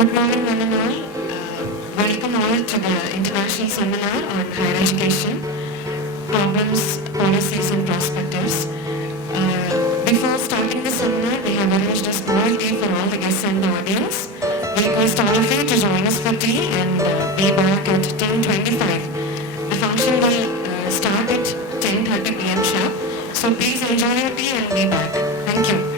Good morning, one and all. Welcome all to the International Seminar on Higher Education, Problems, Policies and Perspectives. Before starting the seminar, we have arranged a small tea for all the guests and the audience. We request all of you to join us for tea and be back at 10:25. The function will start at 10:30 p.m. sharp. So please enjoy your tea and be back. Thank you.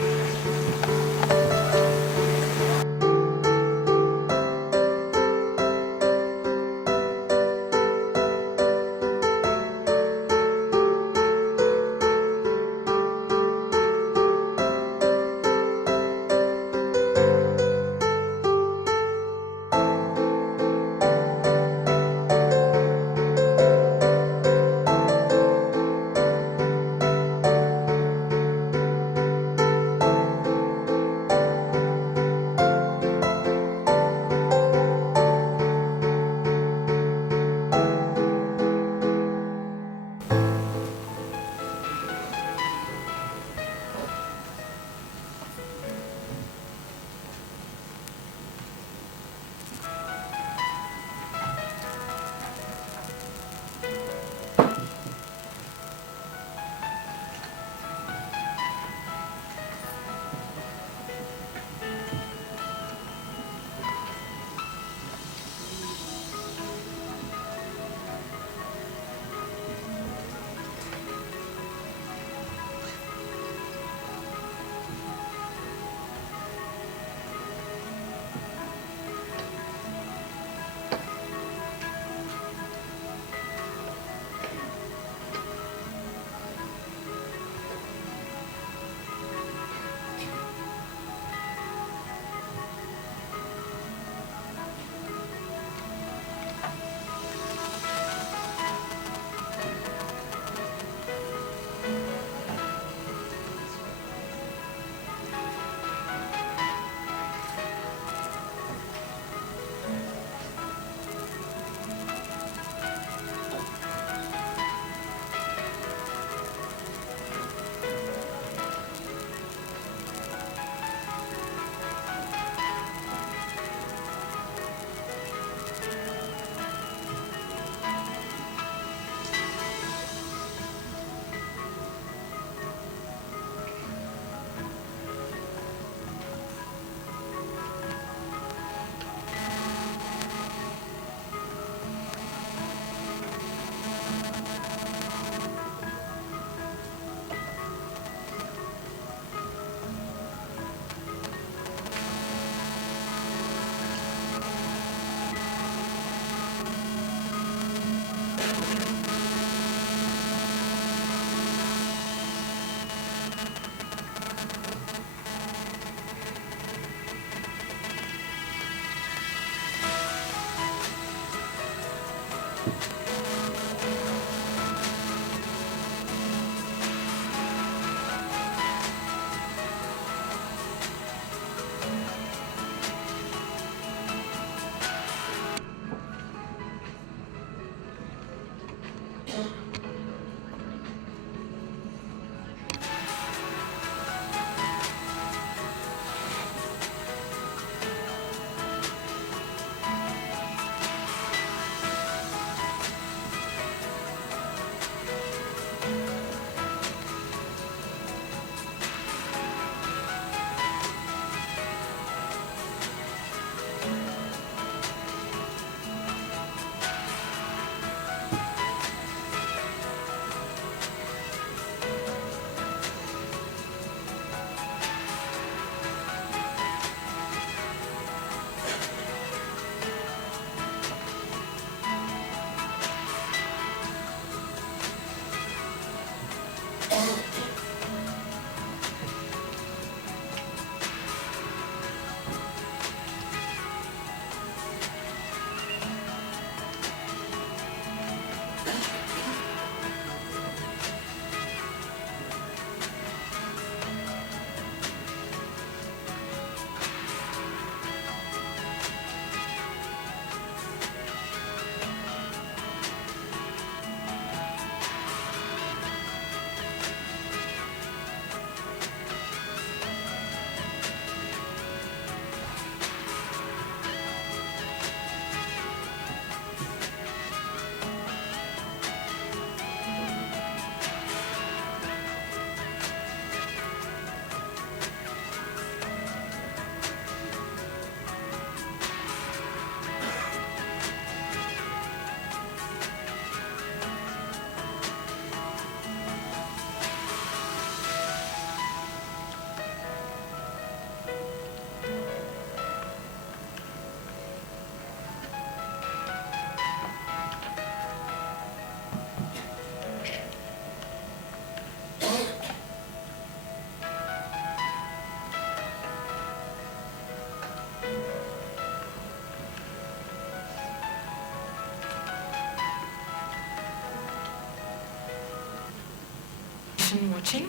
session watching.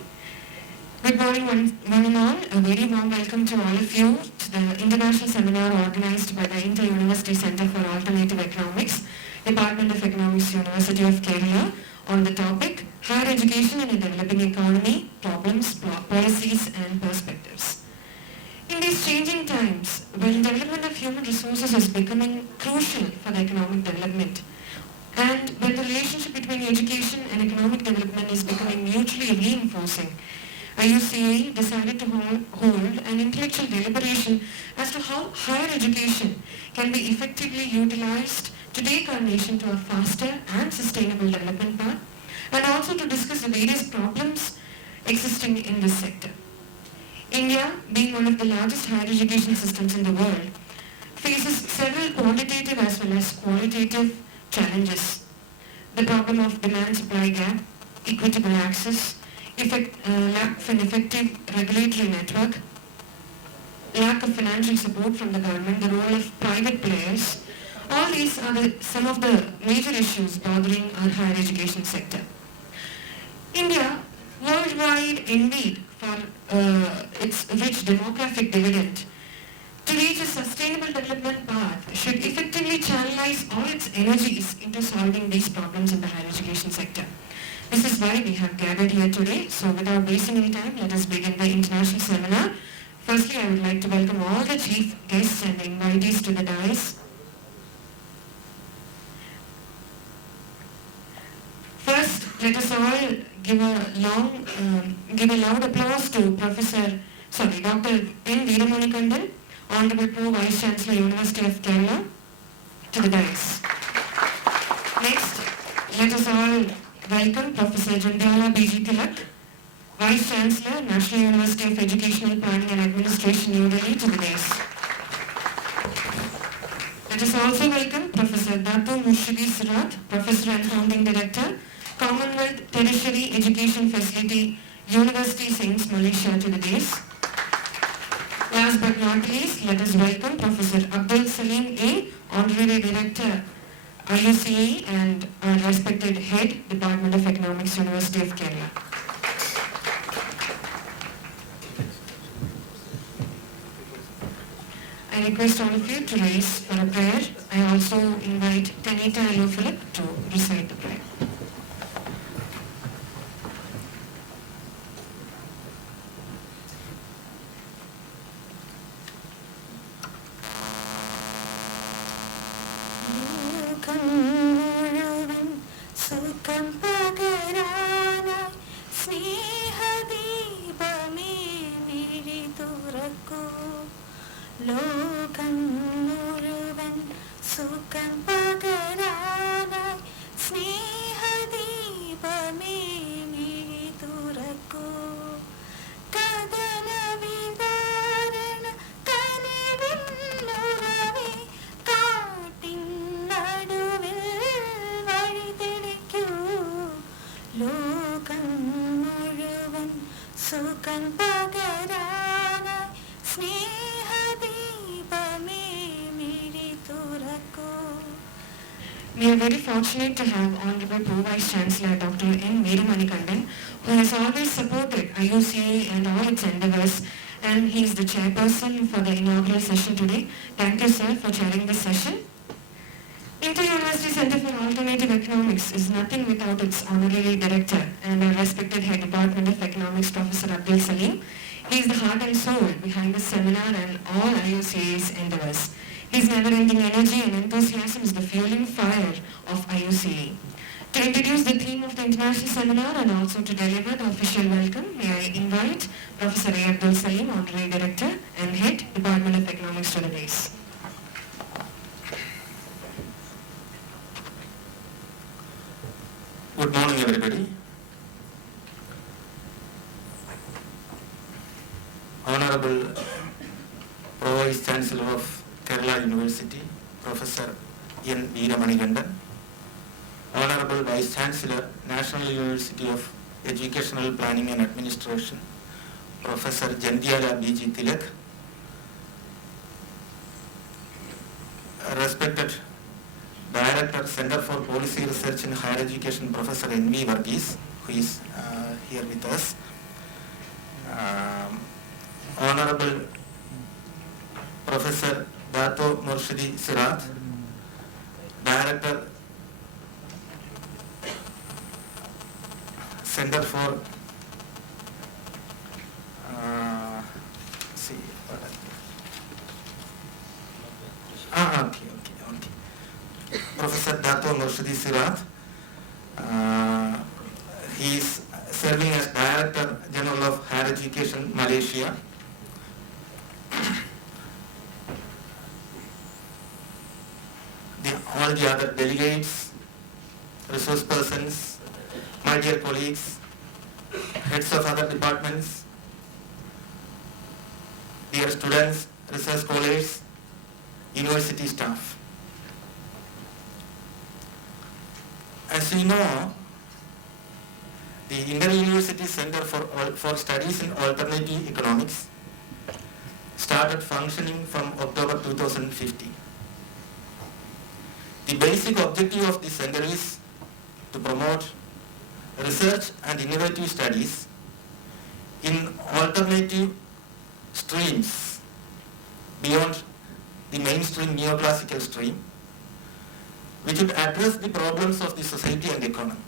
Good morning one and all. A very warm welcome to all of you to the international seminar organized by the Inter-University Center for Alternative Economics, Department of Economics, University of Kerala, on the topic Higher Education in a Developing Economy, Problems, Policies and Perspectives. In these changing times, when development of human resources is becoming crucial for the economic development, and when the relationship between education and economic development is becoming mutually reinforcing, IUCA decided to hold an intellectual deliberation as to how higher education can be effectively utilized to take our nation to a faster and sustainable development path, and also to discuss the various problems existing in this sector. India, being one of the largest higher education systems in the world, faces several quantitative as well as qualitative challenges. The problem of demand-supply gap, equitable access, lack of an effective regulatory network, lack of financial support from the government, the role of private players, all these are some of the major issues bothering our higher education sector. India, worldwide envied for its rich demographic dividend, to reach a sustainable development path should effectively channelize all its energies into solving these problems in the higher education sector. This is why we have gathered here today. So without wasting any time, let us begin the international seminar. Firstly, I would like to welcome all the chief guests and invitees to the dais. First, let us all give a loud applause to Dr. N. Veeramanikandan, Honorable Pro Vice Chancellor, University of Kerala, to the dais. Next, let us all welcome Professor Jandhyala B.G. Tilak, Vice Chancellor, National University of Educational Planning and Administration, New Delhi, to the dais. Let us also welcome Professor Dato Morshidi Sirat, Professor and Founding Director, Commonwealth Tertiary Education Facility, University Saints, Malaysia, to the dais. Last but not least, let us welcome Professor Abdul Salim A, Honorary Director, IUCA, and our respected Head, Department of Economics, University of Kerala. I request all of you to rise for a prayer. I also invite Tanita and Philip to recite the prayer. We are very fortunate to have Honorable Pro Vice Chancellor Dr. N. Veeramanikandan, who has always supported IUCA and all its endeavors, and he is the chairperson for the inaugural session today. Thank you, sir, for chairing this session. Inter-University Center for Alternative Economics is nothing without its honorary director and our respected Head Department of Economics, Professor Abdul Salim. He is the heart and soul behind this seminar and all IUCA's endeavors. His never-ending energy and enthusiasm is the fueling fire of IUCA. To introduce the theme of the international seminar and also to deliver the official welcome, may I invite Professor A. Abdul Salim, Honorary Director and Head, Department of Economics, to the dais. Good morning, everybody. Honorable Pro Vice Chancellor of Kerala University, Professor N. Veeramanikandan, Honorable Vice Chancellor, National University of Educational Planning and Administration, Professor Jandhyala B.G. Tilak, respected directors Center for Policy Research in Higher Education, Professor N.V. Varghese, who is here with us. Honorable Professor Dato Morshidi Sirat, Director, Center for Professor Dato Morshidi Sirat. He is serving as Director General of Higher Education, Malaysia. All the other delegates, resource persons, my dear colleagues, heads of other departments, dear students, research scholars, university staff. As you know, the Inter-University Center for Studies in Alternative Economics started functioning from October 2015. The basic objective of the center is to promote research and innovative studies in alternative streams beyond the mainstream neoclassical stream, which would address the problems of the society and economy.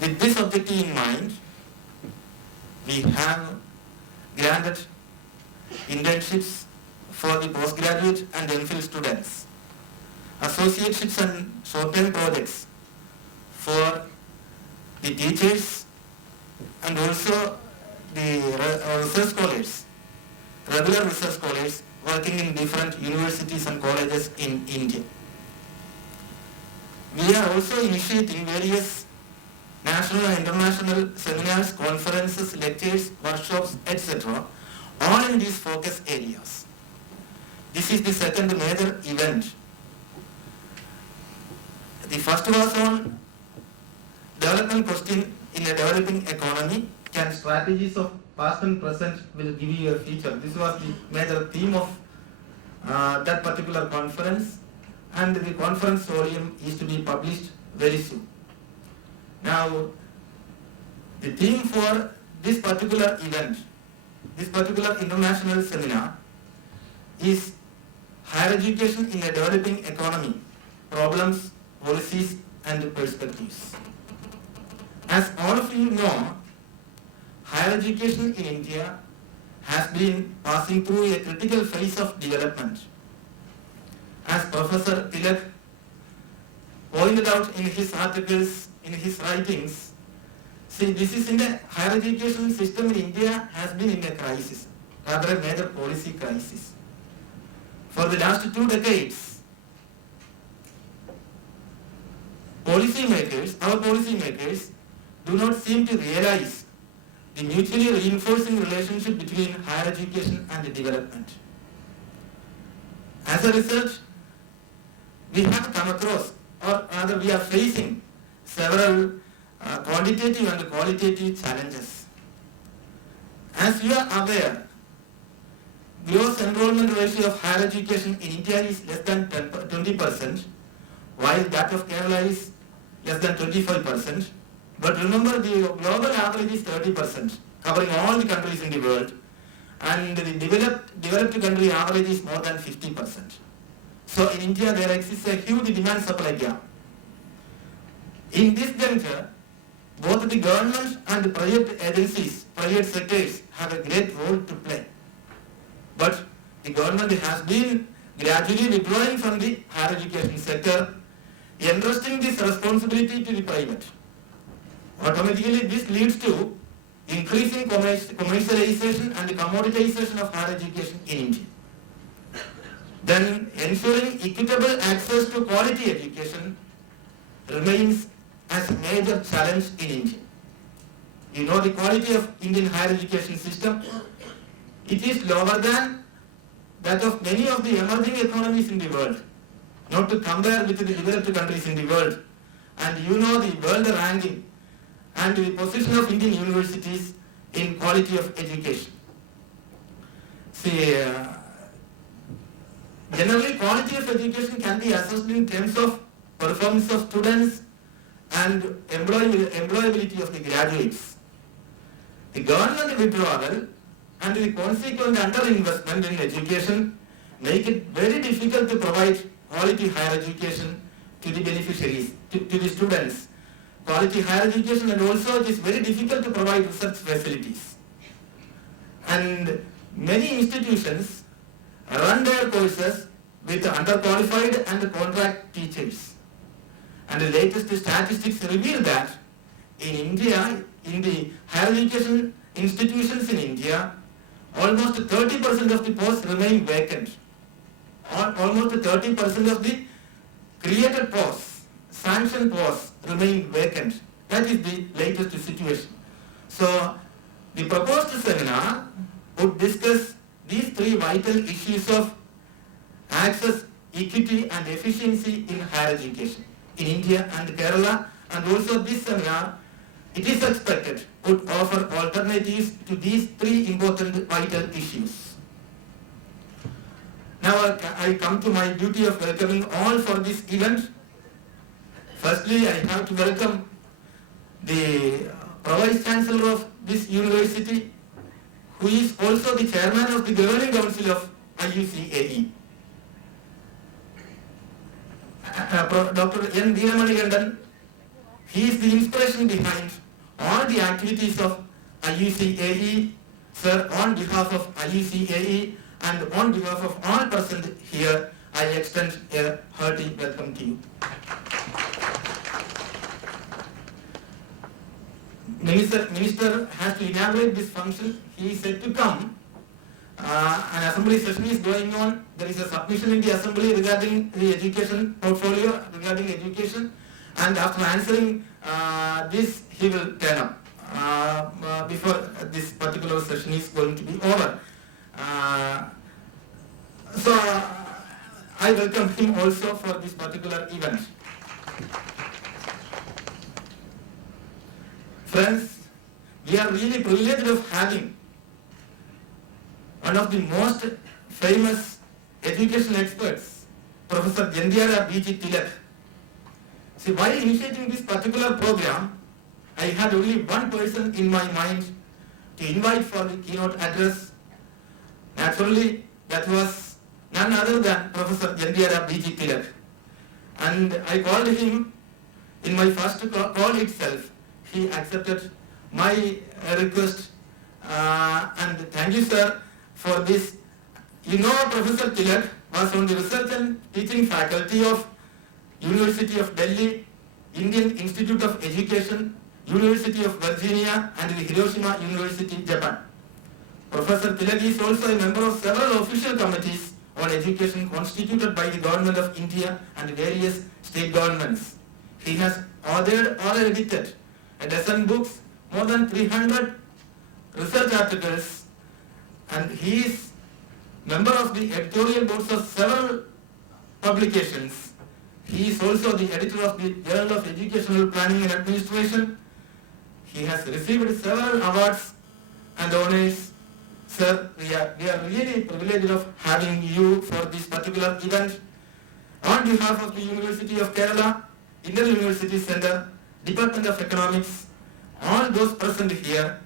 With this objective in mind, we have granted internships for the postgraduate and MPhil students, associateships and short-term projects for the teachers and also the research scholars, regular research scholars working in different universities and colleges in India. We are also initiating various national and international seminars, conferences, lectures, workshops, etc., all in these focus areas. This is the second major event. The first was on development question in a developing economy. Can strategies of past and present will give you a future? This was the major theme of that particular conference, and the conference volume is to be published very soon. Now, the theme for this particular event, this particular international seminar, is higher education in a developing economy, problems, policies and perspectives. As all of you know, higher education in India has been passing through a critical phase of development. As Professor Tilak pointed out in his articles, in his writings, see, this is in the higher education system in India has been in a crisis, rather a major policy crisis. For the last 2 decades, our policymakers do not seem to realize the mutually reinforcing relationship between higher education and development. As a result, we have come across, or rather we are facing, several quantitative and qualitative challenges. As you are aware, gross enrollment ratio of higher education in India is less than 20%, while that of Kerala is less than 25%. But remember, the global average is 30%, covering all the countries in the world, and the developed country average is more than 50%. So in India, there exists a huge demand-supply gap. In this juncture, both the government and the private agencies, private sectors have a great role to play. But the government has been gradually withdrawing from the higher education sector, entrusting this responsibility to the private. Automatically, this leads to increasing commercialization and commoditization of higher education in India. Then ensuring equitable access to quality education remains as a major challenge in India. You know the quality of Indian higher education system. It is lower than that of many of the emerging economies in the world, not to compare with the developed countries in the world. And you know the world ranking and the position of Indian universities in quality of education. See, Generally, quality of education can be assessed in terms of performance of students and employability of the graduates. The government withdrawal and the consequent underinvestment in education make it very difficult to provide quality higher education to the beneficiaries, to the students. Quality higher education, and also it is very difficult to provide research facilities. And many institutions run their courses with underqualified and contract teachers. And the latest statistics reveal that in India, in the higher education institutions in India, almost 30% of the posts remain vacant. Almost 30% of the created posts, sanctioned posts, remain vacant. That is the latest situation. So, the proposed seminar would discuss these three vital issues of access, equity and efficiency in higher education in India and Kerala, and also this seminar, it is expected, would offer alternatives to these three important vital issues. Now I come to my duty of welcoming all for this event. Firstly, I have to welcome the Vice Chancellor of this university, who is also the chairman of the Governing Council of IUCAE. Dr. N. Veeramanigandan, he is the inspiration behind all the activities of IUCAE. Sir, on behalf of IUCAE and on behalf of all present here, I extend a hearty welcome to you. Minister has to inaugurate this function. He is said to come. An assembly session is going on. There is a submission in the assembly regarding the education portfolio, regarding education, and after answering this, he will turn up before this particular session is going to be over. So I welcome him also for this particular event. Friends, we are really privileged of having one of the most famous education experts, Professor Jandhyala Tilak. See, while initiating this particular program, I had only one person in my mind to invite for the keynote address. Naturally, that was none other than Professor Jandhyala Tilak. And I called him in my first call itself. He accepted my request, and thank you, sir, for this. You know, Professor Tilak was on the research and teaching faculty of University of Delhi, Indian Institute of Education, University of Virginia, and the Hiroshima University, Japan. Professor Tilak is also a member of several official committees on education constituted by the Government of India and various state governments. He has authored or edited a dozen books, more than 300 research articles, and he is member of the editorial boards of several publications. He is also the editor of the Journal of Educational Planning and Administration. He has received several awards and honors. Sir, we are really privileged of having you for this particular event. On behalf of the University of Kerala, Inter-University Center, Department of Economics, all those present here,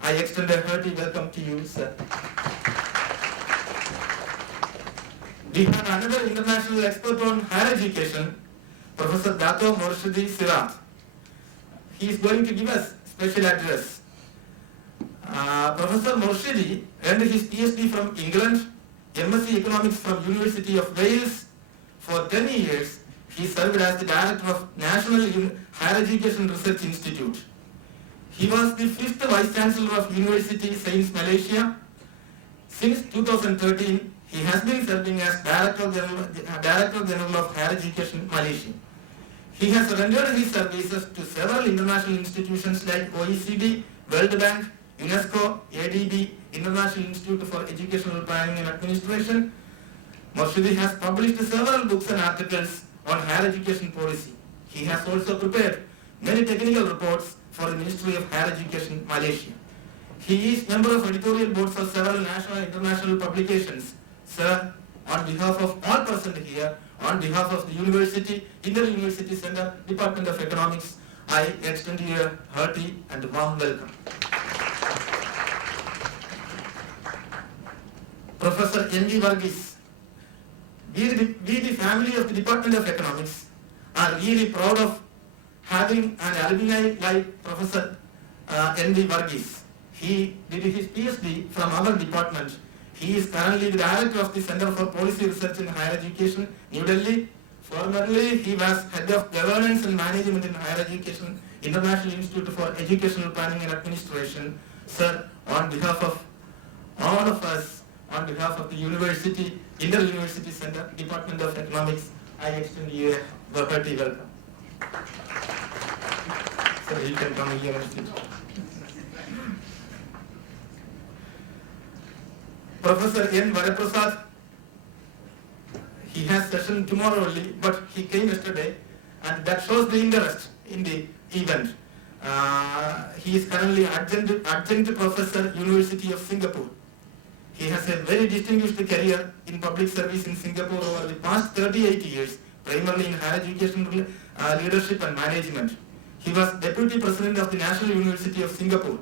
I extend a hearty welcome to you, sir. We have another international expert on higher education, Professor Dato Morshidi Sirat. He is going to give us special address. Professor Morshidi earned his PhD from England, MSc Economics from University of Wales. For 10 years, he served as the director of National Higher Education Research Institute. He was the 5th Vice Chancellor of University Sains Malaysia. Since 2013, he has been serving as Director General of Higher Education Malaysia. He has rendered his services to several international institutions like OECD, World Bank, UNESCO, ADB, International Institute for Educational Planning and Administration. Morshidi has published several books and articles on higher education policy. He has also prepared many technical reports for the Ministry of Higher Education Malaysia. He is member of editorial boards of several national and international publications. Sir, on behalf of all present here, on behalf of the University, Inter-University Center, Department of Economics, I extend you a hearty and warm welcome. Professor N.V. Varghese, we the family of the Department of Economics are really proud of having an alumni like Professor N.V. Varghese. He did his PhD from our department. He is currently the director of the Center for Policy Research in Higher Education, New Delhi. Formerly, he was head of governance and management in higher education, International Institute for Educational Planning and Administration. Sir, on behalf of all of us, on behalf of the University, Inter-University Center, Department of Economics, I extend you a hearty welcome. So you can come here and sit. Professor N. Varaprasad, he has session tomorrow only, but he came yesterday, and that shows the interest in the event. He is currently adjunct professor, University of Singapore. He has a very distinguished career in public service in Singapore over the past 38 years, primarily in higher education leadership and management. He was Deputy President of the National University of Singapore.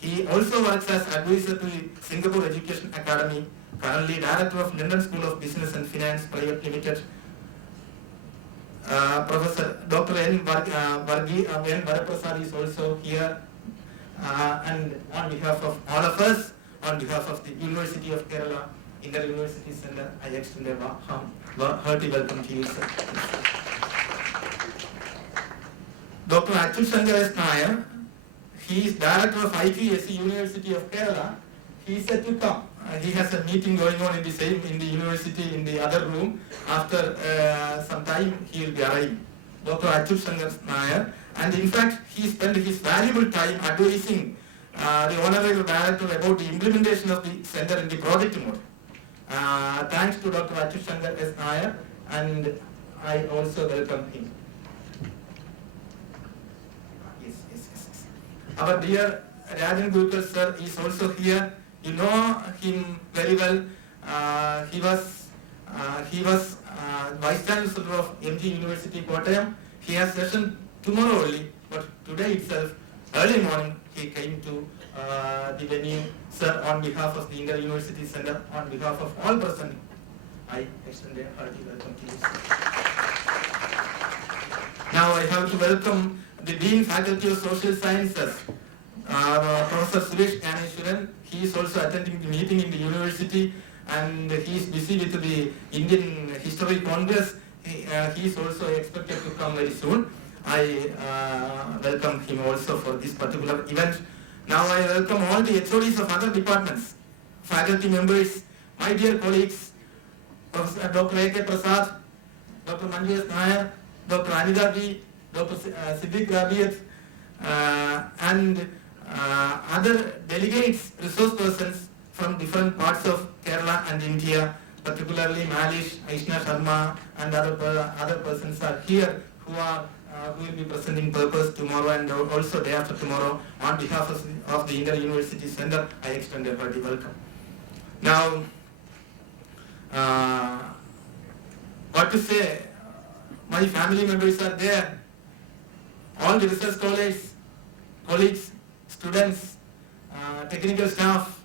He also works as advisor to the Singapore Education Academy, currently Director of London School of Business and Finance Private Limited. Professor Dr. N. Varaprasad is also here, and on behalf of all of us, on behalf of the University of Kerala, Inter-University Center, I extend a hearty welcome to you, sir. Dr. Achut Shankar S. Nair, he is Director of IQAC, University of Kerala. He is said to come. He has a meeting going on in the university in the other room. After some time, he will be arriving. Dr. Achut Shankar Nair, and in fact, he spent his valuable time advising the Honorable Director about the implementation of the center in the project mode. Thanks to Dr. Achut Shankar S. Nair, and I also welcome him. Yes. Our dear Rajan Gurkar sir is also here. You know him very well. He was Vice Chancellor of MG University, Kottayam. He has session tomorrow only, but today itself, early morning, he came to the venue. Sir, on behalf of the Inter-University Center, on behalf of all present, I extend a hearty welcome to you, sir. Now I have to welcome the Dean Faculty of Social Sciences, Professor Suresh Ganeshwaran. He is also attending the meeting in the university, and he is busy with the Indian History Congress. He is also expected to come very soon. I welcome him also for this particular event. Now I welcome all the HODs of other departments, faculty members, my dear colleagues, Professor Dr. A.K. Prasad, Dr. Manju S. Nair, Dr. Anida B., Dr. Siddiq Rabiat, and other delegates, resource persons from different parts of Kerala and India, particularly Malish, Aishna Sharma, and other persons are here who will be presenting purpose tomorrow and also day after tomorrow. On behalf of the Inter-University Center, I extend a hearty welcome. Now, what to say? My family members are there. All the research scholars, colleagues, students, technical staff,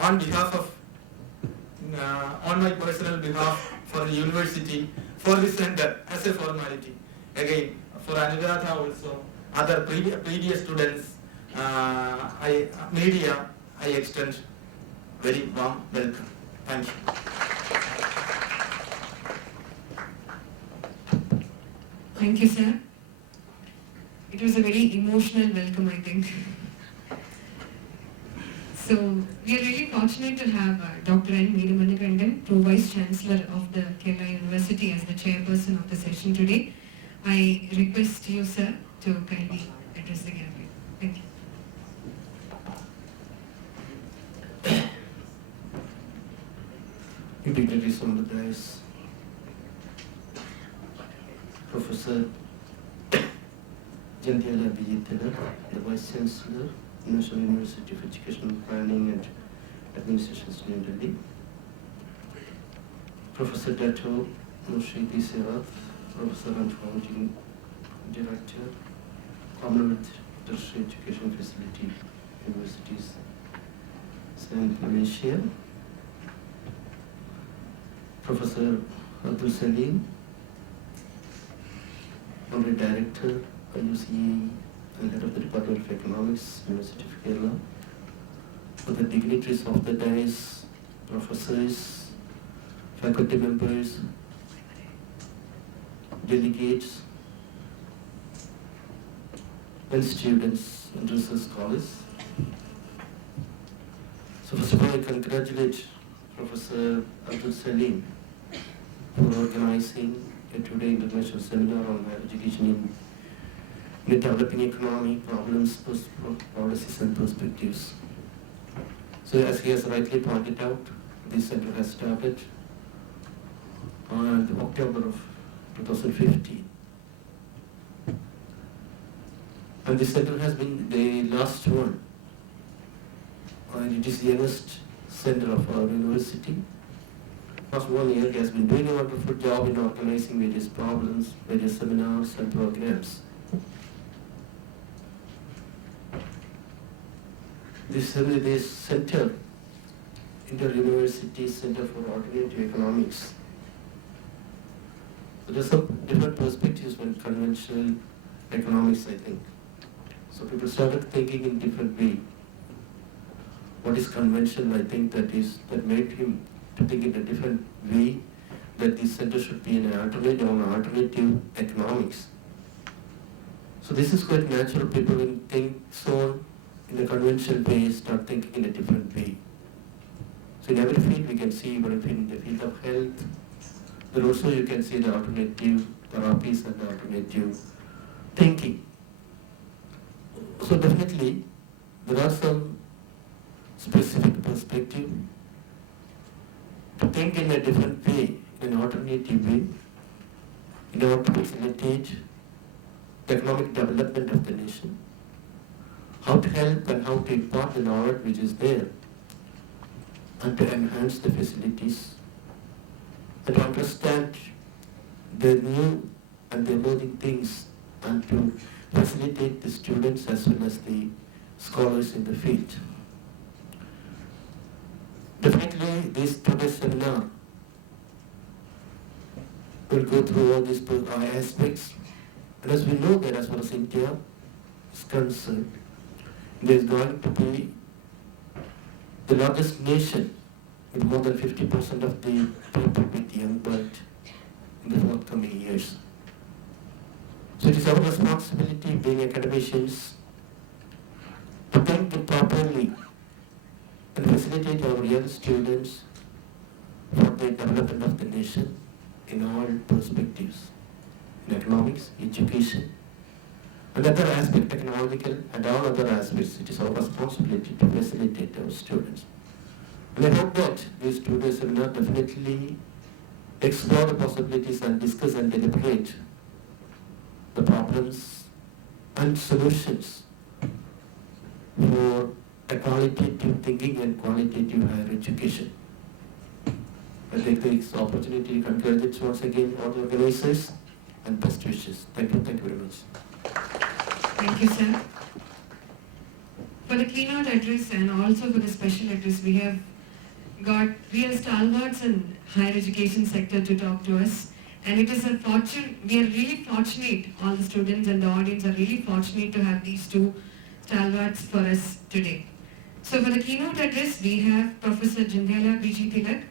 on behalf of, on my personal behalf for the university, for the center as a formality. Again, for Anuradha also, other previous students, media, I extend very warm welcome. Thank you. Thank you, sir. It was a very emotional welcome, I think. So, we are really fortunate to have Dr. N. Veeramanikandan, Pro-Vice Chancellor of the Kerala University, as the chairperson of the session today. I request you, sir, to kindly address the gathering. Thank you. Dignitaries on the dais, Professor Jandhyala Tilak, the Vice Chancellor, National University of Educational Planning and Administration, New Delhi. Professor Dato, Morshidi, Sirat, Professor and Founding Director, Commonwealth Tertiary Education Facility, Universities, Saint Malaysia, Professor Abdul Salim, Honorary Director, IUCE, and Head of the Department of Economics, University of Kerala, other dignitaries of the dais, professors, faculty members, delegates, and students and research scholars. So first of all, I congratulate Professor Abdul Salim for organizing a two-day international seminar on higher education in the developing economy, problems, policies and perspectives. So as he has rightly pointed out, this center has started on October of 2015. And this center has been the last one, and it is the youngest center of our university. Last 1 year, he has been doing a wonderful job in organizing various problems, various seminars and programs. This center, Inter-University Center for Alternative Economics. So there's some different perspectives when conventional economics, I think. So people started thinking in different way. What is conventional? I think that made him to think in a different way, that this center should be an alternative on alternative economics. So this is quite natural. People will think so in a conventional way, start thinking in a different way. So in every field we can see, even in the field of health, there also you can see the alternative therapies and the alternative thinking. So definitely there are some specific perspective to think in a different way, in an alternative way, in order to facilitate the economic development of the nation, how to help and how to impart the knowledge which is there, and to enhance the facilities, and to understand the new and the emerging things, and to facilitate the students as well as the scholars in the field. Definitely this today's seminar will go through all these aspects, and as we know that as far as India is concerned, there is going to be the largest nation with more than 50% of the people with young blood in the forthcoming years. So it is our responsibility, being academicians, to think properly and facilitate our young students for the development of the nation in all perspectives, in economics, education, and other aspects, technological and all other aspects. It is our responsibility to facilitate our students. And I hope that this today's seminar definitely explore the possibilities and discuss and deliberate the problems and solutions for a qualitative thinking and qualitative higher education. I take this opportunity to congratulate once again all the organizers and best wishes. Thank you very much. Thank you, sir. For the keynote address and also for the special address, we have got real stalwarts in higher education sector to talk to us. And it is a fortune, we are really fortunate, all the students and the audience are really fortunate to have these two stalwarts for us today. So for the keynote address, we have Professor Jandhyala Tilak,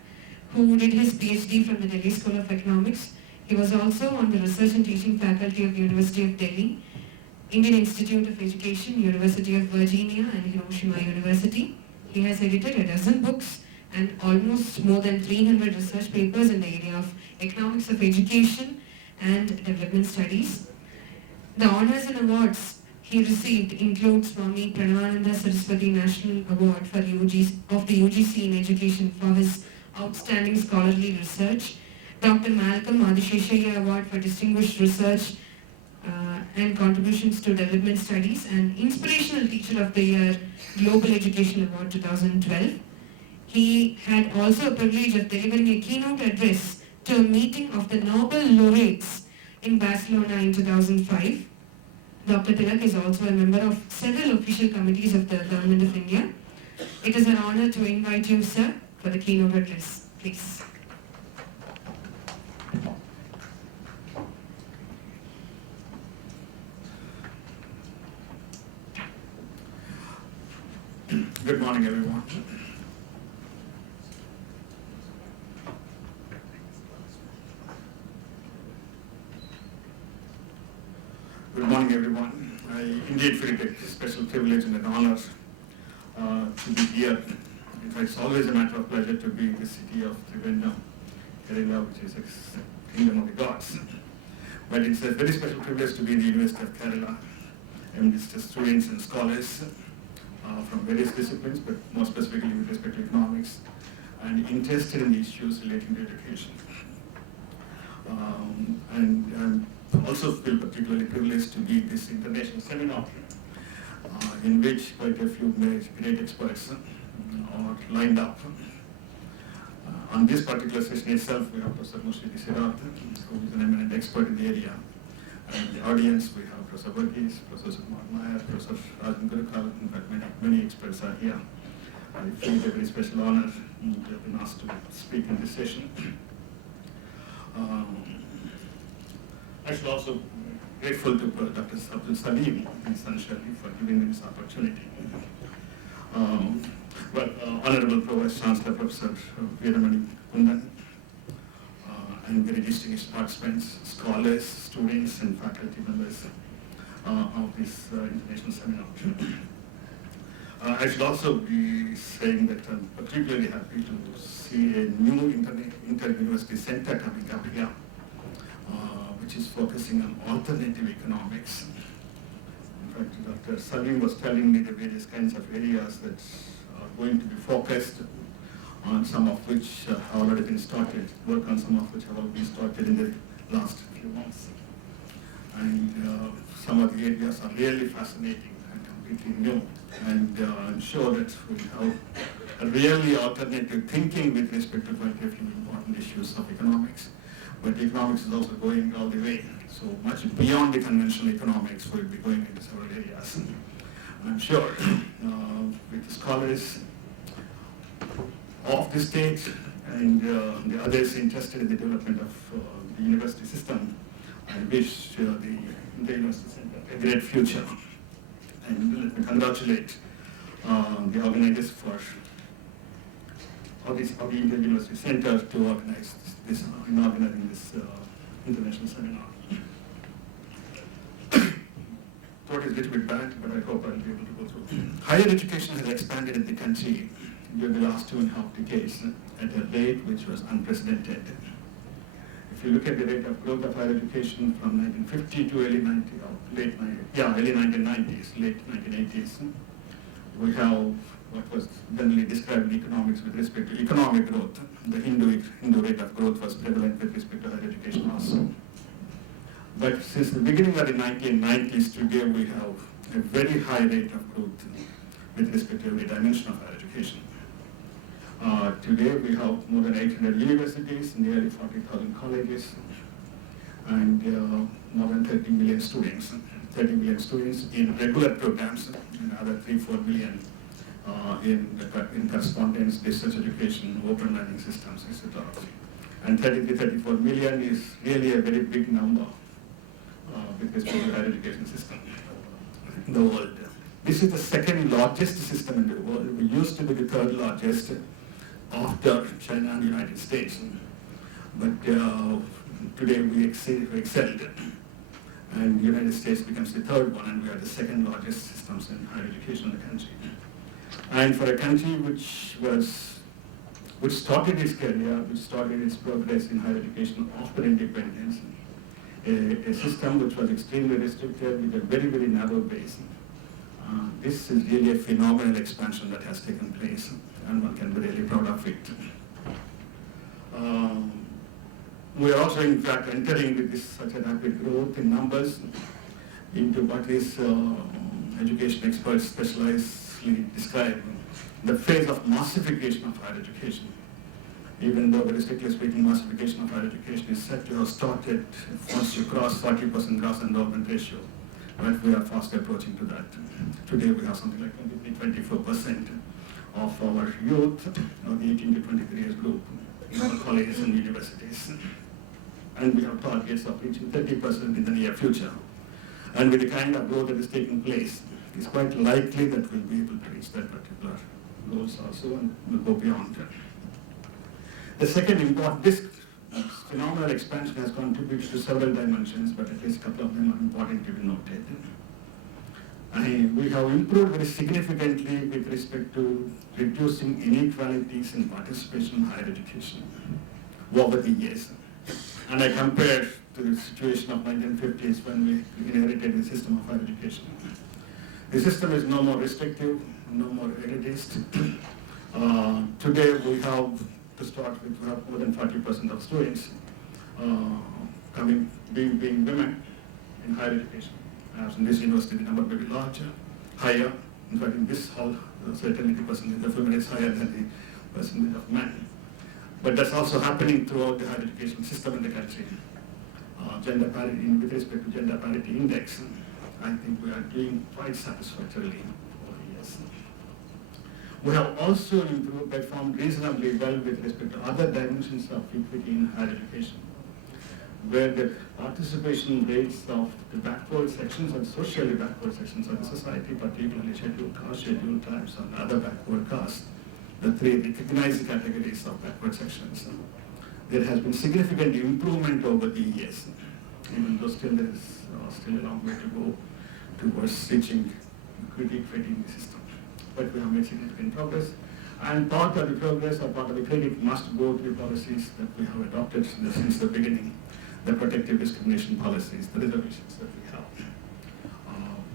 who did his PhD from the Delhi School of Economics. He was also on the Research and Teaching Faculty of University of Delhi, Indian Institute of Education, University of Virginia and Hiroshima University. He has edited a dozen books and almost more than 300 research papers in the area of economics of education and development studies. The honors and awards he received include Swami Pranavananda Saraswati National Award for of the UGC in Education for his outstanding scholarly research, Dr. Malcolm Adisheshaya Award for Distinguished Research and Contributions to Development Studies, and Inspirational Teacher of the Year Global Education Award 2012. He had also a privilege of delivering a keynote address to a meeting of the Nobel laureates in Barcelona in 2005. Dr. Tilak is also a member of several official committees of the Government of India. It is an honor to invite you, sir, for the keynote address. Please. Good morning, everyone. Good morning, everyone. I indeed feel it a special privilege and an honor to be here. In fact, it's always a matter of pleasure to be in the city of Trivandrum, Kerala, which is a kingdom of the gods. But it's a very special privilege to be in the University of Kerala amidst students and scholars from various disciplines, but more specifically with respect to economics, and interested in the issues relating to education. And I also feel particularly privileged to be at this international seminar, in which quite a few great experts are lined up. On this particular session itself, we have Professor Morshidi, Sirat, who is an eminent expert in the area. And in the audience, we have Professor Burgess, Professor Meyer, Professor Rajan Gurukal. In fact, many experts are here. I feel a very special honor to have been asked to speak in this session. I should also be grateful to Dr. Abdul Salim, essentially, for giving me this opportunity. Honorable Provost Chancellor, Professor Veeramani Kundan, and very distinguished participants, scholars, students, and faculty members of this international seminar. I should also be saying that I'm particularly happy to see a new inter-university center coming up here, which is focusing on alternative economics. In fact, Dr. Salim was telling me the various kinds of areas that are going to be focused on, some of which have already been started, work on some of which have already been started in the last few months. And some of the areas are really fascinating and completely new. And I'm sure that we have a really alternative thinking with respect to quite a few important issues of economics. But economics is also going all the way. So much beyond the conventional economics, we'll be going into several areas. And I'm sure with the scholars of the state and the others interested in the development of the university system, I wish the University Center a great future. And let me congratulate the organizers for the Inter-University Center to organize this, in organizing this international seminar. Throat is a little bit bad, but I hope I'll be able to go through. Higher education has expanded in the country during the last 2.5 decades at a rate which was unprecedented. If you look at the rate of growth of higher education from 1950 to early 1990s, late 1980s, we have what was generally described in economics with respect to economic growth. The Hindu rate of growth was prevalent with respect to higher education also. But since the beginning of the 1990s, today we have a very high rate of growth with respect to every dimension of higher education. Today we have more than 800 universities, nearly 40,000 colleges, and more than 30 million students. 30 million students in regular programs, and another 3-4 million in correspondence, distance education, open learning systems, etc. And 33-34 million is really a very big number with respect to the higher education system in the world. This is the second largest system in the world. We used to be the third largest after China and the United States. But today we excelled. And the United States becomes the third one, and we are the second largest systems in higher education in the country. And for a country which started its career, which started its progress in higher education after independence, a system which was extremely restricted with a very, very narrow base. This is really a phenomenal expansion that has taken place, and one can be really proud of it. We are also, in fact, entering with this such a rapid growth in numbers into what is education experts specializedly describe the phase of massification of higher education. Even though, very strictly speaking, massification of higher education is said to have started once you cross 40% gross enrollment ratio, but we are fast approaching to that. Today we have something like 23-24% of our youth of the 18 to 23 years group in our colleges and universities. And we have targets of reaching 30% in the near future. And with the kind of growth that is taking place, it's quite likely that we'll be able to reach that particular goals also and we'll go beyond that. The second important, this phenomenal expansion has contributed to several dimensions, but at least a couple of them are important to be noted. We have improved very significantly with respect to reducing inequalities in participation in higher education over the years. And I compare to the situation of 1950s when we inherited the system of higher education. The system is no more restrictive, no more elitist. Today we have, to start with, we have more than 40% of students being women in higher education. Perhaps in this university the number may be larger, higher. In fact, in this hall, certainly the percentage of women is higher than the percentage of men. But that's also happening throughout the higher education system in the country. Gender parity, with respect to gender parity index, I think we are doing quite satisfactorily over the years. We have also improved, performed reasonably well with respect to other dimensions of equity in higher education, where the participation rates of the backward sections and socially backward sections of the society, particularly scheduled castes, scheduled tribes, and other backward castes, the three recognized categories of backward sections, there has been significant improvement over the years, even though still there is still a long way to go towards reaching equity in the system. But we have made significant progress, and part of the progress or part of the credit must go to the policies that we have adopted since the beginning, the protective discrimination policies, the reservations that we have,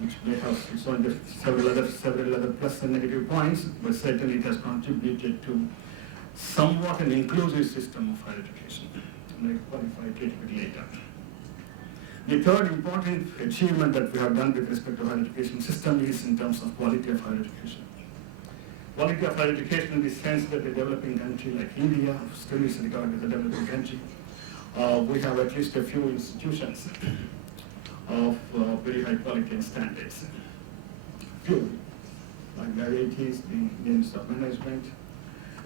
which may have its own several other plus and negative points, but certainly it has contributed to somewhat an inclusive system of higher education. And I qualify it a little bit later. The third important achievement that we have done with respect to higher education system is in terms of quality of higher education. Quality of higher education in the sense that a developing country like India still is regarded as a developing country. We have at least a few institutions of very high quality and standards. Few, like the IITs, the Indian Institute of Management,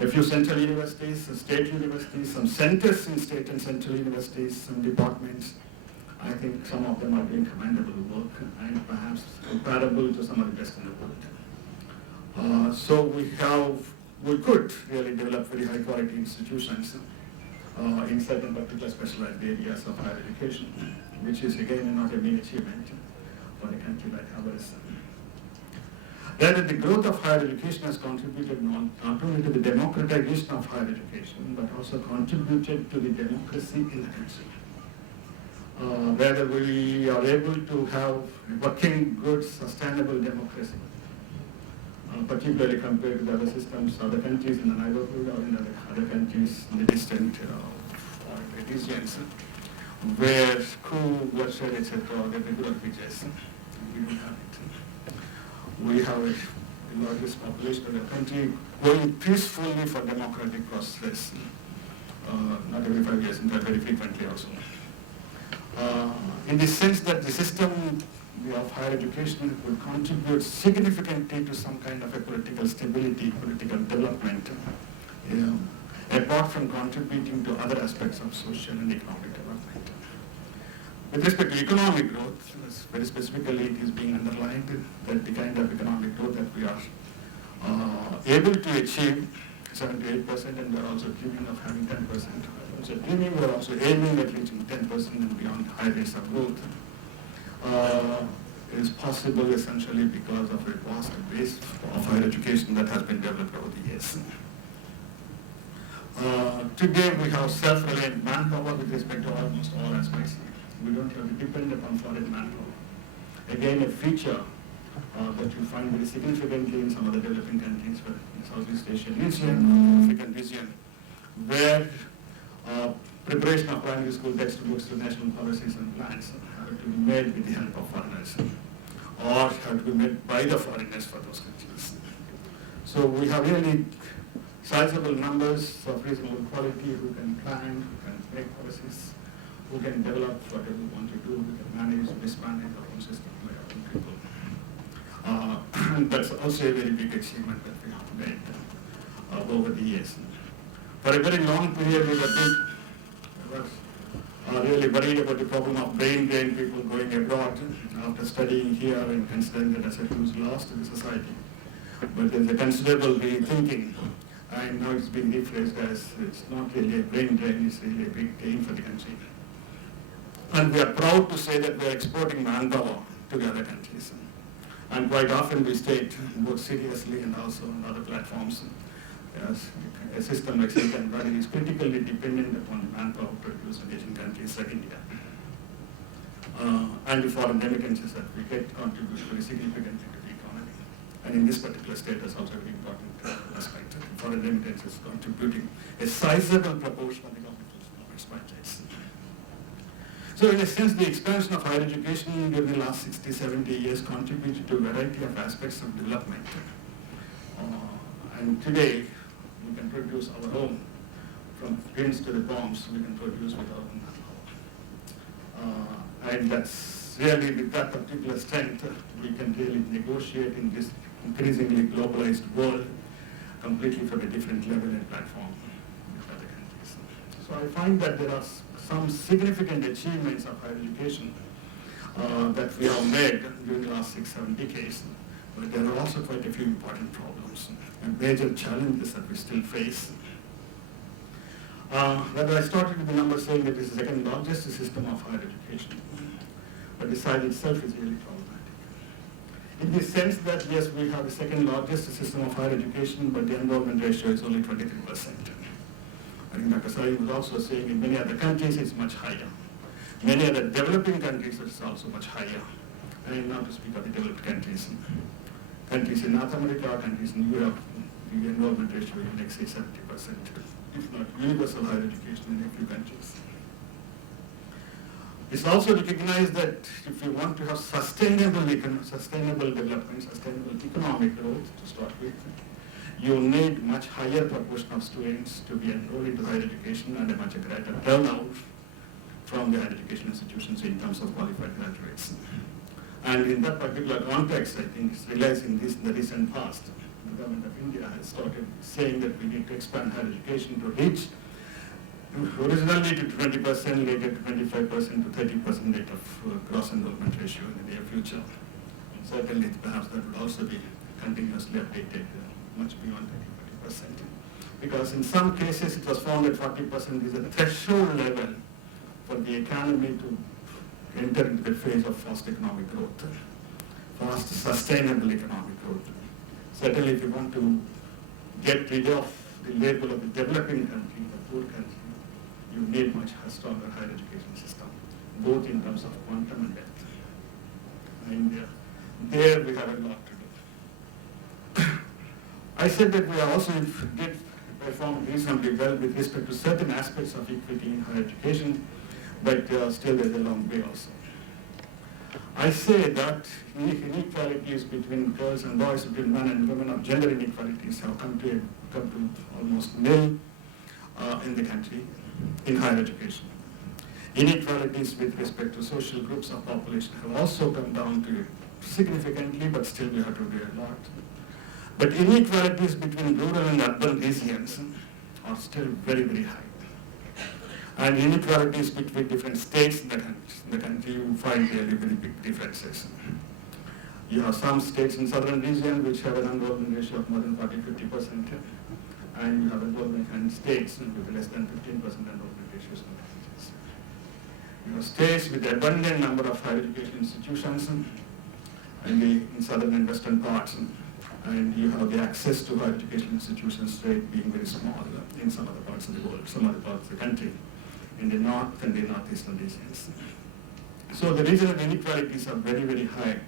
a few central universities, state universities, some centers in state and central universities, some departments. I think some of them are doing commendable work and perhaps comparable to some of the best in the world. So we could really develop very high quality institutions in certain particular specialized areas of higher education, which is again not a mean achievement for a country like ours. Rather, the growth of higher education has contributed not only to the democratization of higher education, but also contributed to the democracy in the country. Whether we are able to have working, good, sustainable democracy, particularly compared to the other systems, other countries in the neighborhood or in other countries in the distant regions, where coup, bloodshed, etc., are the regular features. We don't have it. We have the largest population of the country going peacefully for democratic process, not every 5 years, in fact very frequently also. In the sense that the system of higher education would contribute significantly to some kind of a political stability, political development, apart from contributing to other aspects of social and economic development. With respect to economic growth, very specifically it is being underlined that the kind of economic growth that we are able to achieve, 7 to 8%, and we are also dreaming of having 10%. So we are also aiming at reaching 10% and beyond high rates of growth. It is possible essentially because of a vast base of higher education that has been developed over the years. Today we have self-reliant manpower with respect to almost all aspects. We don't have to depend upon foreign manpower. Again, a feature that you find very significantly in some of the developing countries, but in Southeast Asian region, African region, where preparation of primary school textbooks to national policies and plans have to be made with the help of foreigners, or have to be made by the foreigners for those countries. So we have really sizable numbers of reasonable quality who can plan, who can make policies, who can develop whatever we want to do, who can manage, mismanage our own system by our own people. And that's also a very big achievement that we have made over the years. For a very long period, we were really worried about the problem of brain drain, people going abroad after studying here and considering it as a huge loss to the society. But there's a considerable rethinking, and now it's being rephrased as it's not really a brain drain, it's really a big gain for the country. And we are proud to say that we are exporting manpower to the other countries. And quite often we state, both seriously and also on other platforms, as a system like Sirat Valley is critically dependent upon manpower produced in Asian countries like India. And the foreign remittances that we get contribute very significantly to the economy. And in this particular state, that's also a very important aspect. Foreign remittances contributing a sizable proportion of the government's budgets. So in a sense, the expansion of higher education during the last 60, 70 years contributed to a variety of aspects of development. And today, we can produce our own, from pins to the bombs, we can produce with our own manpower. And that's really, with that particular strength, we can really negotiate in this increasingly globalized world, completely from a different level and platform with other countries. So I find that there are some significant achievements of higher education that we have made during the last 6-7 decades, but there are also quite a few important problems and major challenges that we still face. Rather, I started with the number saying that it is the second largest system of higher education, but the size itself is really problematic. In the sense that, yes, we have the second largest system of higher education, but the enrollment ratio is only 23%. I think Dr. Sai was also saying in many other countries it's much higher. Many other developing countries it's also much higher. And not to speak of the developed countries. Countries in North America, countries in Europe, the enrollment ratio is in excess of 70%, if not universal higher education in a few countries. It's also recognized that if you want to have sustainable development, sustainable economic growth to start with, you need much higher proportion of students to be enrolled into higher education and a much greater turnout from the higher education institutions in terms of qualified graduates. And in that particular context, I think it's realizing this in the recent past. The government of India has started saying that we need to expand higher education to reach originally to 20%, later to 25% to 30% rate of gross enrollment ratio in the near future. And certainly, perhaps that would also be continuously updated much beyond 30-40%. Because in some cases, it was found that 40% is a threshold level for the economy to enter into the phase of fast economic growth, fast sustainable economic growth. Certainly, if you want to get rid of the label of the developing country, the poor country, you need much stronger higher education system, both in terms of quantum and depth. And there we have a lot to do. I said that we also did perform reasonably well with respect to certain aspects of equity in higher education, but still there's a long way also. I say that inequalities between girls and boys, between men and women, of gender inequalities have come to almost nil in the country in higher education. Inequalities with respect to social groups of population have also come down to significantly, but still we have to do a lot. But inequalities between rural and urban regions are still very, very high. And inequalities between different states in the country, you find really very big differences. You have some states in southern region which have an enrollment ratio of more than 40-50%, and you have enrollment in states with less than 15% enrollment ratios. You have states with abundant number of higher education institutions in southern and western parts, and you have the access to higher education institutions rate being very small in some other parts of the world, some other parts of the country, in the north and the northeastern regions. So the regional inequalities are very, very high,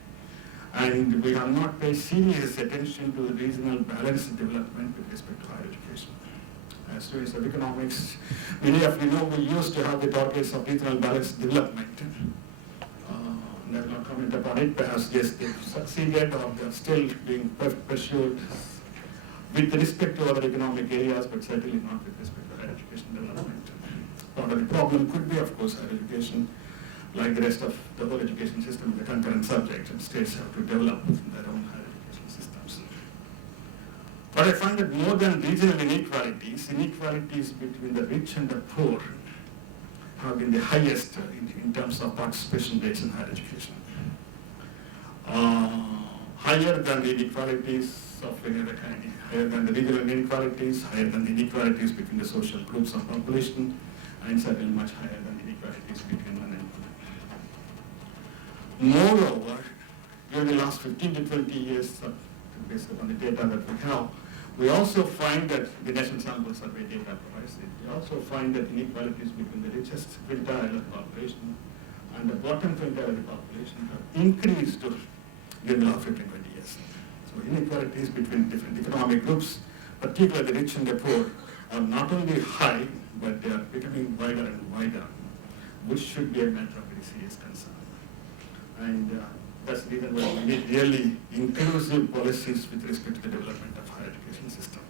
and we have not paid serious attention to the regional balanced development with respect to higher education. As students of economics, many of you know we used to have the targets of regional balanced development. I will not comment upon it, perhaps yes, they've succeeded or they're still being pursued with respect to other economic areas, but certainly not with respect to higher education development. Part of the problem could be, of course, higher education, like the rest of the whole education system, is a concurrent subject, and states have to develop their own higher education systems. But I find that more than regional inequalities, inequalities between the rich and the poor have been the highest in terms of participation rates in higher education. Higher than the inequalities of any other kind, higher than the regional inequalities, higher than the inequalities between the social groups of population, and certainly much higher than the inequalities between men and women. Moreover, during the last 15 to 20 years, based upon the data that we have, we also find that the National Sample Survey data provides it. We also find that inequalities between the richest quintile of the population and the bottom quintile of the population have increased during the last 15, 20 years. So inequalities between different economic groups, particularly the rich and the poor, are not only high, but they are becoming wider and wider, which should be a matter of very serious concern. And that's the reason why we need really inclusive policies with respect to the development of higher education system.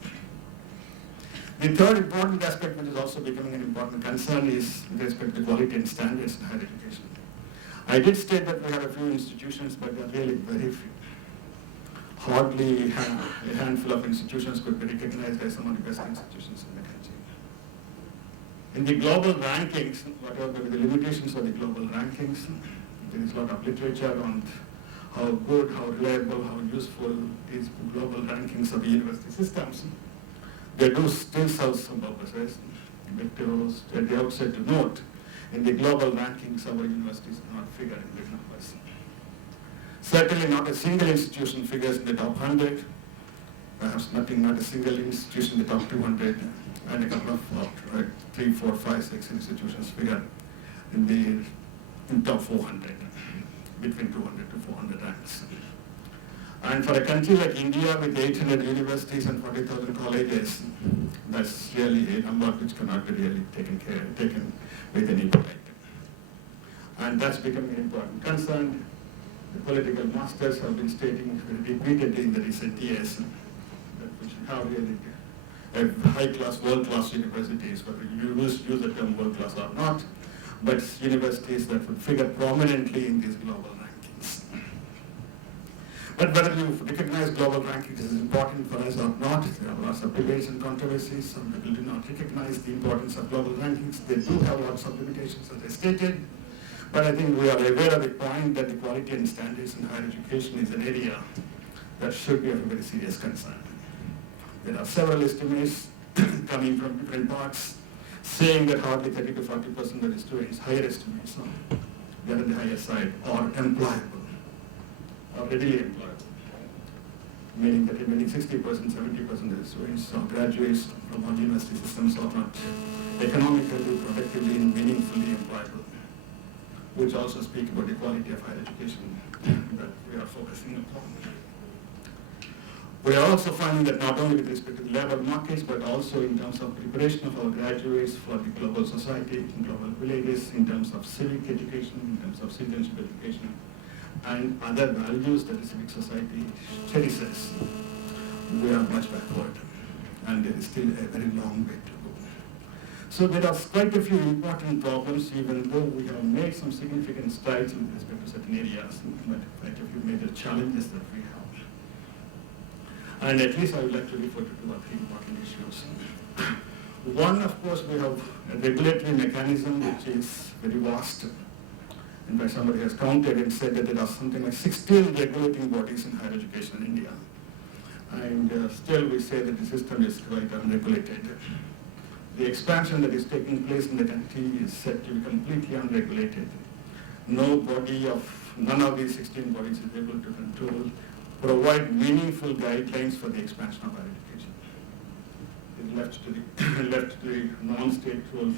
The third important aspect, which is also becoming an important concern, is with respect to quality and standards in higher education. I did state that we have a few institutions, but they are really very few. Hardly a handful of institutions could be recognized as some of the best institutions in the country. In the global rankings, whatever may be the limitations of the global rankings, there is a lot of literature on how good, how reliable, how useful these global rankings of the university systems. They do still serve some purposes. But at the outset to note, in the global rankings, our universities do not figure in big numbers. Certainly not a single institution figures in the top 100, perhaps not a single institution in the top 200, and a couple of 3, 4, 5, 6 institutions figure in the top 400, between 200 to 400 ranks. And for a country like India with 800 universities and 40,000 colleges, that's really a number which cannot be really taken with any pride. And that's becoming an important concern. The political masters have been stating repeatedly in the recent years that we should have really a high-class, world-class universities, whether you use the term world-class or not, but universities that would figure prominently in these global rankings. But whether you recognize global rankings is important for us or not, there are lots of debates and controversies. Some people do not recognize the importance of global rankings. They do have lots of limitations, as I stated. But I think we are aware of the point that the quality and standards in higher education is an area that should be of a very serious concern. There are several estimates coming from different parts saying that hardly 30 to 40% of the students, higher estimates, they're on the higher side, are employable, or readily employable. Meaning that remaining 60%, 70% of the students or graduates from our university systems are not economically, productively, and meaningfully employable, which also speak about the quality of higher education that we are focusing upon. We are also finding that not only with respect to the labor markets, but also in terms of preparation of our graduates for the global society, in global villages, in terms of civic education, in terms of citizenship education, and other values that the civic society cherishes, we are much backward, and there is still a very long way to go. So there are quite a few important problems, even though we have made some significant strides with respect to certain areas, but quite a few major challenges that we have. And at least I would like to refer to 2 or 3 important issues. One, of course, we have a regulatory mechanism which is very vast. In fact, somebody has counted and said that there are something like 16 regulating bodies in higher education in India. And still we say that the system is quite unregulated. The expansion that is taking place in the country is said to be completely unregulated. None of these 16 bodies is able to control, provide meaningful guidelines for the expansion of higher education. It left to the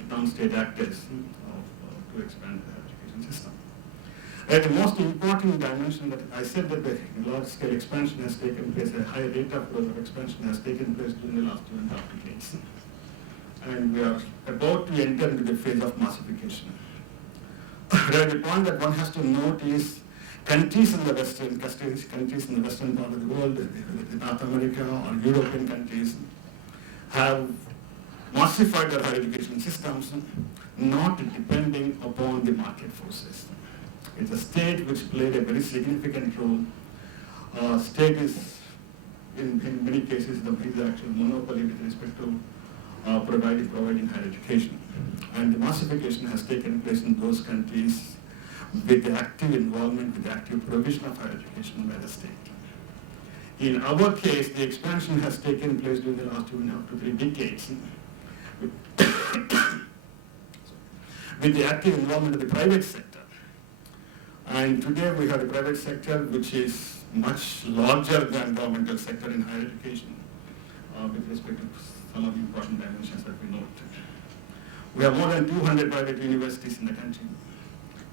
non-state actors to expand the higher education system. And the most important dimension that I said that the large-scale expansion has taken place, a high rate of growth of expansion has taken place during the last 2.5 decades. And we are about to enter into the phase of massification. The point that one has to note is countries in the Western part of the world, whether it's North America or European countries, have massified their higher education systems, not depending upon the market forces. It's a state which played a very significant role. State is, in many cases, the actual monopoly with respect to providing higher education. And the massification has taken place in those countries with the active involvement, with the active provision of higher education by the state. In our case, the expansion has taken place during the last 2.5 to 3 decades with the active involvement of the private sector. And today we have a private sector which is much larger than governmental sector in higher education with respect to some of the important dimensions that we noted. We have more than 200 private universities in the country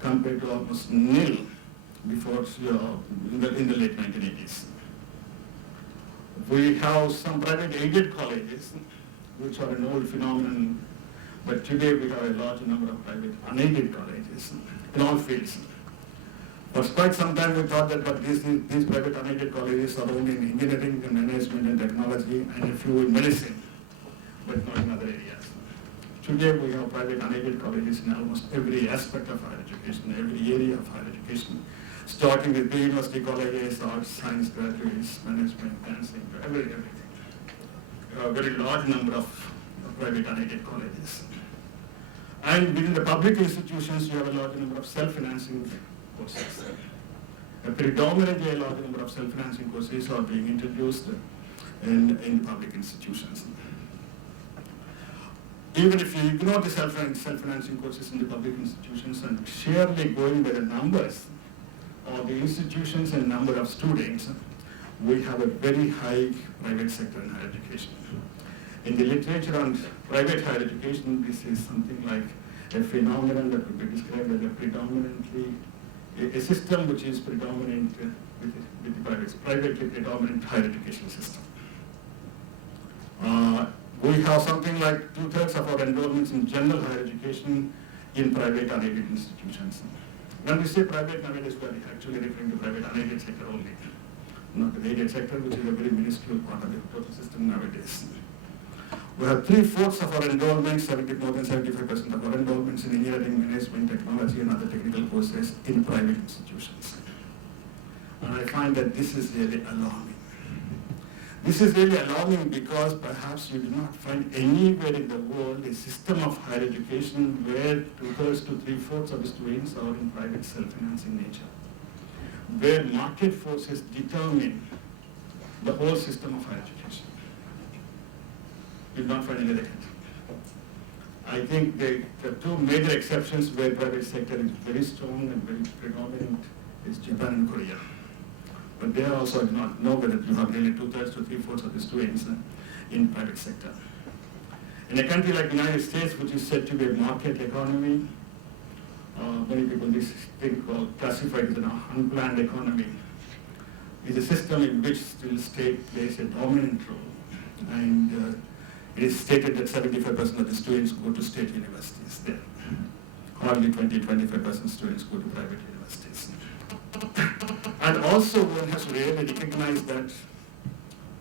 compared to almost nil before in the late 1980s. We have some private aided colleges which are an old phenomenon, but today we have a large number of private unaided colleges in all fields. For quite some time we thought that these private unaided colleges are only in engineering and management and technology and a few in medicine, but not in other areas. Today we have private unaided colleges in almost every aspect of higher education, every area of higher education, starting with pre-university colleges, arts, science graduates, management, dancing, everything. A very large number of private unaided colleges. And within the public institutions, you have a large number of self-financing courses. Predominantly a large number of self-financing courses are being introduced in public institutions. Even if you ignore the self-financing courses in the public institutions and sheerly going by the numbers of the institutions and number of students, we have a very high private sector in higher education. In the literature on private higher education, this is something like a phenomenon that could be described as a system which is predominant with the privately predominant higher education system. We have something like 2/3 of our enrollments in general higher education in private unaided institutions. When we say private nowadays, we are actually referring to private unaided sector only, not the aided sector, which is a very minuscule part of the total system nowadays. We have 3/4 of our enrollments, more than 75% of our enrollments in engineering, management, technology, and other technical courses in private institutions. And I find that this is really alarming. This is really alarming because perhaps you do not find anywhere in the world a system of higher education where 2/3 to 3/4 of the students are in private self-financing nature, where market forces determine the whole system of higher education. You do not find any other country. I think the two major exceptions where private sector is very strong and very predominant is Japan and Korea. But there also I do not know whether you have nearly 2/3 to 3/4 of the students in private sector. In a country like the United States, which is said to be a market economy, many people classify it as an unplanned economy, is a system in which still state plays a dominant role. And it is stated that 75% of the students go to state universities there. Hardly 20-25% students go to private universities. And also one has to really recognize that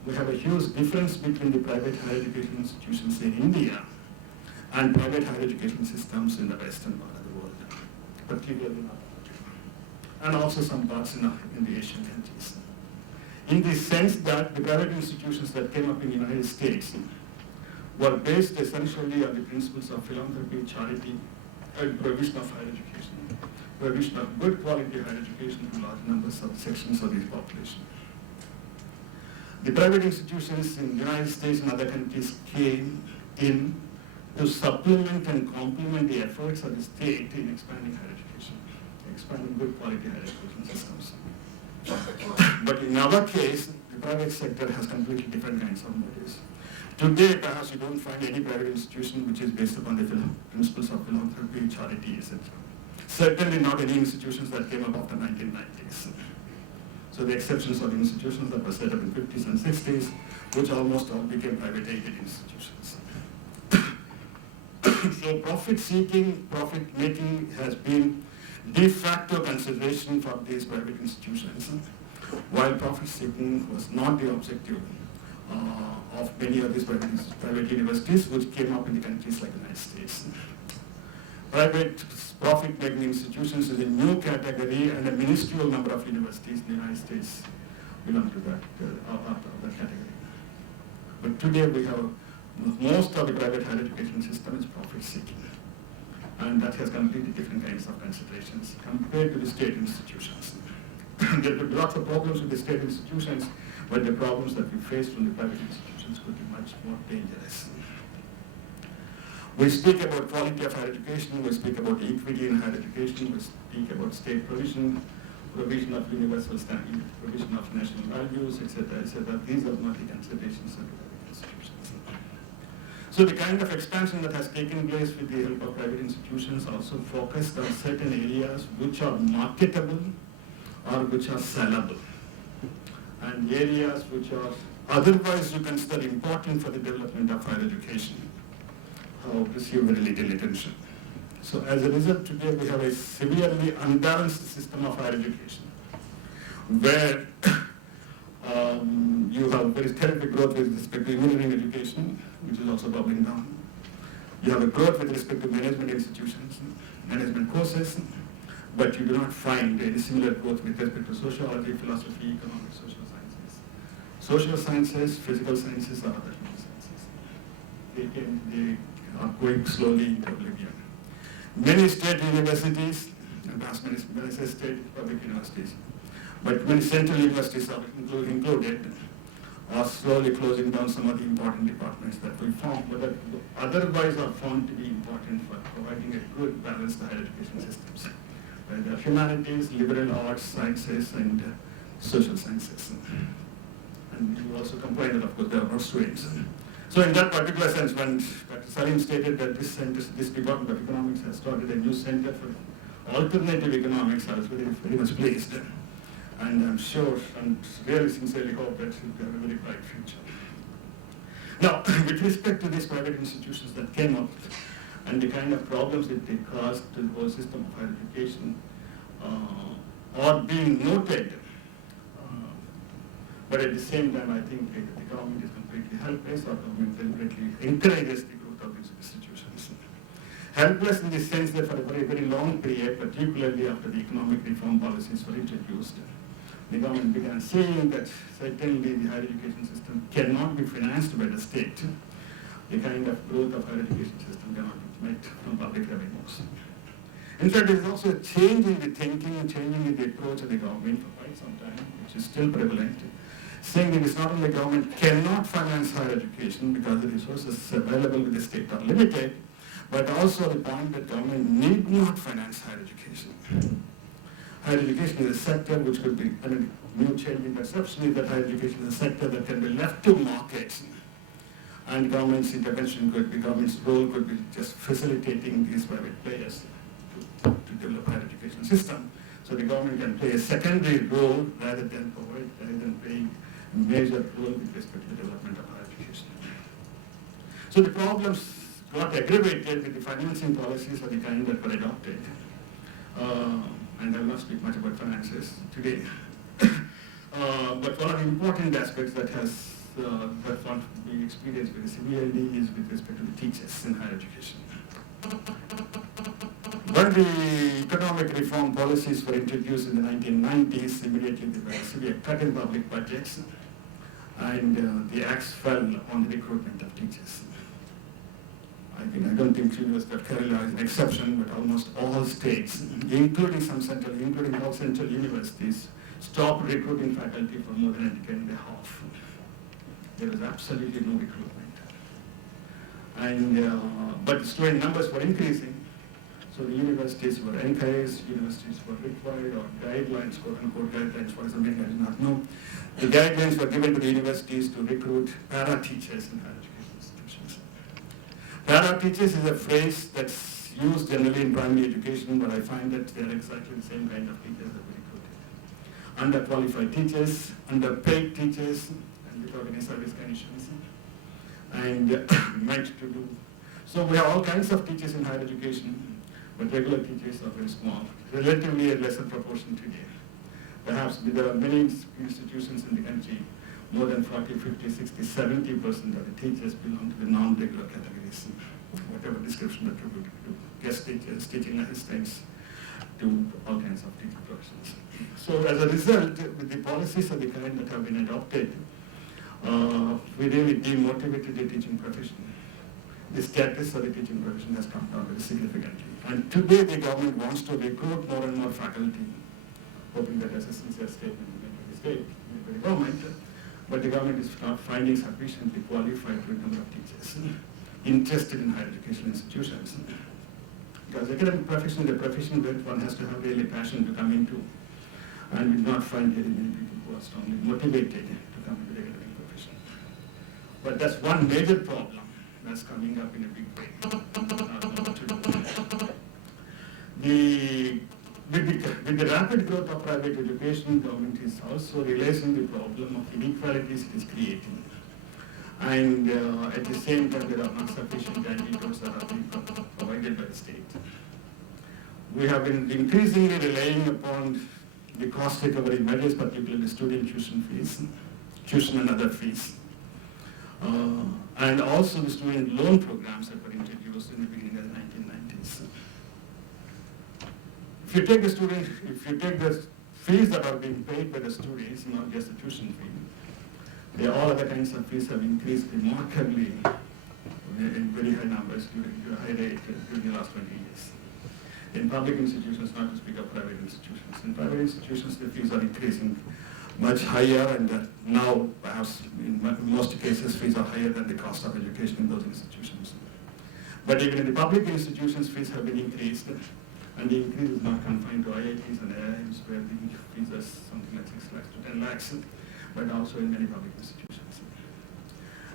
we have a huge difference between the private higher education institutions in India and private higher education systems in the western part of the world, particularly in North Africa, and also some parts in the Asian countries. In the sense that the private institutions that came up in the United States were based essentially on the principles of philanthropy, charity, and provision of higher education, provision of good quality higher education to large numbers of sections of the population. The private institutions in the United States and other countries came in to supplement and complement the efforts of the state in expanding higher education, expanding good quality higher education systems. But in our case, the private sector has completely different kinds of motives. Today, perhaps you don't find any private institution which is based upon the principles of philanthropy, charity, etc. Certainly not any institutions that came up after 1990s. So the exceptions are the institutions that were set up in 50s and 60s, which almost all became private aided institutions. So profit seeking, profit making has been de facto consideration for these private institutions, while profit seeking was not the objective of many of these private universities which came up in the countries like the United States. Private profit-making institutions is a new category, and a minuscule number of universities in the United States belong to that category. But today we have most of the private higher education system is profit-seeking, and that has completely different kinds of considerations compared to the state institutions. There could be lots of problems with the state institutions, but the problems that we face from the private institutions could be much more dangerous. We speak about quality of higher education, we speak about equity in higher education, we speak about state provision of universal standard, provision of national values, etc., etc. These are not the considerations of the private institutions. So the kind of expansion that has taken place with the help of private institutions also focused on certain areas which are marketable or which are sellable, and areas which are otherwise you consider important for the development of higher education receive very little attention. So as a result, today we have a severely unbalanced system of higher education, where you have very terrific growth with respect to engineering education, which is also bubbling down. You have a growth with respect to management institutions, management courses, but you do not find any similar growth with respect to sociology, philosophy, economics, social sciences. Social sciences, physical sciences are other sciences. They are going slowly into oblivion. Many state universities, and perhaps many state public universities, but many central universities are included, are slowly closing down some of the important departments that we found, but that otherwise are found to be important for providing a good balanced higher education systems. The humanities, liberal arts, sciences, and social sciences. And you also complain that, of course, there are more students. So in that particular sense, when Dr. Salim stated that this Department of Economics has started a new center for alternative economics, I was very, very much pleased. And I'm sure and really sincerely hope that it will have a very bright future. Now, with respect to these private institutions that came up and the kind of problems that they caused to the whole system of higher education are being noted. But at the same time, I think the government is completely helpless, or government deliberately encourages the growth of these institutions. Helpless in the sense that for a very, very long period, particularly after the economic reform policies were introduced, the government began saying that certainly the higher education system cannot be financed by the state. The kind of growth of higher education system cannot be met from public revenues. In fact, there is also a change in the thinking and changing in the approach of the government for quite some time, which is still prevalent, saying that it's not only the government cannot finance higher education because the resources available with the state are limited, but also the point that government need not finance higher education. Higher education is a sector which could be, new change in perception is that higher education is a sector that can be left to markets, and government's intervention could be, government's role could be just facilitating these private players to develop higher education system. So the government can play a secondary role rather than playing a major role with respect to the development of higher education. So the problems got aggravated with the financing policies of the kind that were adopted. And I will not speak much about finances today. But one of the important aspects that has that one being experienced very severely is with respect to the teachers in higher education. When the economic reform policies were introduced in the 1990s, immediately there was a severe cut in public budgets, and the axe fell on the recruitment of teachers. I don't think University of Kerala is an exception, but almost all states, including all central universities, stopped recruiting faculty for more than a decade and a half. There was absolutely no recruitment. And, but student numbers were increasing, so the universities were encouraged, universities were required, or guidelines, quote-unquote guidelines, for something I do not know. The guidelines were given to the universities to recruit para-teachers in higher education institutions. Para-teachers is a phrase that's used generally in primary education, but I find that they're exactly the same kind of teachers that we recruited. Underqualified teachers, underpaid teachers, and without any service conditions, and meant to do. So we have all kinds of teachers in higher education, but regular teachers are very small, relatively a lesser proportion today. Perhaps there are many institutions in the country, more than 40, 50, 60, 70% of the teachers belong to the non-regular categories, whatever description that you would do, guest teachers, teaching assistants, to all kinds of teaching professions. So as a result, with the policies of the kind that have been adopted, we really demotivated the teaching profession. The status of the teaching profession has come down very significantly. And today the government wants to recruit more and more faculty, hoping that as a sincere statement in the state, by the government, but the government is not finding sufficiently qualified number of teachers interested in higher education institutions. Because academic profession is a profession where one has to have really passion to come into, and we do not find very many people who are strongly motivated to come into the academic profession. But that's one major problem that's coming up in a big way. With the rapid growth of private education, government is also realizing the problem of inequalities it is creating. And at the same time, there are not sufficient antidotes that are being provided by the state. We have been increasingly relying upon the cost recovery measures, particularly student tuition fees, tuition and other fees. And also the student loan programs that were introduced in the beginning of the 1990s. If you take the fees that are being paid by the students, not just the tuition fee, all other kinds of fees have increased remarkably in very high numbers during high rate during the last 20 years. In public institutions, not to speak of private institutions. In private institutions, the fees are increasing much higher, and now perhaps in most cases fees are higher than the cost of education in those institutions. But even in the public institutions, fees have been increased, and the increase is not confined to IITs and IIMs where the fees are something like 6 lakhs to 10 lakhs, but also in many public institutions.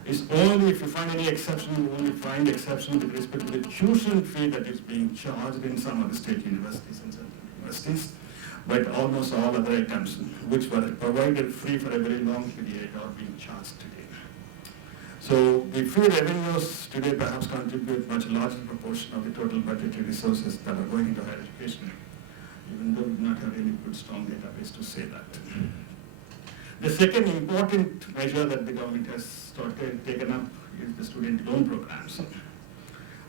It's only if you find any exception, you only find exception with respect to the tuition fee that is being charged in some of the state universities and central universities, but almost all other items which were provided free for a very long period are being charged today. So the fee revenues today perhaps contribute much larger proportion of the total budgetary resources that are going into higher education, even though we do not have any good strong database to say that. The second important measure that the government has taken up is the student loan programs.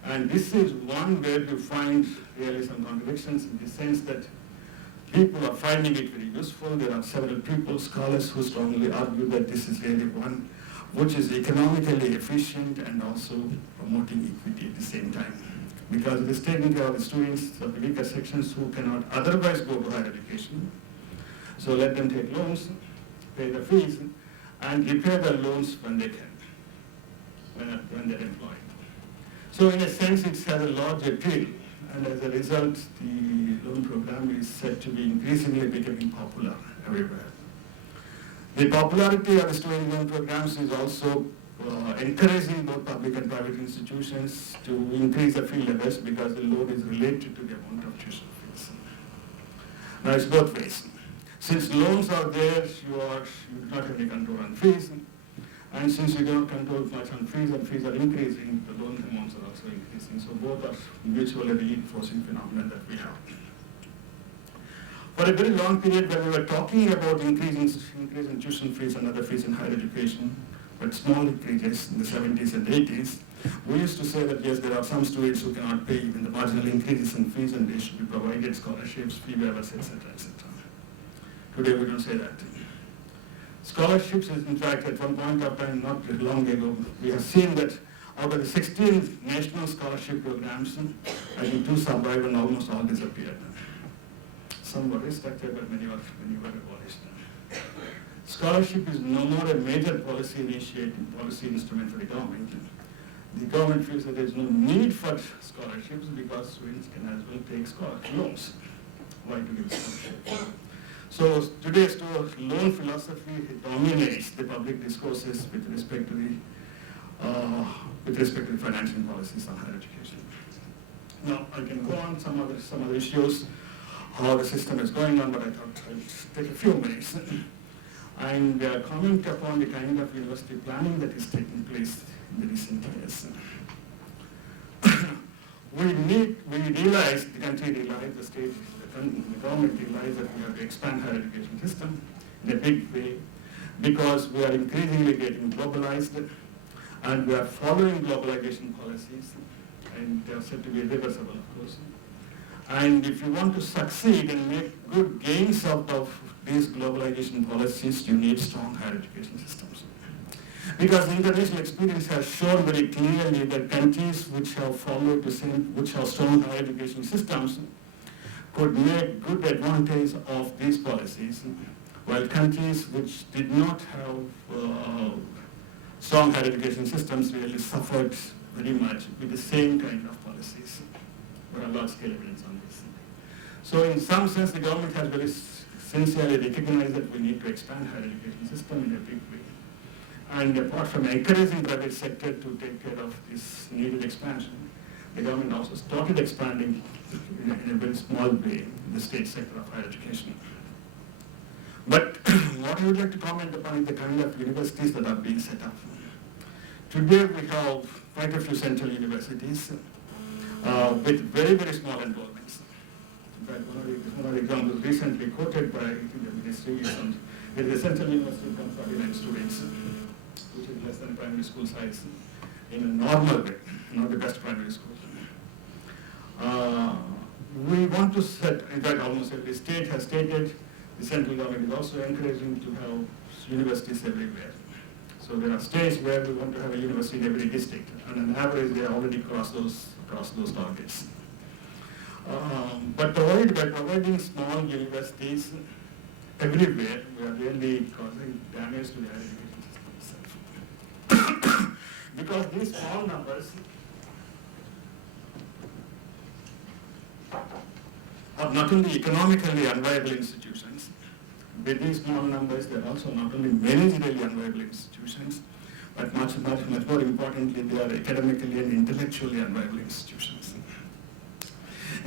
And this is one where you find really some contradictions in the sense that people are finding it very useful. There are several people, scholars, who strongly argue that this is really one which is economically efficient and also promoting equity at the same time. Because it is taking care of the students of the weaker sections who cannot otherwise go to higher education. So let them take loans, pay the fees, and repay the loans when they can, when they're employed. So in a sense, it has a large appeal, and as a result, the loan program is said to be increasingly becoming popular everywhere. The popularity of the student loan programs is also encouraging both public and private institutions to increase the fee levels because the loan is related to the amount of tuition fees. Now it's both ways. Since loans are there, you do not have any control on fees, and since you don't control much on fees and fees are increasing, the loan amounts are also increasing. So both are mutually reinforcing phenomenon that we have. For a very long period when we were talking about increase in tuition fees and other fees in higher education, but small increases in the 70s and 80s, we used to say that yes, there are some students who cannot pay even the marginal increases in fees and they should be provided scholarships, fee waivers, etc., etc. Today we don't say that. Scholarships is in fact at one point of time, not very long ago, we have seen that out of the 16 national scholarship programs, I think 2 survived and almost all disappeared. Some were restructured, but many were abolished. Scholarship is no more a major policy instrument for the government. The government feels that there is no need for scholarships because students can as well take scholarship loans. Why to give scholarships? So today's loan philosophy dominates the public discourses with respect to the financial policies on higher education. Now I can go on some other issues, how the system is going on, but I thought I'd take a few minutes and comment upon the kind of university planning that is taking place in the recent years. we realized, the country realized, the state, the government realized that we have to expand higher education system in a big way because we are increasingly getting globalized and we are following globalization policies and they are said to be irreversible, of course. And if you want to succeed and make good gains out of these globalization policies, you need strong higher education systems. Because the international experience has shown very clearly that countries which have followed the same, which have strong higher education systems, could make good advantage of these policies, while countries which did not have strong higher education systems really suffered very much with the same kind of policies. There are large-scale evidence on this. So in some sense, the government has very sincerely recognized that we need to expand higher education system in a big way. And apart from encouraging private sector to take care of this needed expansion, the government also started expanding in a very small way the state sector of higher education. But what I would like to comment upon is the kind of universities that are being set up. Today we have quite a few central universities with very, very small enrollments. In fact, one of the examples recently quoted by the ministry is there is a central university with 49 students, which is less than primary school size, in a normal way, not the best primary school. We want to set, in fact almost every state has stated, the central government is also encouraging to have universities everywhere. So there are states where we want to have a university in every district, and on average they already cross those targets. But by providing small universities everywhere, we are really causing damage to the higher education system itself. Because these small numbers are not only economically unviable institutions, with these small numbers, they are also not only managerially unviable institutions, but much more importantly, they are academically and intellectually unviable institutions.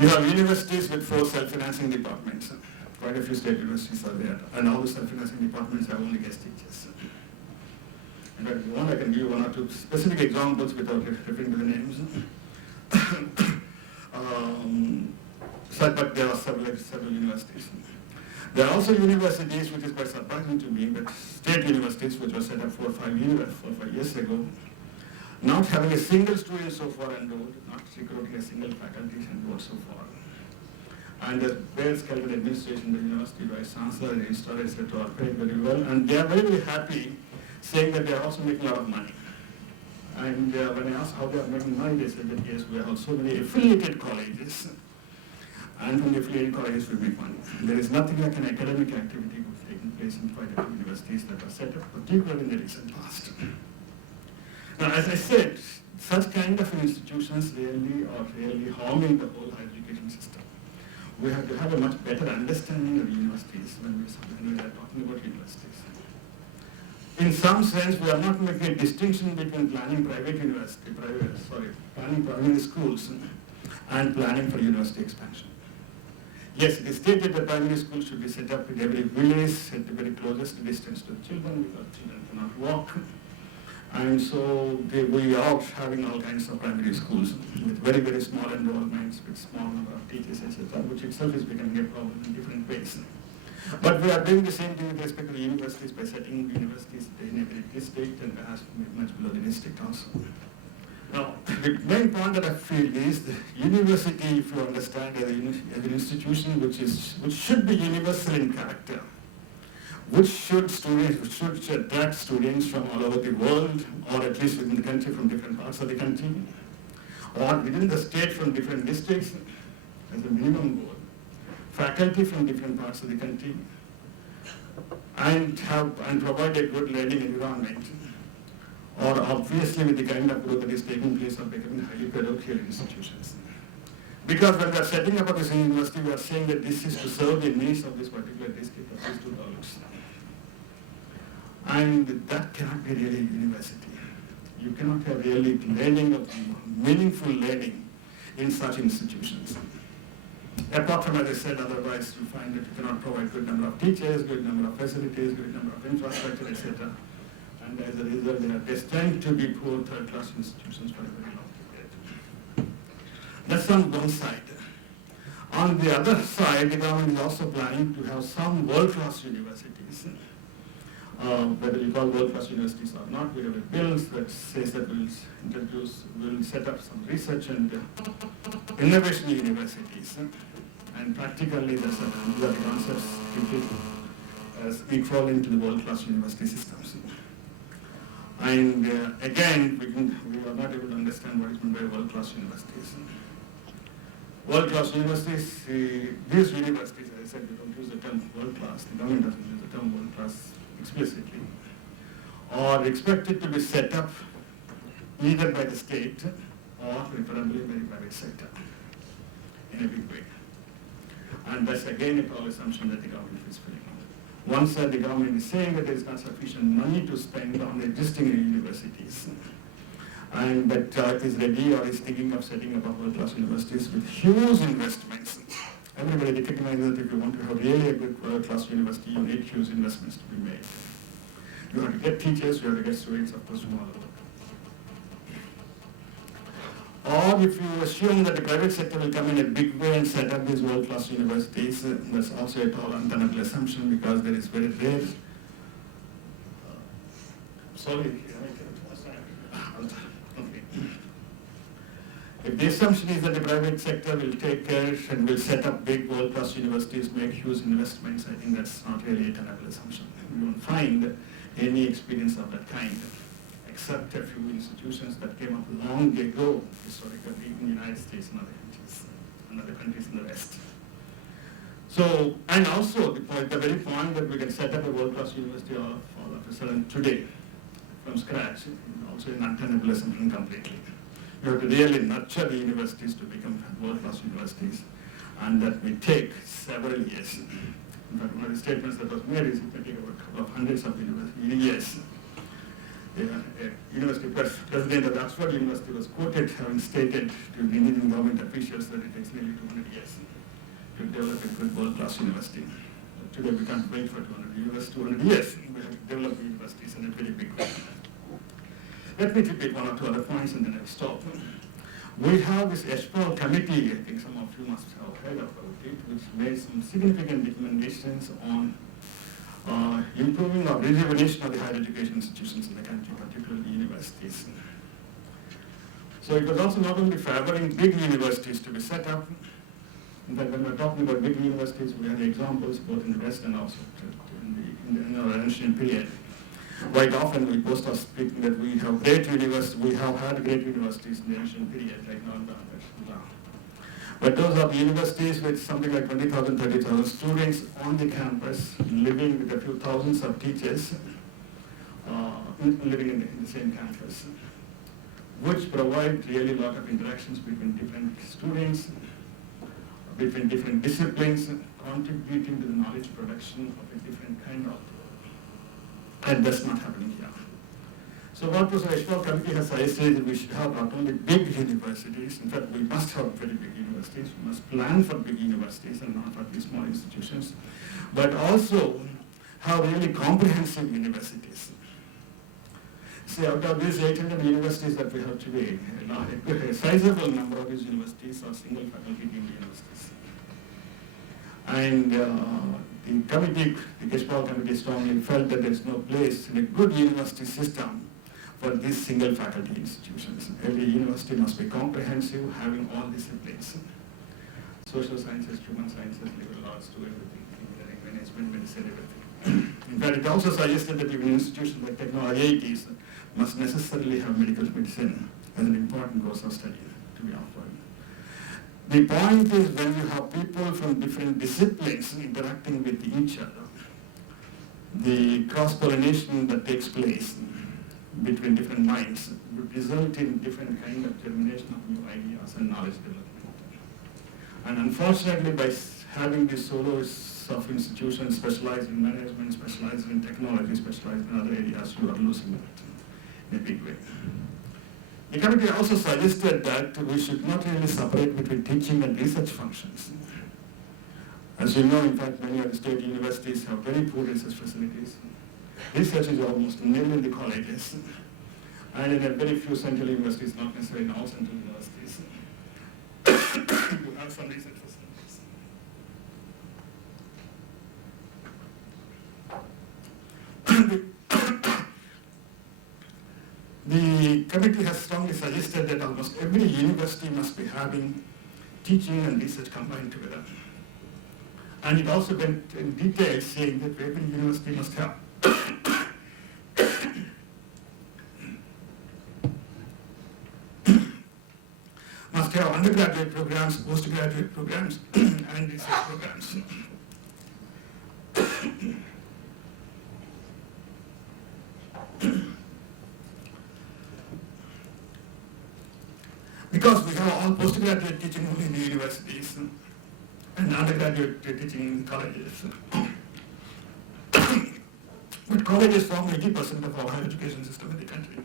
You have universities with 4 self-financing departments. Quite a few state universities are there, and all the self-financing departments have only guest teachers. In fact, if you want, I can give you 1 or 2 specific examples without referring to the names. But there are several universities. There are also universities, which is quite surprising to me, but state universities, which were set up 4 or 5 years ago, not having a single student so far enrolled, not recruiting a single faculty enrolled so far. And the well-skilled administration, the university vice chancellor, the registrar, etc., are paid very well, and they are very, very happy, saying that they are also making a lot of money. And when I asked how they are making money, they said that yes, we have so many affiliated colleges, and from the affiliated colleges we make money. There is nothing like an academic activity which is taking place in quite a few universities that are set up, particularly in the recent past. Now, as I said, such kind of institutions really are really harming the whole higher education system. We have to have a much better understanding of universities when we are talking about universities. In some sense, we are not making a distinction between planning planning primary schools and planning for university expansion. Yes, it is stated that primary schools should be set up in every village at the very closest distance to the children, because children cannot walk. And so we are having all kinds of primary schools with very, very small enrollments, with small number of teachers, etc., which itself is becoming a problem in different ways. But we are doing the same thing with respect to the universities by setting universities in every district and perhaps much below the district also. Now, the main point that I feel is the university, if you understand as an institution which should be universal in character, which should attract students from all over the world, or at least within the country from different parts of the country, or within the state from different districts as a minimum goal, faculty from different parts of the country, and provide a good learning environment, or obviously with the kind of growth that is taking place of becoming highly parochial institutions. Because when we are setting up this university, we are saying that this is to serve the needs of this particular district of these 2 taluks. And that cannot be really a university. You cannot have really meaningful learning in such institutions. Apart from, as I said, otherwise you find that you cannot provide good number of teachers, good number of facilities, good number of infrastructure, etc. And as a result, they are destined to be poor third-class institutions for a very long period. That's on one side. On the other side, the government is also planning to have some world-class universities. Whether you call world-class universities or not, we have a bill that says that we'll set up some research and innovation universities. And practically, these are the concepts as equal into the world-class university systems. And again, we are not able to understand what is meant by world-class universities. World-class universities, these universities, as I said, we don't use the term world-class, the government doesn't use the term world-class explicitly, are expected to be set up either by the state or preferably by the private sector in a big way. And that's again a tall assumption that the government is filling out. One side, the government is saying that there is not sufficient money to spend on existing universities, and that is ready or is thinking of setting up world-class universities with huge investments. Everybody recognizes that if you want to have really a good world-class university, you need huge investments to be made. You have to get teachers, you have to get students, of course, from all over. Or if you assume that the private sector will come in a big way and set up these world-class universities, that's also a tall untenable assumption because there is very rare. If the assumption is that the private sector will take care and will set up big world-class universities, make huge investments, I think that's not really a tenable assumption. We won't find any experience of that kind, except a few institutions that came up long ago, historically, in the United States and other countries in the West. So, and also the very point that we can set up a world-class university all of a sudden today, from scratch, also an untenable assumption completely. You have to really nurture the universities to become world-class universities, and that may take several years. In fact, one of the statements that was made is it may take about a couple of hundreds of years. University president of Oxford University was quoted having stated to the Indian government officials that it takes nearly 200 years to develop a good world-class university. Today we can't wait for 200 years. We have to develop universities in a very big way. Let me repeat one or two other points and then I'll stop. We have this ESPAL committee, I think some of you must have heard about it, which made some significant recommendations on improving or rejuvenation of the higher education institutions in the country, particularly universities. So it was also not only favoring big universities to be set up. In fact, when we're talking about big universities, we have examples both in the West and also in our ancient period. Quite often we boast of speaking that we have had great universities in the ancient period, like Nalanda. But those are the universities with something like 20,000, 30,000 students on the campus, living with a few thousands of teachers, living in the same campus, which provide really a lot of interactions between different students, between different disciplines, contributing to the knowledge production of a different kind of. And that's not happening here. So what the ESPAL committee has suggested that we should have not only big universities, in fact we must have very big universities, we must plan for big universities and not for these small institutions, but also have really comprehensive universities. See, out of these 800 universities that we have today, a sizable number of these universities are single faculty deemed universities. And the ESPAL committee strongly felt that there is no place in a good university system for these single faculty institutions. Every university must be comprehensive, having all disciplines. Social sciences, human sciences, liberal arts, to everything, engineering, management, medicine, everything. In fact, it also suggested that even institutions like technology IITs must necessarily have medical medicine as an important course of study to be offered. The point is when you have people from different disciplines interacting with each other, the cross-pollination that takes place between different minds would result in different kind of germination of new ideas and knowledge development. And unfortunately, by having these solos of institutions specialized in management, specialized in technology, specialized in other areas, you are losing that in a big way. The committee also suggested that we should not really separate between teaching and research functions. As you know, in fact, many of the state universities have very poor research facilities. Research is almost nil in the colleges, and in a very few central universities, not necessarily in all central universities. have some research facilities. The committee has strongly suggested that almost every university must be having teaching and research combined together. And it also went in detail saying that every university must have undergraduate programs, postgraduate programs, and research programs. Because we have all postgraduate teaching only in the universities and undergraduate teaching in colleges. But colleges form 80% of our higher education system in the country.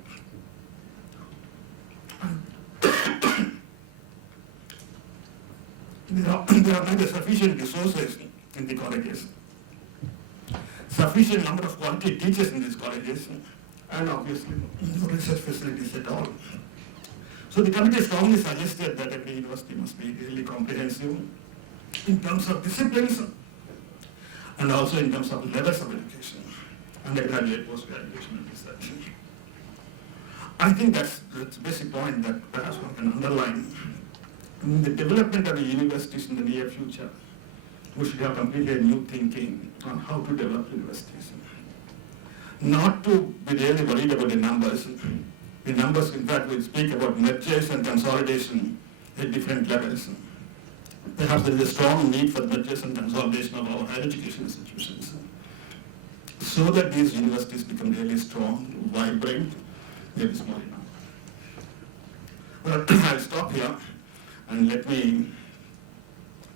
There are neither sufficient resources in the colleges, sufficient number of quality teachers in these colleges, and obviously no research facilities at all. So the committee strongly suggested that every university must be really comprehensive in terms of disciplines and also in terms of levels of education, undergraduate, postgraduation, and research. I think that's the basic point that perhaps one can underline. In the development of the universities in the near future, we should have completely new thinking on how to develop universities. Not to be really worried about the numbers. The numbers, in fact, will speak about mergers and consolidation at different levels. Perhaps there is a strong need for mergers and consolidation of our higher education institutions so that these universities become really strong, vibrant, maybe small enough. Well, I'll stop here and let me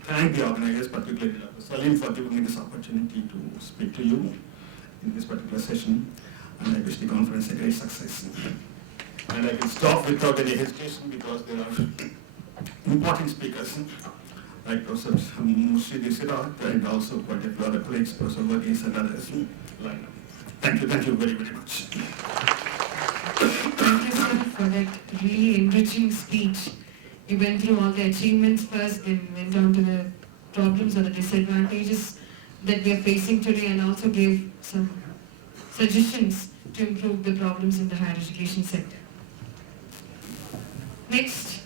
thank the organizers, particularly Dr. Salim, for giving me this opportunity to speak to you in this particular session, and I wish the conference a great success. And I can stop without any hesitation because there are important speakers like Prof. Morshidi, Sirat, and also quite a few other colleagues, Prof. Varghese and others line up. Thank you very, very much. Thank you, sir, for that really enriching speech. You went through all the achievements first, then went on to the problems or the disadvantages that we are facing today, and also gave some suggestions to improve the problems in the higher education sector. Next,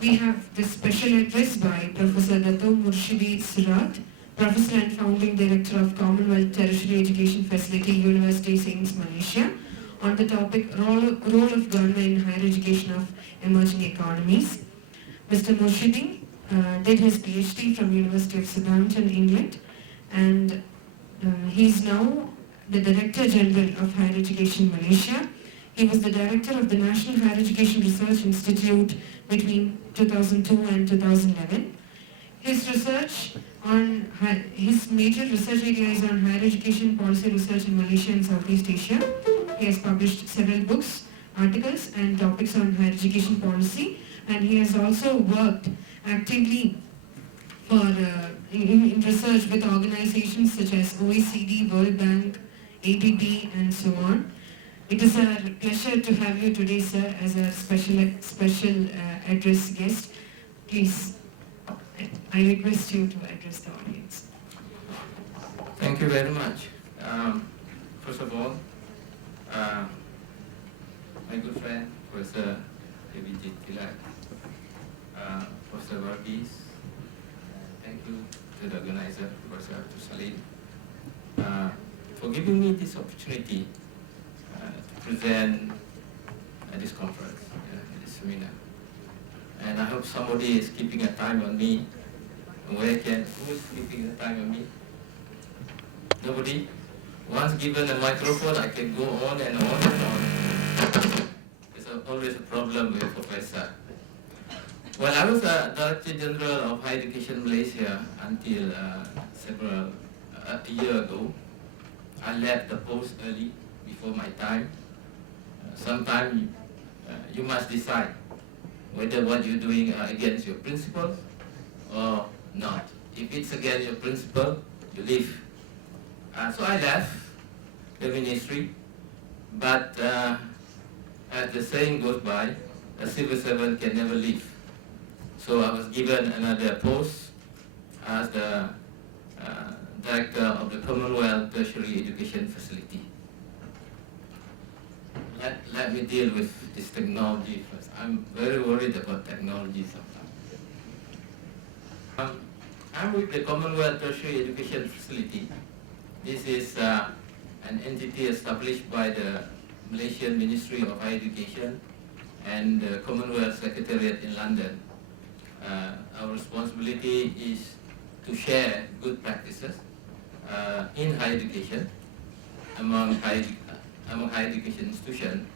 we have this special address by Professor Dato Morshidi Sirat, Professor and Founding Director of Commonwealth Tertiary Education Facility, University Saints, Malaysia, on the topic role of government in higher education of emerging economies. Mr. Morshidi did his PhD from University of Southampton, England, and he is now the Director General of Higher Education Malaysia. He was the Director of the National Higher Education Research Institute between 2002 and 2011. His major research area is on higher education policy research in Malaysia and Southeast Asia. He has published several books, articles, and topics on higher education policy, and he has also worked actively for in research with organizations such as OECD, World Bank, ADB, and so on. It is a pleasure to have you today, sir, as a special address guest. Please, I request you to address the audience. Thank you very much. First of all, my good friend, Professor Tilak, Professor Varghese, thank you to the organizer, Professor Salim, for giving me this opportunity to present at this conference, at this seminar. And I hope somebody is keeping a time on me. Who is keeping a time on me? Nobody? Once given a microphone, I can go on and on and on. It's always a problem with a professor. Well, I was a Director General of Higher Education Malaysia until a year ago. I left the post early, before my time. Sometimes you must decide whether what you're doing are against your principles or not. If it's against your principle, you leave. So I left the ministry, but as the saying goes by, a civil servant can never leave. So I was given another post as the director of the Commonwealth Tertiary Education Facility. Let me deal with this technology first. I'm very worried about technology sometimes. I'm with the Commonwealth Tertiary Education Facility. This is an entity established by the Malaysian Ministry of Higher Education and the Commonwealth Secretariat in London. Our responsibility is to share good practices in higher education among higher education institutions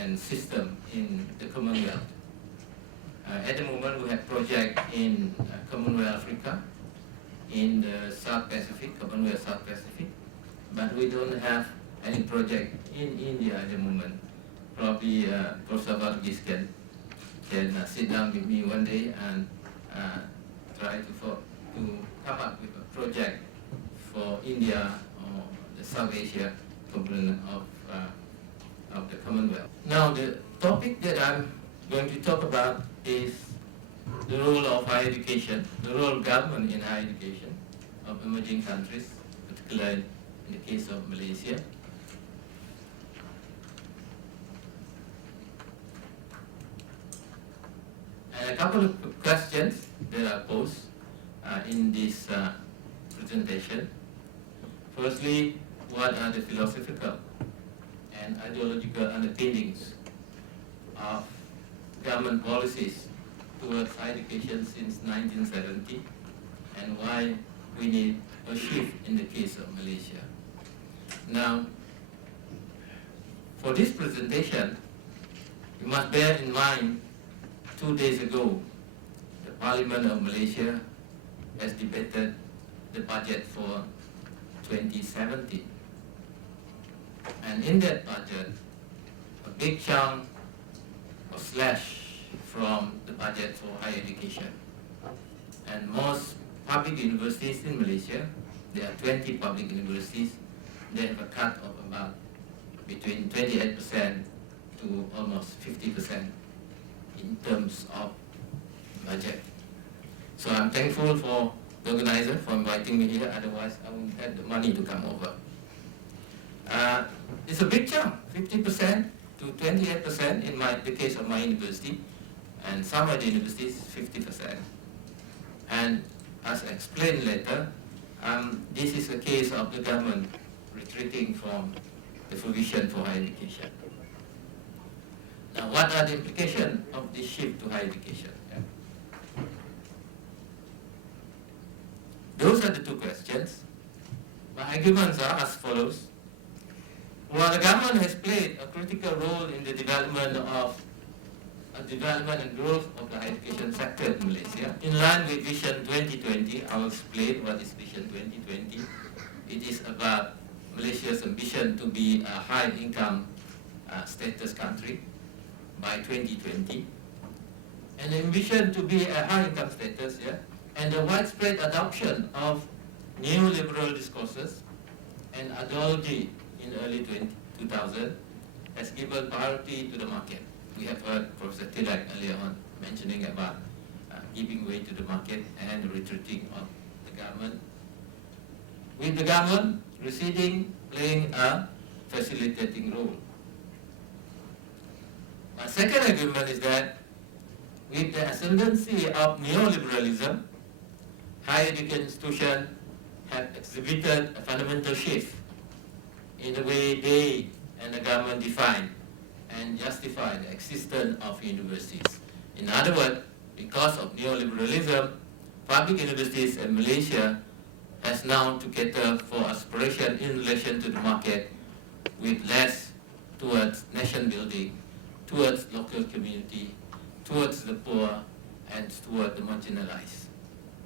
and system in the Commonwealth. At the moment, we have project in Commonwealth Africa, in the South Pacific, Commonwealth South Pacific, but we don't have any project in India at the moment. Probably Prof can sit down with me one day and try to come up with a project for India or the South Asia component of the Commonwealth. Now the topic that I'm going to talk about is the role of higher education, the role of government in higher education of emerging countries, particularly in the case of Malaysia. And a couple of questions that are posed in this presentation. Firstly, what are the philosophical and ideological underpinnings of government policies towards higher education since 1970, and why we need a shift in the case of Malaysia? Now, for this presentation, you must bear in mind 2 days ago, the Parliament of Malaysia has debated the budget for 2017. And in that budget, a big chunk was slashed from the budget for higher education. And most public universities in Malaysia, there are 20 public universities, they have a cut of about between 28% to almost 50% in terms of budget. So I'm thankful for the organizer for inviting me here, otherwise I wouldn't have the money to come over. It's a big chunk, 50% to 28% in the case of my university, and some other universities 50%. And as explained later, this is a case of the government retreating from the provision for higher education. Now, what are the implications of this shift to higher education? Those are the two questions. My arguments are as follows. While the government has played a critical role in the development and growth of the higher education sector in Malaysia, in line with Vision 2020, I will explain what is Vision 2020. It is about Malaysia's ambition to be a high-income status country by 2020, and the ambition to be a high-income status, and the widespread adoption of neoliberal discourses and ideology in early 2000 has given priority to the market. We have heard Professor Tilak earlier on mentioning about giving way to the market and retreating of the government, with the government receding, playing a facilitating role. My second argument is that with the ascendancy of neoliberalism, higher education institutions have exhibited a fundamental shift in the way they and the government define and justify the existence of universities. In other words, because of neoliberalism, public universities in Malaysia has now to cater for aspiration in relation to the market, with less towards nation building, towards local community, towards the poor, and towards the marginalized.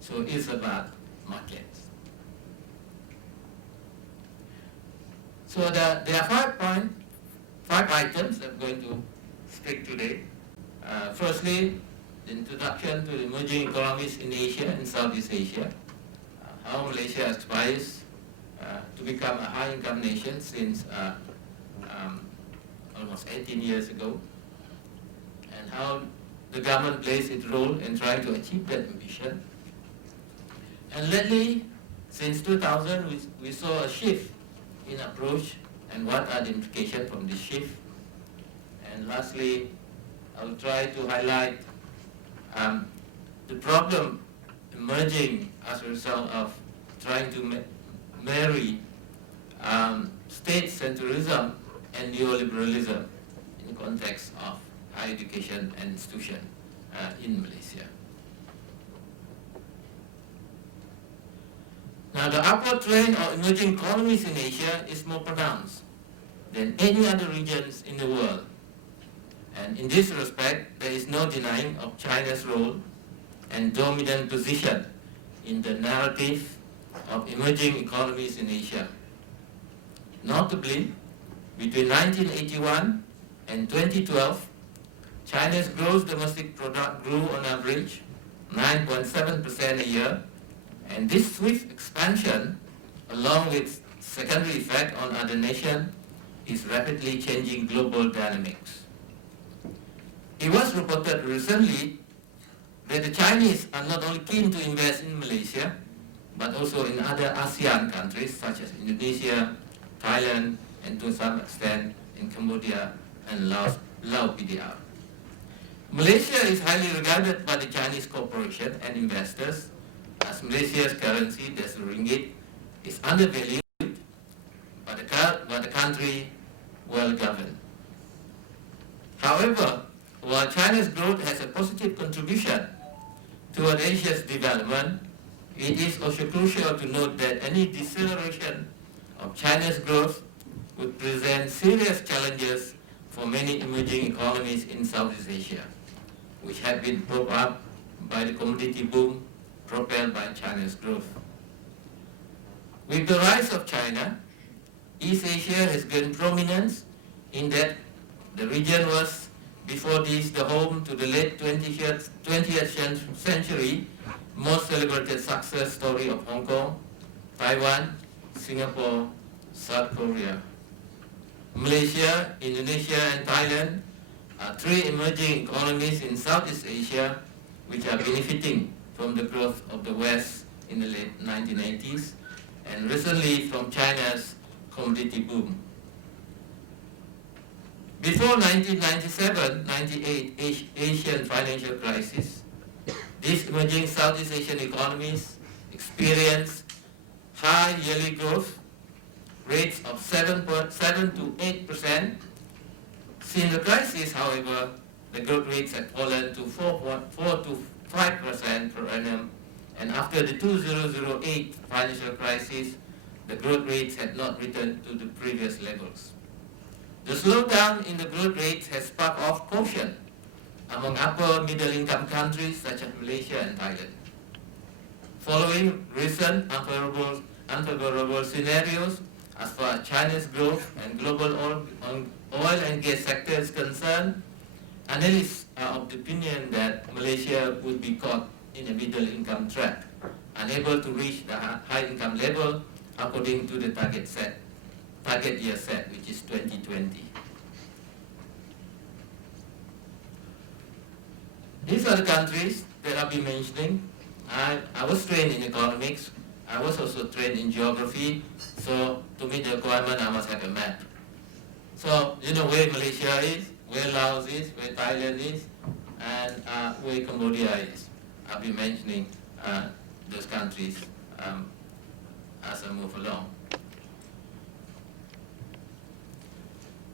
So it's about markets. So there are 5 items that I'm going to speak today. Firstly, the introduction to the emerging economies in Asia and Southeast Asia, how Malaysia aspires to become a high-income nation since almost 18 years ago, and how the government plays its role in trying to achieve that ambition. And lately, since 2000, we saw a shift in approach, and what are the implications from this shift. And lastly, I will try to highlight the problem emerging as a result of trying to marry state centrism and neoliberalism in the context of higher education and institution in Malaysia. Now, the upward trend of emerging economies in Asia is more pronounced than any other regions in the world. And in this respect, there is no denying of China's role and dominant position in the narrative of emerging economies in Asia. Notably, between 1981 and 2012, China's gross domestic product grew on average 9.7% a year, and this swift expansion, along with secondary effect on other nations, is rapidly changing global dynamics. It was reported recently that the Chinese are not only keen to invest in Malaysia, but also in other ASEAN countries such as Indonesia, Thailand, and to some extent in Cambodia and Laos PDR. Malaysia is highly regarded by the Chinese corporation and investors, as Malaysia's currency, that's the ringgit, is undervalued, but the country well governed. However, while China's growth has a positive contribution toward Asia's development, it is also crucial to note that any deceleration of China's growth would present serious challenges for many emerging economies in Southeast Asia, which have been propped up by the commodity boom propelled by China's growth. With the rise of China, East Asia has gained prominence in that the region was before this the home to the late 20th century most celebrated success story of Hong Kong, Taiwan, Singapore, South Korea. Malaysia, Indonesia, and Thailand are three emerging economies in Southeast Asia which are benefiting from the growth of the West in the late 1980s and recently from China's commodity boom. Before 1997-98 Asian financial crisis, these emerging Southeast Asian economies experienced high yearly growth rates of 7 to 8%. Since the crisis, however, the growth rates had fallen to 4 to 5% per annum, and after the 2008 financial crisis, the growth rates had not returned to the previous levels. The slowdown in the growth rates has sparked off caution among upper middle income countries such as Malaysia and Thailand. Following recent unfavorable scenarios as far as China's growth and global oil and gas sector is concerned, analysts are of the opinion that Malaysia would be caught in a middle income trap, unable to reach the high income level according to the target year set, which is 2020. These are the countries that I've been mentioning. I was trained in economics. I was also trained in geography. So to meet the requirement, I must have a map. So you know where Malaysia is, where Laos is, where Thailand is, and where Cambodia is. I'll be mentioning those countries as I move along.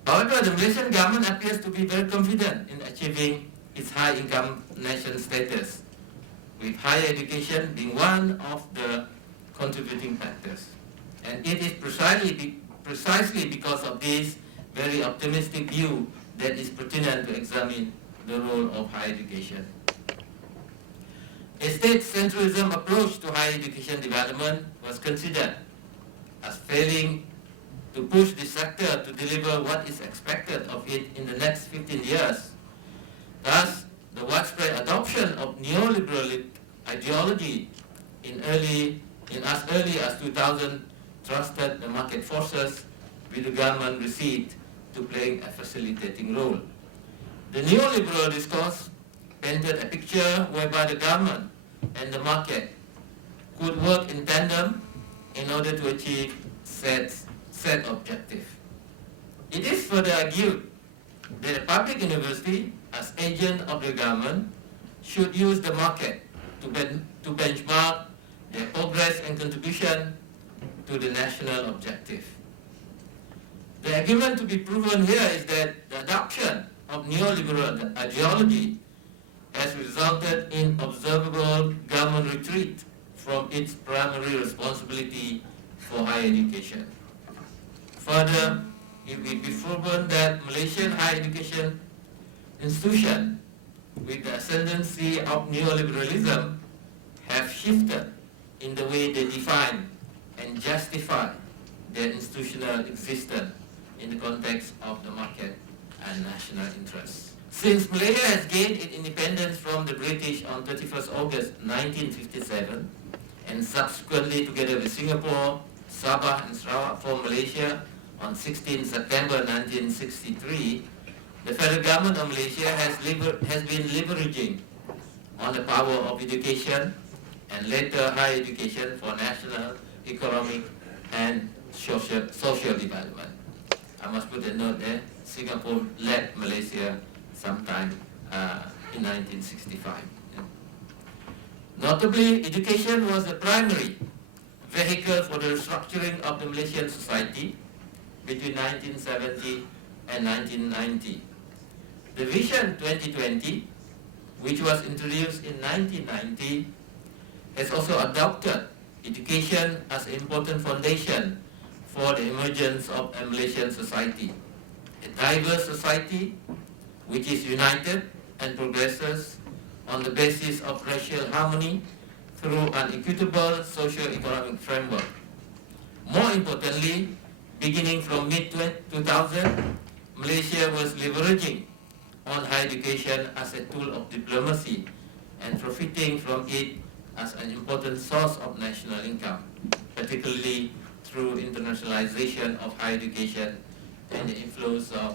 However, the Malaysian government appears to be very confident in achieving its high-income nation status, with higher education being one of the contributing factors. And it is precisely because of this very optimistic view that is pertinent to examine the role of higher education. A state-centrism approach to higher education development was considered as failing to push the sector to deliver what is expected of it in the next 15 years. Thus, the widespread adoption of neoliberal ideology in as early as 2000 trusted the market forces, with the government received to playing a facilitating role. The neoliberal discourse painted a picture whereby the government and the market could work in tandem in order to achieve set objective. It is further argued that a public university, as agent of the government, should use the market to benchmark their progress and contribution to the national objective. The argument to be proven here is that the adoption of neoliberal ideology has resulted in observable government retreat from its primary responsibility for higher education. Further, it will be proven that Malaysian higher education institutions, with the ascendancy of neoliberalism, have shifted in the way they define and justify their institutional existence in the context of the market and national interests. Since Malaysia has gained its independence from the British on 31st August 1957, and subsequently together with Singapore, Sabah and Sarawak formed Malaysia on 16 September 1963, the federal government of Malaysia has been leveraging on the power of education and later higher education for national, economic and social development. I must put a note there, Singapore led Malaysia sometime in 1965. Notably, education was the primary vehicle for the restructuring of the Malaysian society between 1970 and 1990. The Vision 2020, which was introduced in 1990, has also adopted education as an important foundation for the emergence of a Malaysian society, a diverse society which is united and progresses on the basis of racial harmony through an equitable socio-economic framework. More importantly, beginning from mid-2000, Malaysia was leveraging on higher education as a tool of diplomacy and profiting from it as an important source of national income, particularly through internationalization of higher education and the inflows of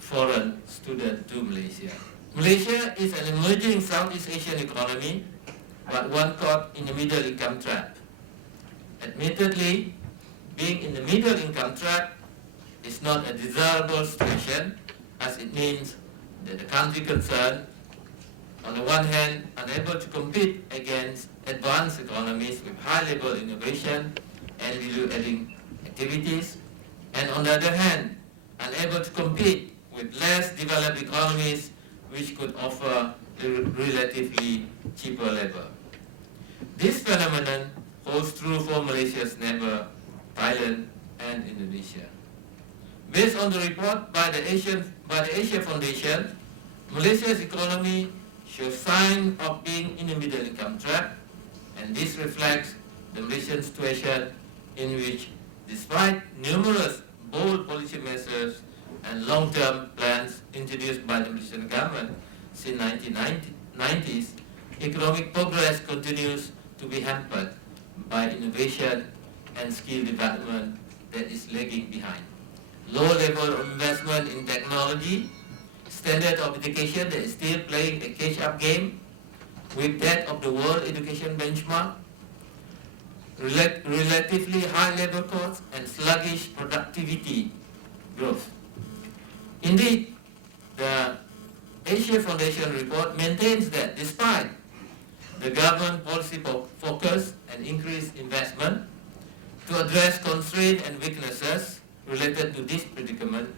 foreign students to Malaysia. Malaysia is an emerging Southeast Asian economy, but one caught in the middle income trap. Admittedly, being in the middle income trap is not a desirable situation, as it means that the country concerned, on the one hand, unable to compete against advanced economies with high-level innovation and value-adding activities, and on the other hand, unable to compete with less developed economies which could offer relatively cheaper labor. This phenomenon holds true for Malaysia's neighbor, Thailand and Indonesia. Based on the report by the Asia Foundation, Malaysia's economy shows signs of being in the middle income trap, and this reflects the Malaysian situation in which, despite numerous bold policy measures and long-term plans introduced by the Malaysian government since 1990s, economic progress continues to be hampered by innovation and skill development that is lagging behind. Low level of investment in technology, standard of education that is still playing a catch-up game with that of the world education benchmark, relatively high labor costs and sluggish productivity growth. Indeed, the Asia Foundation report maintains that despite the government policy focus and increased investment to address constraints and weaknesses related to this predicament,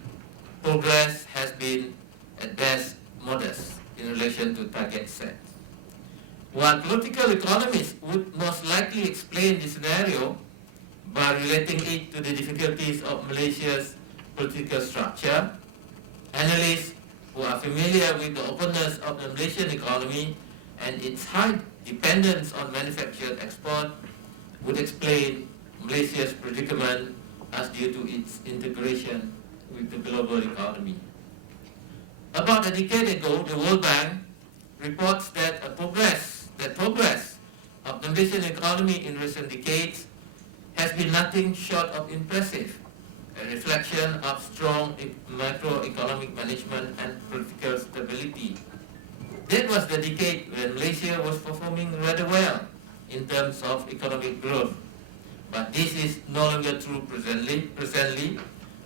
progress has been at best modest in relation to targets set. While political economists would most likely explain this scenario by relating it to the difficulties of Malaysia's political structure, analysts who are familiar with the openness of the Malaysian economy and its high dependence on manufactured export would explain Malaysia's predicament as due to its integration with the global economy. About a decade ago, the World Bank reports that progress of the Malaysian economy in recent decades has been nothing short of impressive, a reflection of strong macroeconomic management and political stability. That was the decade when Malaysia was performing rather well in terms of economic growth. But this is no longer true presently,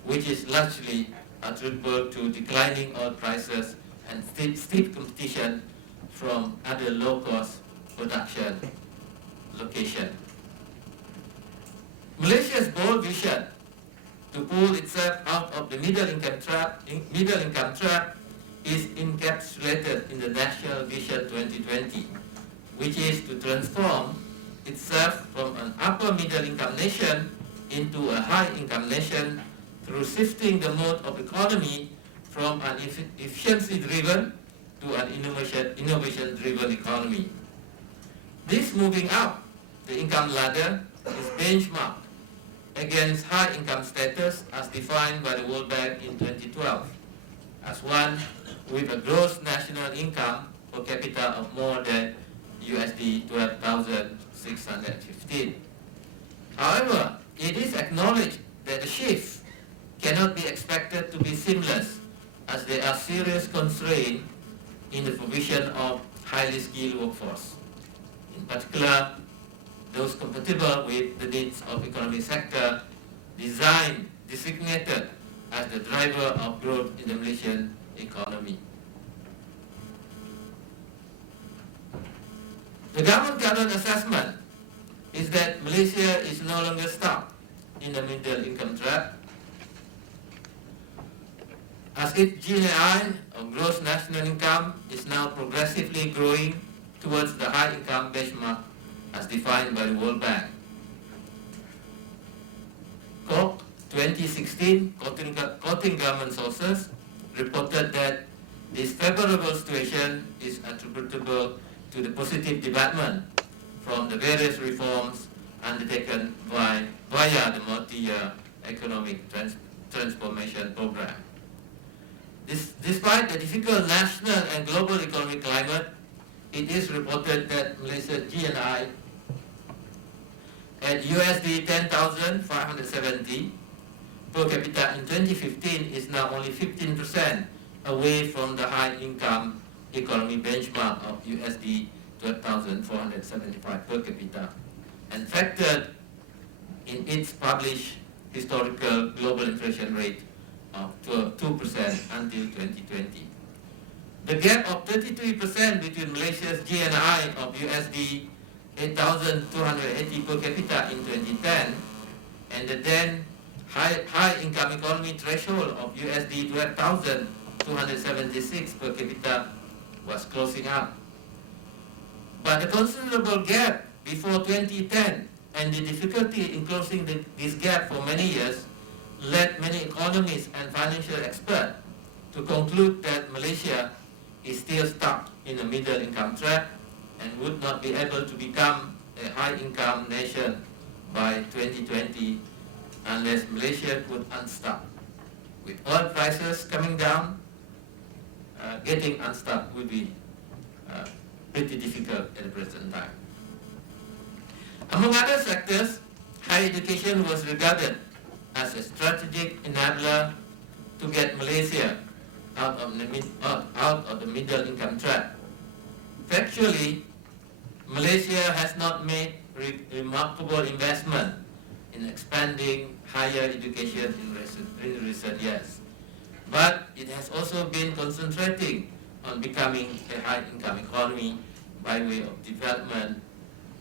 which is largely attributable to declining oil prices and steep competition from other low-cost production locations. Malaysia's bold vision to pull itself out of the middle income trap is encapsulated in the National Vision 2020, which is to transform itself from an upper middle income nation into a high income nation through shifting the mode of economy from an efficiency-driven to an innovation-driven economy. This moving up the income ladder is benchmarked against high income status as defined by the World Bank in 2012 as one with a gross national income per capita of more than USD 12,615. However, it is acknowledged that the shift cannot be expected to be seamless as there are serious constraints in the provision of highly skilled workforce. In particular, those compatible with the needs of economic sector designated as the driver of growth in the Malaysian economy. The government current assessment is that Malaysia is no longer stuck in the middle income trap, as its GNI, or gross national income, is now progressively growing towards the high income benchmark as defined by the World Bank. COP 2016, quoting government sources, reported that this favorable situation is attributable to the positive development from the various reforms undertaken via the multi-year economic transformation program. Despite the difficult national and global economic climate, it is reported that Malaysia's GNI at USD 10,570 per capita in 2015 is now only 15% away from the high income economy benchmark of USD 12,475 per capita, and factored in its published historical global inflation rate of 2% until 2020. The gap of 33% between Malaysia's GNI of USD 8,280 per capita in 2010 and the then high income economy threshold of USD 12,276 per capita was closing up. But the considerable gap before 2010 and the difficulty in closing this gap for many years led many economists and financial experts to conclude that Malaysia is still stuck in a middle income trap and would not be able to become a high income nation by 2020 unless Malaysia could unstuck. With oil prices coming down, getting unstuck would be pretty difficult at the present time. Among other sectors, higher education was regarded as a strategic enabler to get Malaysia out of the middle income trap. Factually, Malaysia has not made remarkable investment in expanding higher education in recent years, but it has also been concentrating on becoming a high income economy by way of development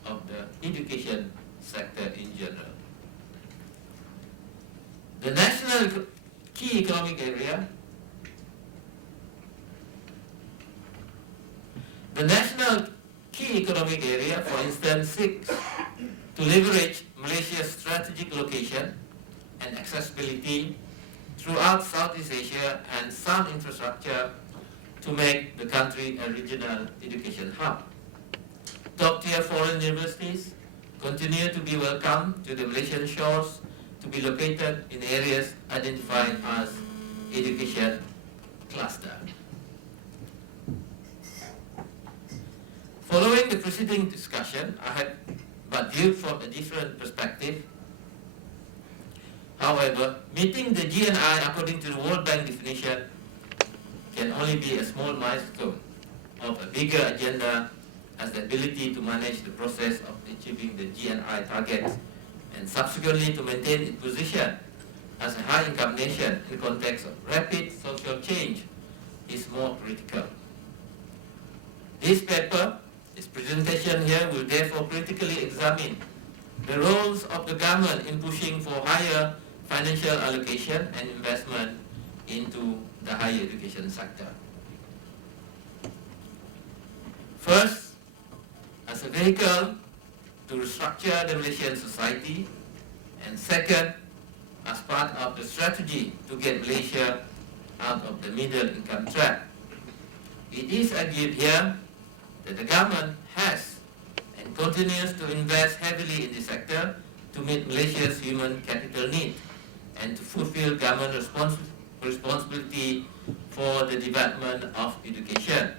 of the education sector in general. The national key economic area for instance, seeks to leverage Malaysia's strategic location and accessibility throughout Southeast Asia and sound infrastructure to make the country a regional education hub. Top-tier foreign universities continue to be welcome to the Malaysian shores to be located in areas identified as education cluster. Following the preceding discussion, I had but viewed from a different perspective. However, meeting the GNI according to the World Bank definition can only be a small milestone of a bigger agenda as the ability to manage the process of achieving the GNI targets and subsequently to maintain its position as a high-income nation in the context of rapid social change is more critical. This paper, this presentation here, will therefore critically examine the roles of the government in pushing for higher financial allocation and investment into the higher education sector. First, as a vehicle to restructure the Malaysian society, and second, as part of the strategy to get Malaysia out of the middle income trap. It is argued here that the government has and continues to invest heavily in this sector to meet Malaysia's human capital need and to fulfill government responsibility for the development of education.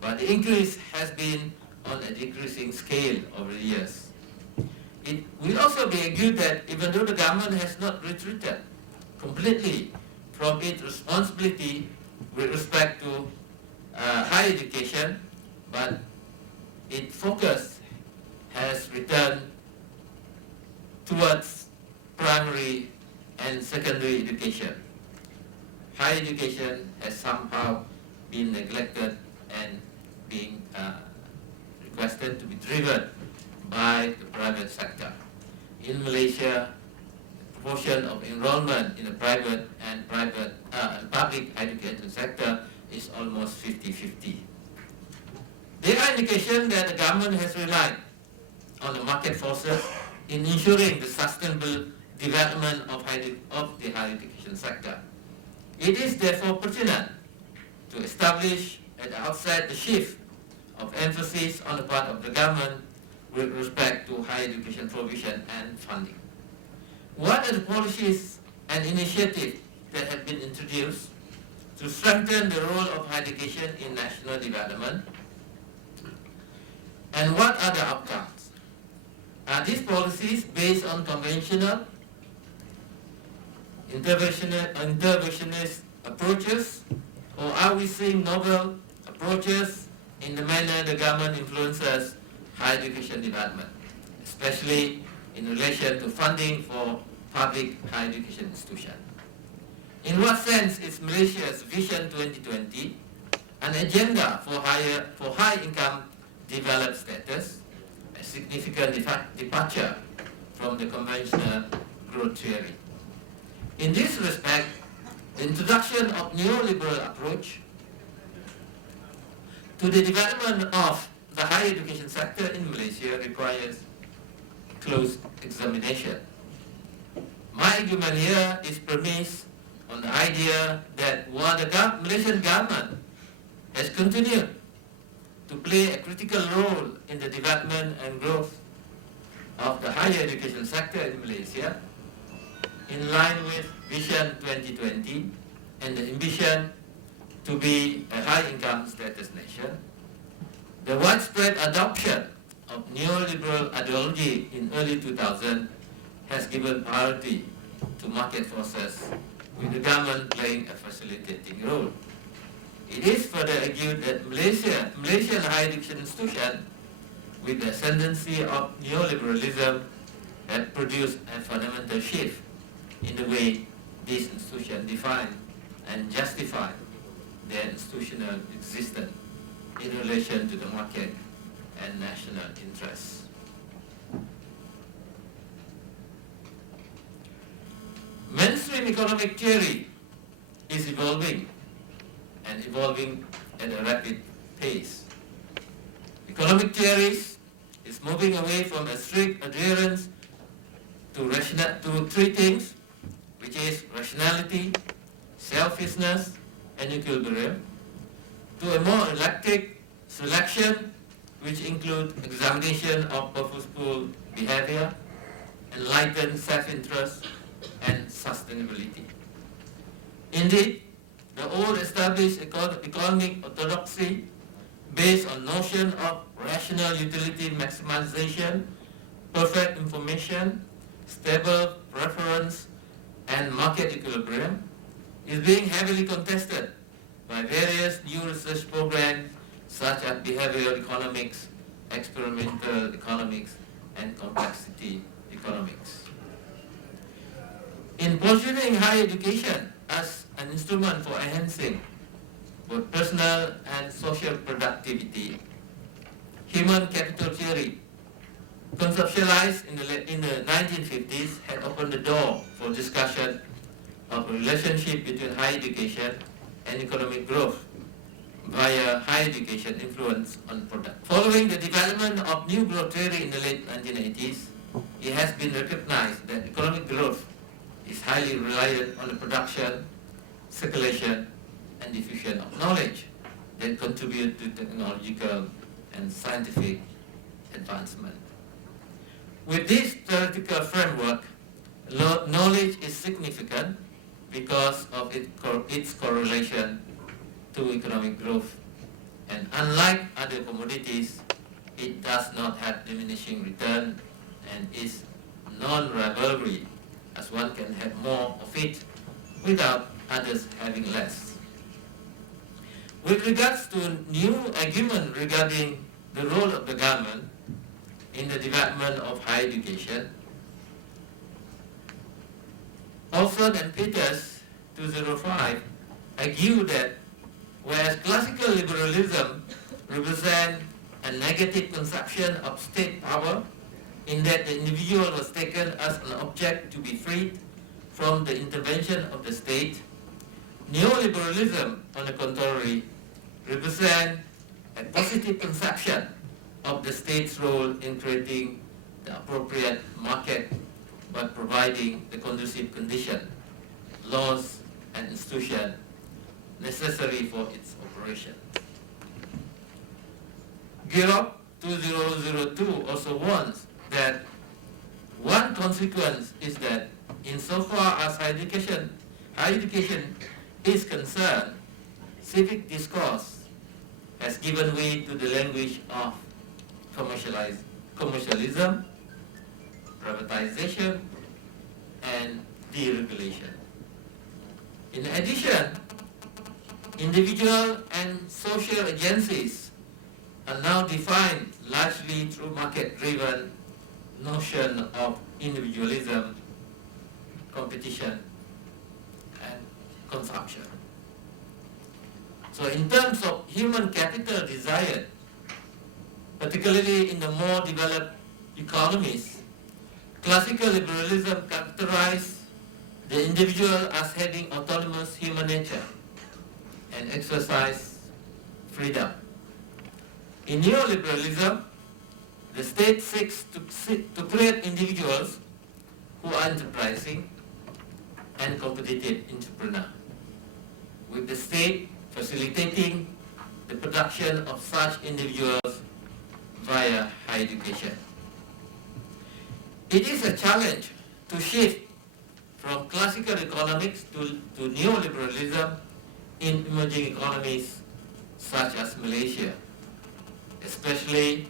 But the increase has been on a decreasing scale over the years. It will also be argued that even though the government has not retreated completely from its responsibility with respect to higher education, but its focus has returned towards primary and secondary education. Higher education has somehow been neglected and being requested to be driven by the private sector. In Malaysia, the proportion of enrollment in the private and public education sector is almost 50-50. There are indications that the government has relied on the market forces in ensuring the sustainable development of the higher education sector. It is therefore pertinent to establish at the outset the shift of emphasis on the part of the government with respect to higher education provision and funding. What are the policies and initiatives that have been introduced to strengthen the role of higher education in national development? And what are the outcomes? Are these policies based on conventional interventionist approaches, or are we seeing novel approaches in the manner the government influences higher education development, especially in relation to funding for public higher education institutions? In what sense is Malaysia's Vision 2020 an agenda for high-income developed status, a significant departure from the conventional growth theory? In this respect, the introduction of neoliberal approach to the development of the higher education sector in Malaysia requires close examination. My argument here is premised on the idea that while the Malaysian government has continued to play a critical role in the development and growth of the higher education sector in Malaysia, in line with Vision 2020 and the ambition to be a high-income status nation, the widespread adoption of neoliberal ideology in early 2000 has given priority to market forces, with the government playing a facilitating role. It is further argued that Malaysian higher education institutions, with the ascendancy of neoliberalism, have produced a fundamental shift in the way these institutions define and justify their institutional existence in relation to the market and national interests. Mainstream economic theory is evolving and evolving at a rapid pace. Economic theories is moving away from a strict adherence to three things, which is rationality, selfishness, and equilibrium, to a more eclectic selection, which includes examination of purposeful behavior, enlightened self-interest, and sustainability. Indeed, the old established economic orthodoxy based on notion of rational utility maximization, perfect information, stable preference, and market equilibrium is being heavily contested by various new research programs such as behavioral economics, experimental economics, and complexity economics. In pursuing higher education as an instrument for enhancing both personal and social productivity, human capital theory, conceptualized in the 1950s, had opened the door for discussion of a relationship between higher education and economic growth via higher education influence on product. Following the development of new growth theory in the late 1980s, it has been recognized that economic growth is highly reliant on the production, circulation, and diffusion of knowledge that contribute to technological and scientific advancement. With this theoretical framework, knowledge is significant because of its correlation to economic growth, and unlike other commodities, it does not have diminishing return and is non-rivalry, as one can have more of it without others having less. With regards to new argument regarding the role of the government in the development of higher education, Olson and Peters 2005 argue that whereas classical liberalism represents a negative conception of state power, in that the individual was taken as an object to be freed from the intervention of the state, neoliberalism, on the contrary, represents a positive conception of the state's role in creating the appropriate market by providing the conducive condition, laws, and institutions necessary for its operation. Gilroy 2002 also warns that one consequence is that insofar as higher education is concerned, civic discourse has given way to the language of commercialism, privatization, and deregulation. In addition, individual and social agencies are now defined largely through market-driven notion of individualism, competition, and consumption. So in terms of human capital desired, particularly in the more developed economies, classical liberalism characterized the individual as having autonomous human nature and exercise freedom. In neoliberalism, the state seeks to create individuals who are enterprising and competitive entrepreneurs, with the state facilitating the production of such individuals via higher education. It is a challenge to shift from classical economics to neoliberalism in emerging economies such as Malaysia, especially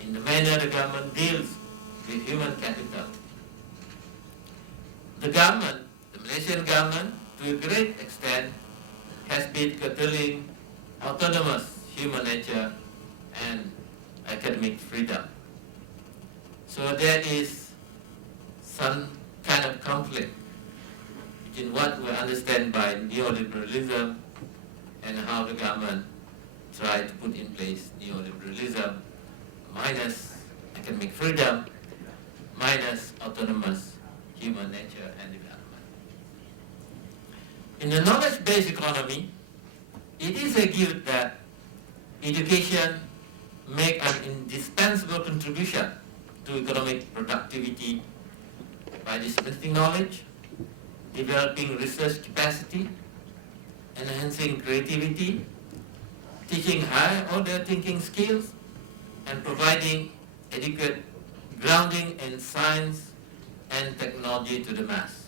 in the manner the government deals with human capital. The Malaysian government, to a great extent, has been curtailing autonomous human nature and academic freedom. So there is some kind of conflict between what we understand by neoliberalism and how the government tried to put in place neoliberalism minus academic freedom, minus autonomous human nature and development. In the knowledge-based economy, it is argued that education makes an indispensable contribution to economic productivity by disseminating knowledge, developing research capacity, enhancing creativity, teaching high-order thinking skills, and providing adequate grounding in science and technology to the mass,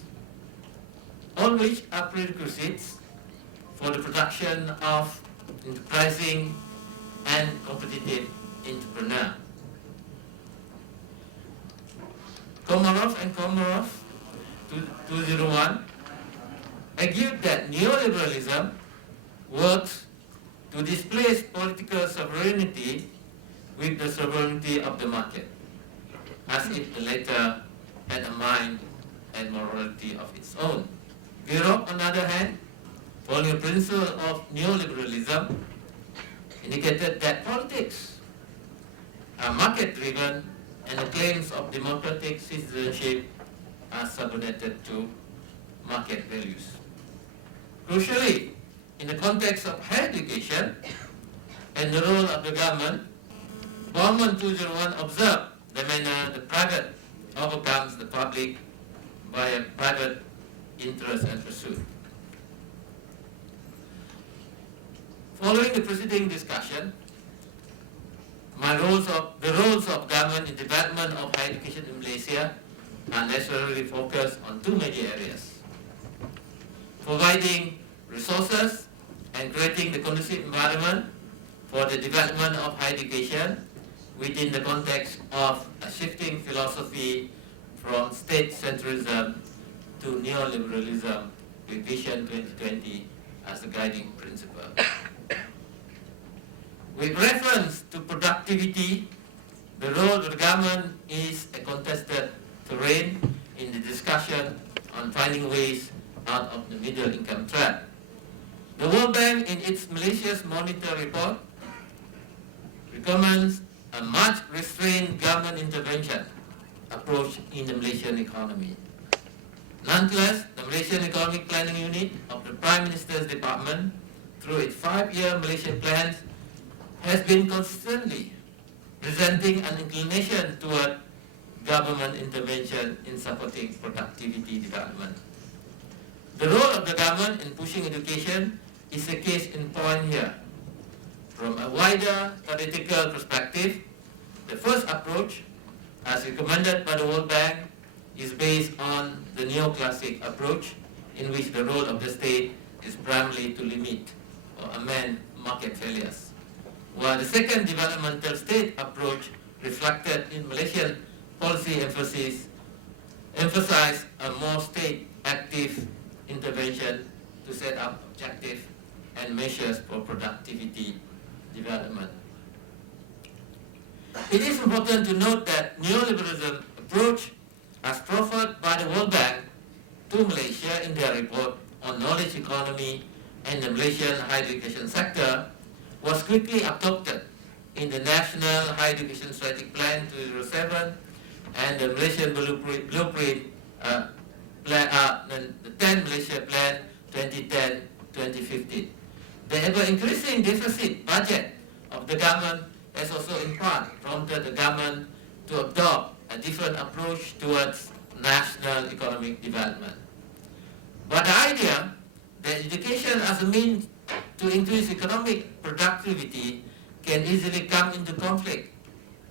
all which are prerequisites for the production of enterprising and competitive entrepreneur. Komarov and Komarov 201 argued that neoliberalism works to displace political sovereignty with the sovereignty of the market, as if the latter had a mind and morality of its own. Europe, on the other hand, following a principle of neoliberalism, indicated that politics are market-driven and the claims of democratic citizenship are subordinated to market values. Crucially, in the context of higher education and the role of the government, Government 201 observed the manner the private overcomes the public by a private interest and pursuit. Following the preceding discussion, the roles of government in development of higher education in Malaysia are necessarily focused on two major areas: providing resources and creating the conducive environment for the development of higher education within the context of a shifting philosophy from state centrism to neoliberalism with Vision 2020 as the guiding principle. With reference to productivity, the role of the government is a contested terrain in the discussion on finding ways out of the middle income trap. The World Bank, in its Malaysia's Monitor report, recommends a much restrained government intervention approach in the Malaysian economy. Nonetheless, the Malaysian Economic Planning Unit of the Prime Minister's Department, through its 5-year Malaysia plans, has been constantly presenting an inclination toward government intervention in supporting productivity development. The role of the government in pushing education is a case in point here. From a wider theoretical perspective, the first approach, as recommended by the World Bank, is based on the neoclassic approach, in which the role of the state is primarily to limit or amend market failures, while the second developmental state approach, reflected in Malaysian policy emphasized a more state active intervention to set up objectives and measures for productivity development. It is important to note that neoliberalism approach, as proffered by the World Bank to Malaysia in their report on knowledge economy and the Malaysian higher education sector, was quickly adopted in the National Higher Education Strategic Plan 2007 and the Malaysian Blueprint the 10 Malaysia Plan 2010-2015. The ever-increasing deficit budget of the government has also in part prompted the government to adopt a different approach towards national economic development. But the idea that education as a means to increase economic productivity can easily come into conflict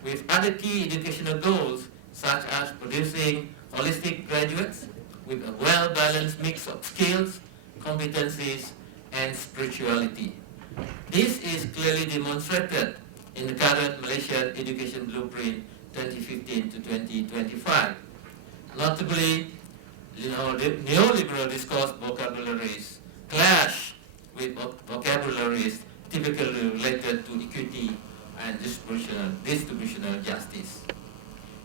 with other key educational goals, such as producing holistic graduates with a well-balanced mix of skills, competencies, and spirituality. This is clearly demonstrated in the current Malaysian Education Blueprint 2015 to 2025. Notably, neoliberal discourse vocabularies clash with vocabularies typically related to equity and distributional justice.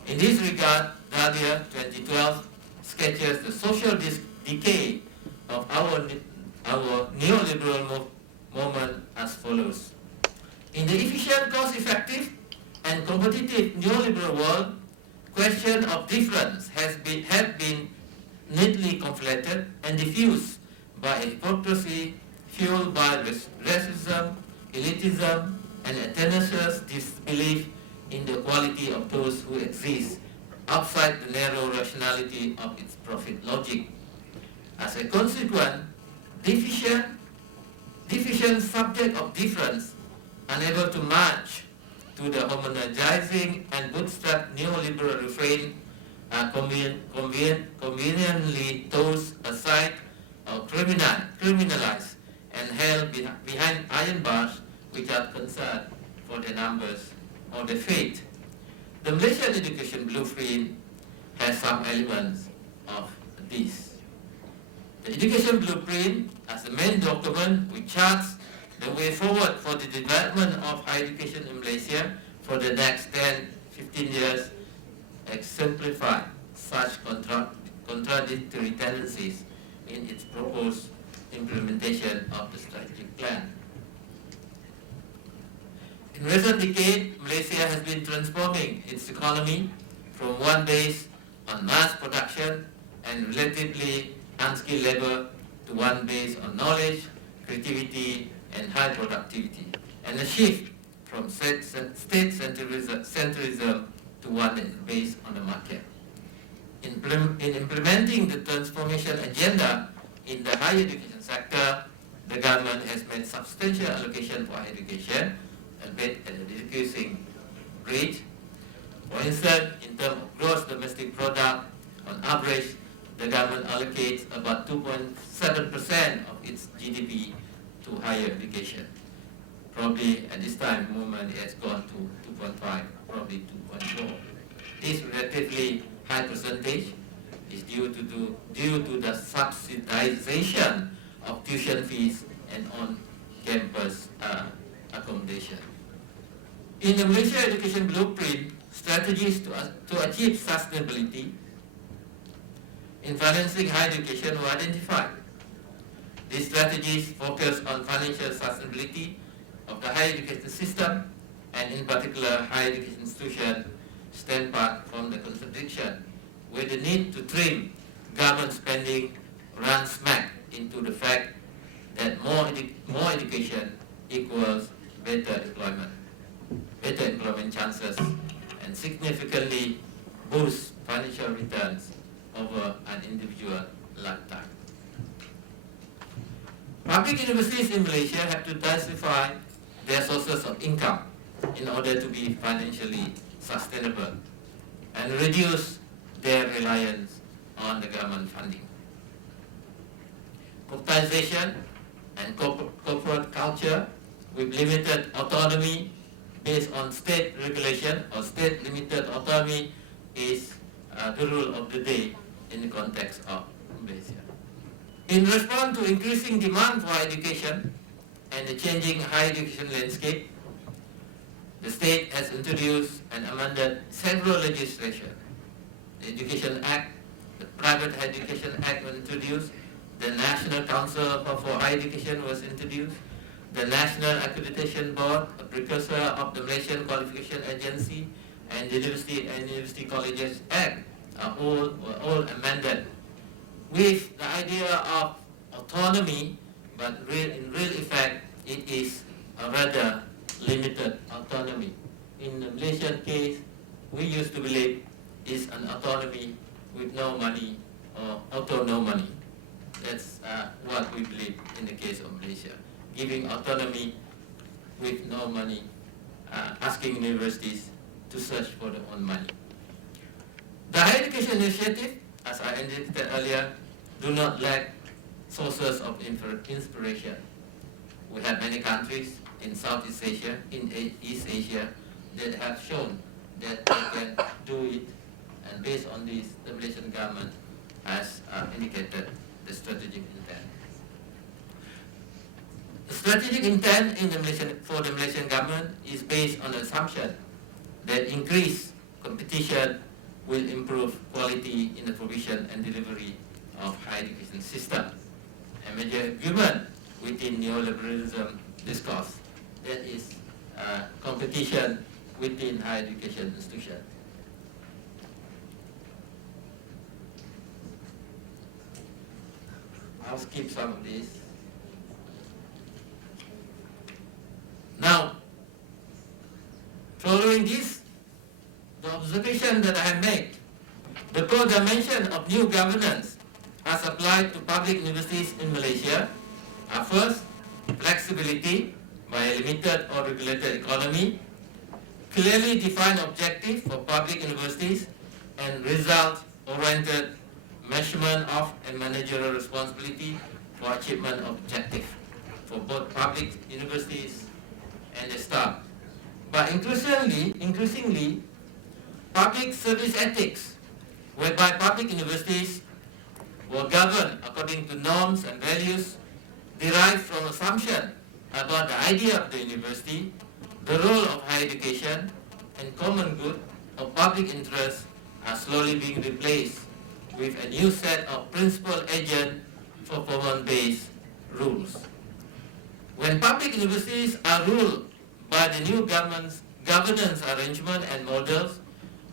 In this regard, Nadia 2012 sketches the social decay of our neoliberal movement as follows. In the efficient, cost-effective, and competitive neoliberal world, question of difference have been neatly conflated and diffused by a hypocrisy fueled by racism, elitism, and a tenacious disbelief in the quality of those who exist outside the narrow rationality of its profit logic. As a consequence, deficient subject of difference, unable to match to the homogenizing and bootstrap neoliberal refrain, are conveniently tossed aside or criminalized and held behind iron bars without concern for their numbers or their fate. The Malaysian Education Blueprint has some elements of this. The Education Blueprint, as the main document with charts the way forward for the development of higher education in Malaysia for the next 10, 15 years exemplify such contradictory tendencies in its proposed implementation of the strategic plan. In recent decade, Malaysia has been transforming its economy from one based on mass production and relatively unskilled labor to one based on knowledge, creativity, and high productivity, and a shift from state centrism to one that is based on the market. In implementing the transformation agenda in the higher education sector, the government has made substantial allocation for higher education, albeit at a decreasing rate. For instance, in terms of gross domestic product, on average, the government allocates about 2.7% of its GDP to higher education. Probably at this time, movement has gone to 2.5, probably 2.4. This relatively high percentage is due to the subsidization of tuition fees and on-campus accommodation. In the Malaysia Education Blueprint, strategies to achieve sustainability in financing higher education were identified. These strategies focus on financial sustainability of the higher education system, and in particular, higher education institutions stand apart from the contradiction, where the need to trim government spending runs smack into the fact that more education equals better employment chances, and significantly boosts financial returns over an individual lifetime. Public universities in Malaysia have to diversify their sources of income in order to be financially sustainable and reduce their reliance on the government funding. Corporatization and corporate culture with limited autonomy based on state regulation or state limited autonomy is the rule of the day in the context of Malaysia. In response to increasing demand for education and the changing higher education landscape, the state has introduced and amended several legislation. The Education Act, the Private Education Act was introduced, the National Council for Higher Education was introduced, the National Accreditation Board, a precursor of the Malaysian Qualification Agency, and the University Colleges Act were all amended with the idea of autonomy, but in real effect, it is a rather limited autonomy. In the Malaysian case, we used to believe is an autonomy with no money or auto no money. That's what we believe in the case of Malaysia. Giving autonomy with no money, asking universities to search for their own money. The Higher Education Initiative, as I indicated earlier, do not lack sources of inspiration. We have many countries in Southeast Asia, in East Asia, that have shown that they can do it, and based on this, the Malaysian government has indicated the strategic intent. The strategic intent for the Malaysian government is based on the assumption that increased competition will improve quality in the provision and delivery of higher education system. A major argument within neoliberalism discourse, that is competition within higher education institutions. I'll skip some of these. Now, following this, the observation that I have made, the core dimension of new governance as applied to public universities in Malaysia are first, flexibility by a limited or regulated economy, clearly defined objective for public universities, and result-oriented measurement of and managerial responsibility for achievement of objective for both public universities and the staff. But increasingly, public service ethics, whereby public universities were governed according to norms and values derived from assumption about the idea of the university, the role of higher education, and common good of public interest are slowly being replaced with a new set of principal agent for performance-based rules. When public universities are ruled by the new governance arrangement and models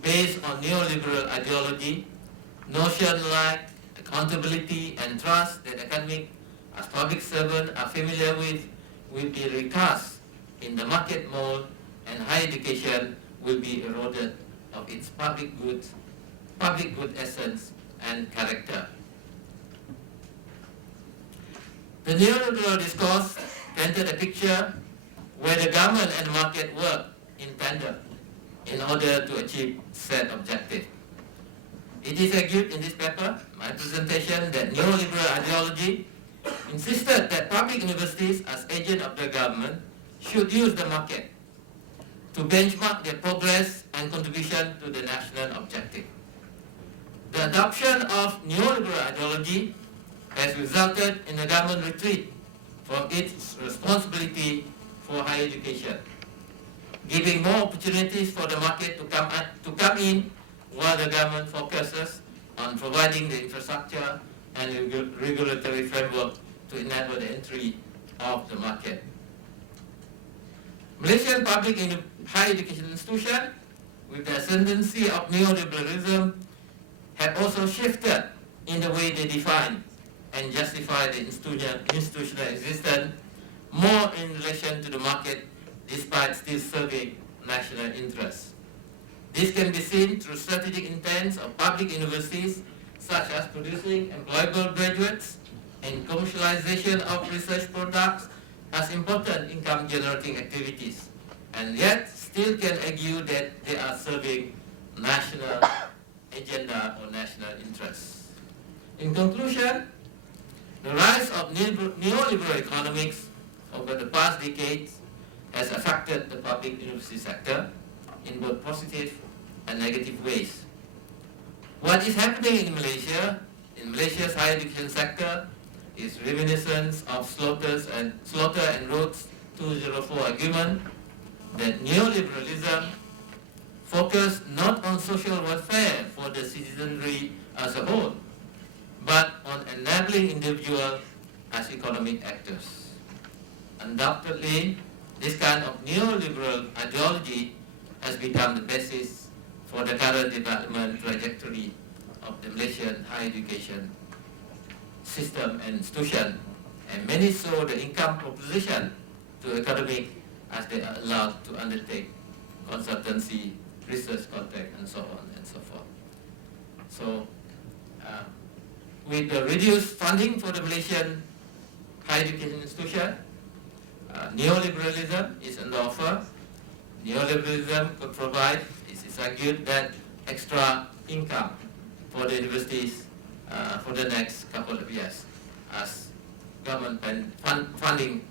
based on neoliberal ideology, notions like accountability and trust that academic as public servants are familiar with will be recast in the market mold, and higher education will be eroded of its public good essence and character. The neoliberal discourse painted a picture where the government and market work in tandem in order to achieve set objectives. It is argued in this paper, my presentation, that neoliberal ideology insisted that public universities as agents of the government should use the market to benchmark their progress and contribution to the national objective. The adoption of neoliberal ideology has resulted in the government retreat from its responsibility for higher education, giving more opportunities for the market to come in while the government focuses on providing the infrastructure and regulatory framework to enable the entry of the market. Malaysian public higher education institutions, with the ascendancy of neoliberalism, have also shifted in the way they define and justify the institutional existence more in relation to the market, despite still serving national interests. This can be seen through strategic intents of public universities, such as producing employable graduates and commercialization of research products as important income-generating activities, and yet still can argue that they are serving national agenda or national interests. In conclusion, the rise of neoliberal economics over the past decades has affected the public university sector in both positive and negative ways. What is happening in Malaysia's higher education sector is reminiscent of Slaughter and Rhodes 204 argument that neoliberalism focused not on social welfare for the citizenry as a whole, but on enabling individuals as economic actors. Undoubtedly, this kind of neoliberal ideology has become the basis for the current development trajectory of the Malaysian higher education system and institution, and many saw the income proposition to academic as they are allowed to undertake consultancy, research contact, and so on and so forth. So, with the reduced funding for the Malaysian higher education institution, neoliberalism is on the offer. Neoliberalism could provide, it is argued, that extra income for the universities for the next couple of years, as government funding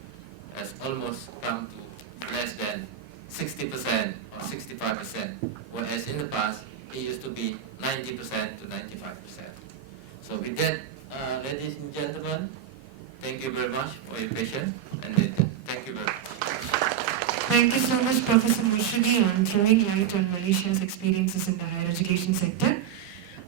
has almost come to less than 60% or 65%, whereas in the past it used to be 90% to 95%. So with that, ladies and gentlemen, thank you very much for your patience, and thank you very much. Thank you so much, Professor Morshidi, on throwing light on Malaysia's experiences in the higher education sector.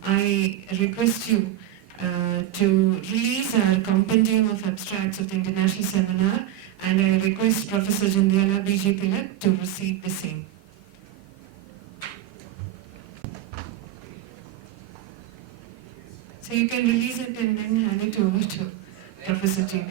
I request you to release our compendium of abstracts of the international seminar, and I request Professor Jandhyala B.J. Tilak to receive the same. So you can release it and then hand it over to Professor J.B.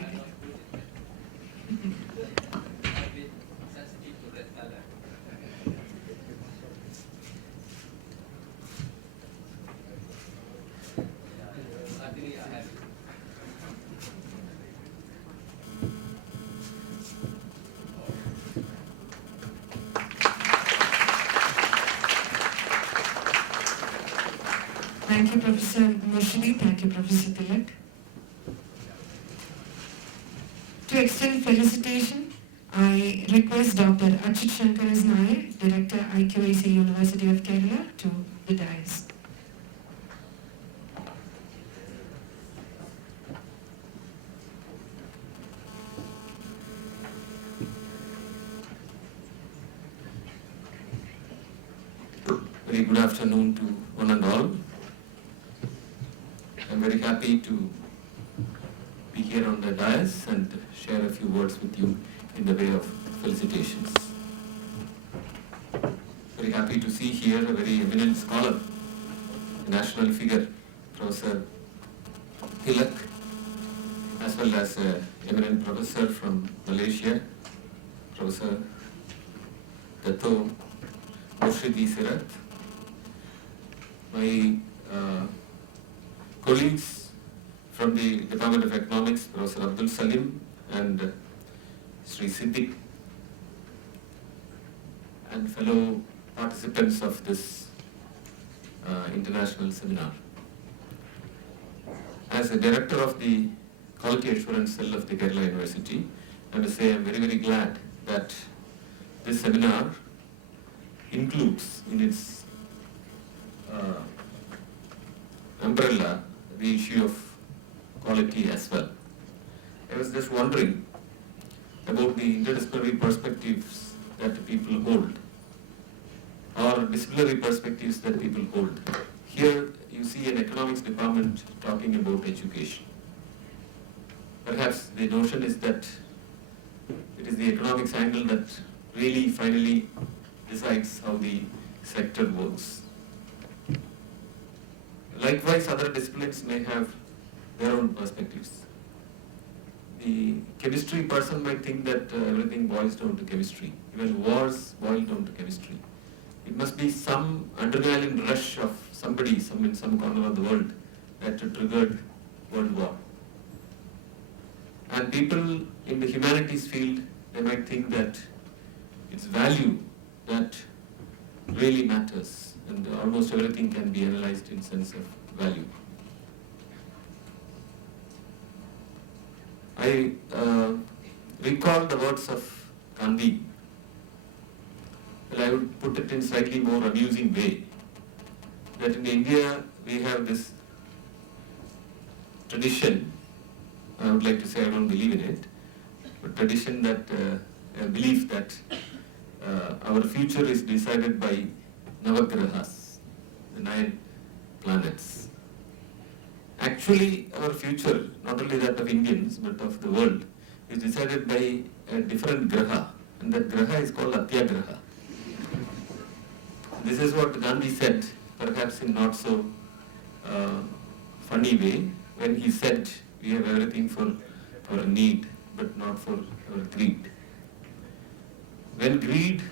Thank you, Professor Morshidi. Thank you, Professor Tilak. To extend felicitation, I request Dr. Achut Shankaras Nair, Director, IQAC University of Kerala, to the dais. Very good afternoon to one and all. I'm very happy to be here on the dais and share a few words with you in the way of felicitations. Very happy to see here a very eminent scholar, a national figure, Professor Tilak, as well as an eminent professor from Malaysia, Professor Dato, Morshidi, Sirat. My colleagues from the Department of Economics, Professor Abdul Salim and Sri Siddiq, and fellow participants of this international seminar. As a director of the Quality Assurance Cell of the Kerala University, I must say I'm very, very glad that this seminar includes in its umbrella the issue of quality as well. I was just wondering about the interdisciplinary perspectives that people hold, or disciplinary perspectives that people hold. Here you see an economics department talking about education. Perhaps the notion is that it is the economics angle that really finally decides how the sector works. Likewise, other disciplines may have their own perspectives. The chemistry person might think that everything boils down to chemistry. Even wars boil down to chemistry. It must be some adrenaline rush of somebody in some corner of the world that triggered World War. And people in the humanities field, they might think that it's value that really matters, and almost everything can be analyzed in sense of value. I recall the words of Gandhi. Well, I would put it in slightly more amusing way, that in India we have this tradition, I would like to say I don't believe in it, but tradition that, a belief that our future is decided by Navagrahas, the 9 planets. Actually, our future, not only that of Indians, but of the world, is decided by a different graha, and that graha is called Atyagraha. This is what Gandhi said, perhaps in not so funny way, when he said, we have everything for our need, but not for our greed. When greed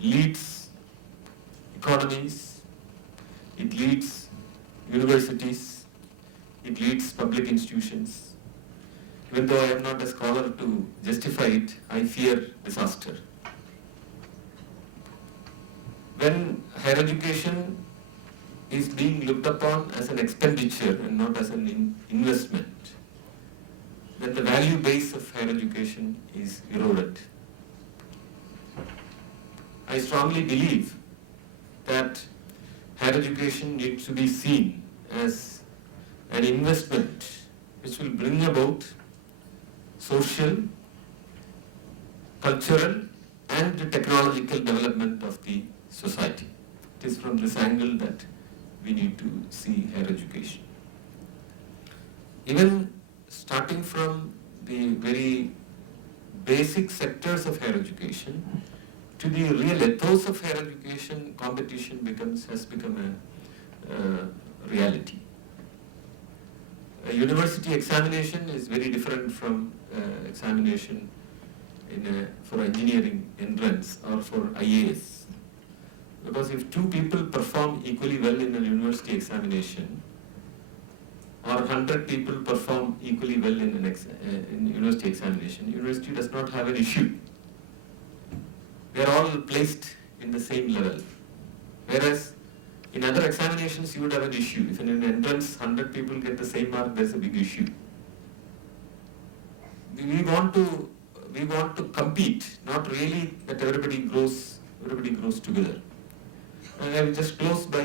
leads economies, it leads universities, it leads public institutions. Even though I am not a scholar to justify it, I fear disaster. When higher education is being looked upon as an expenditure and not as an investment, then the value base of higher education is eroded. I strongly believe that higher education needs to be seen as an investment which will bring about social, cultural and technological development of the society. It is from this angle that we need to see higher education. Even starting from the very basic sectors of higher education to the real ethos of higher education, competition has become a reality. A university examination is very different from examination for engineering entrance or for IAS. Because if 2 people perform equally well in a university examination, or 100 people perform equally well in university examination, university does not have an issue. They are all placed in the same level. Whereas in other examinations you would have an issue. If in an entrance 100 people get the same mark, there's a big issue. We want to compete, not really that everybody grows together. I will just close by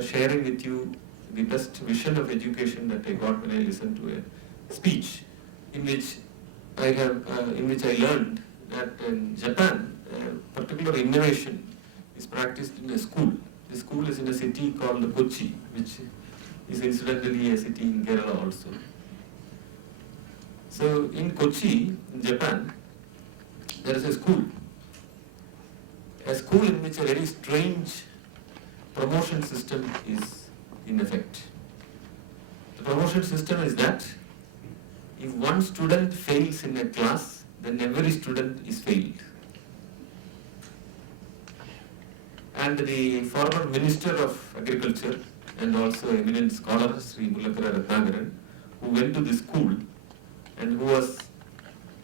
sharing with you the best vision of education that I got when I listened to a speech in which I learned that in Japan, particular innovation is practiced in a school The school is in a city called Kochi, which is incidentally a city in Kerala also. So in Kochi, in Japan, there is a school in which a very strange promotion system is in effect. The promotion system is that if one student fails in a class, then every student is failed. And the former Minister of Agriculture and also eminent scholar Sri Mulakara Ratnagaran, who went to the school and who was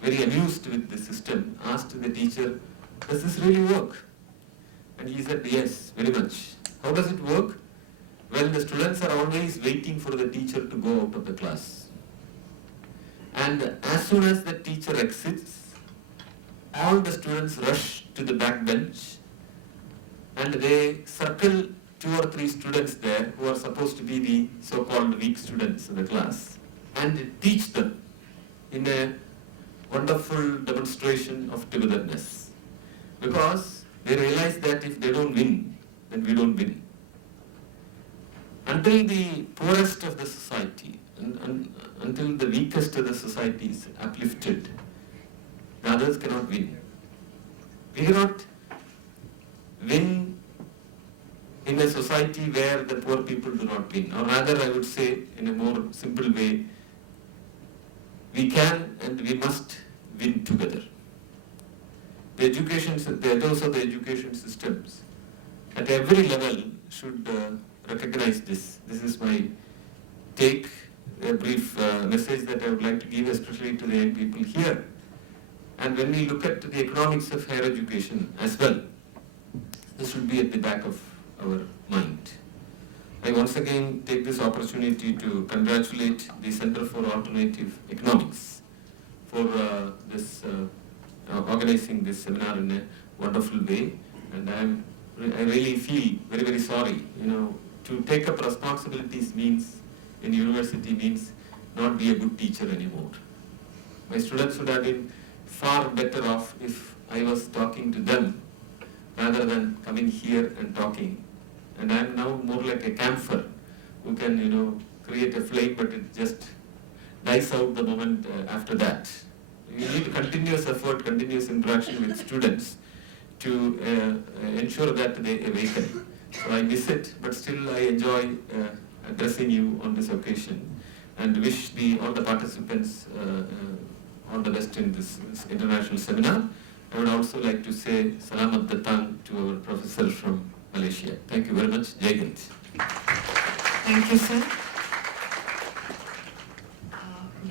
very amused with the system, asked the teacher, "Does this really work?" And he said, "Yes, very much." How does it work? Well, the students are always waiting for the teacher to go out of the class. And as soon as the teacher exits, all the students rush to the back bench and they circle 2 or 3 students there who are supposed to be the so-called weak students in the class and teach them in a wonderful demonstration of togetherness. Because they realize that if they don't win, then we don't win. Until the poorest of the society, until the weakest of the society is uplifted, the others cannot win. We cannot win in a society where the poor people do not win. Or rather, I would say, in a more simple way, we can and we must win together. The education systems at every level should recognize this. This is my take, a brief message that I would like to give, especially to the young people here. And when we look at the economics of higher education as well, this should be at the back of our mind. I once again take this opportunity to congratulate the Center for Alternative Economics for organizing this seminar in a wonderful way. And I really feel very, very sorry. To take up responsibilities means, in university means, not be a good teacher anymore. My students would have been far better off if I was talking to them rather than coming here and talking. And I'm now more like a camphor who can, create a flame, but it just dies out the moment after that. You need continuous effort, continuous interaction with students to ensure that they awaken. So I miss it, but still I enjoy addressing you on this occasion and wish all the participants all the best in this international seminar. I would also like to say Salamat Datang to our professor from Malaysia. Thank you very much. Jai Hind. Thank you, sir.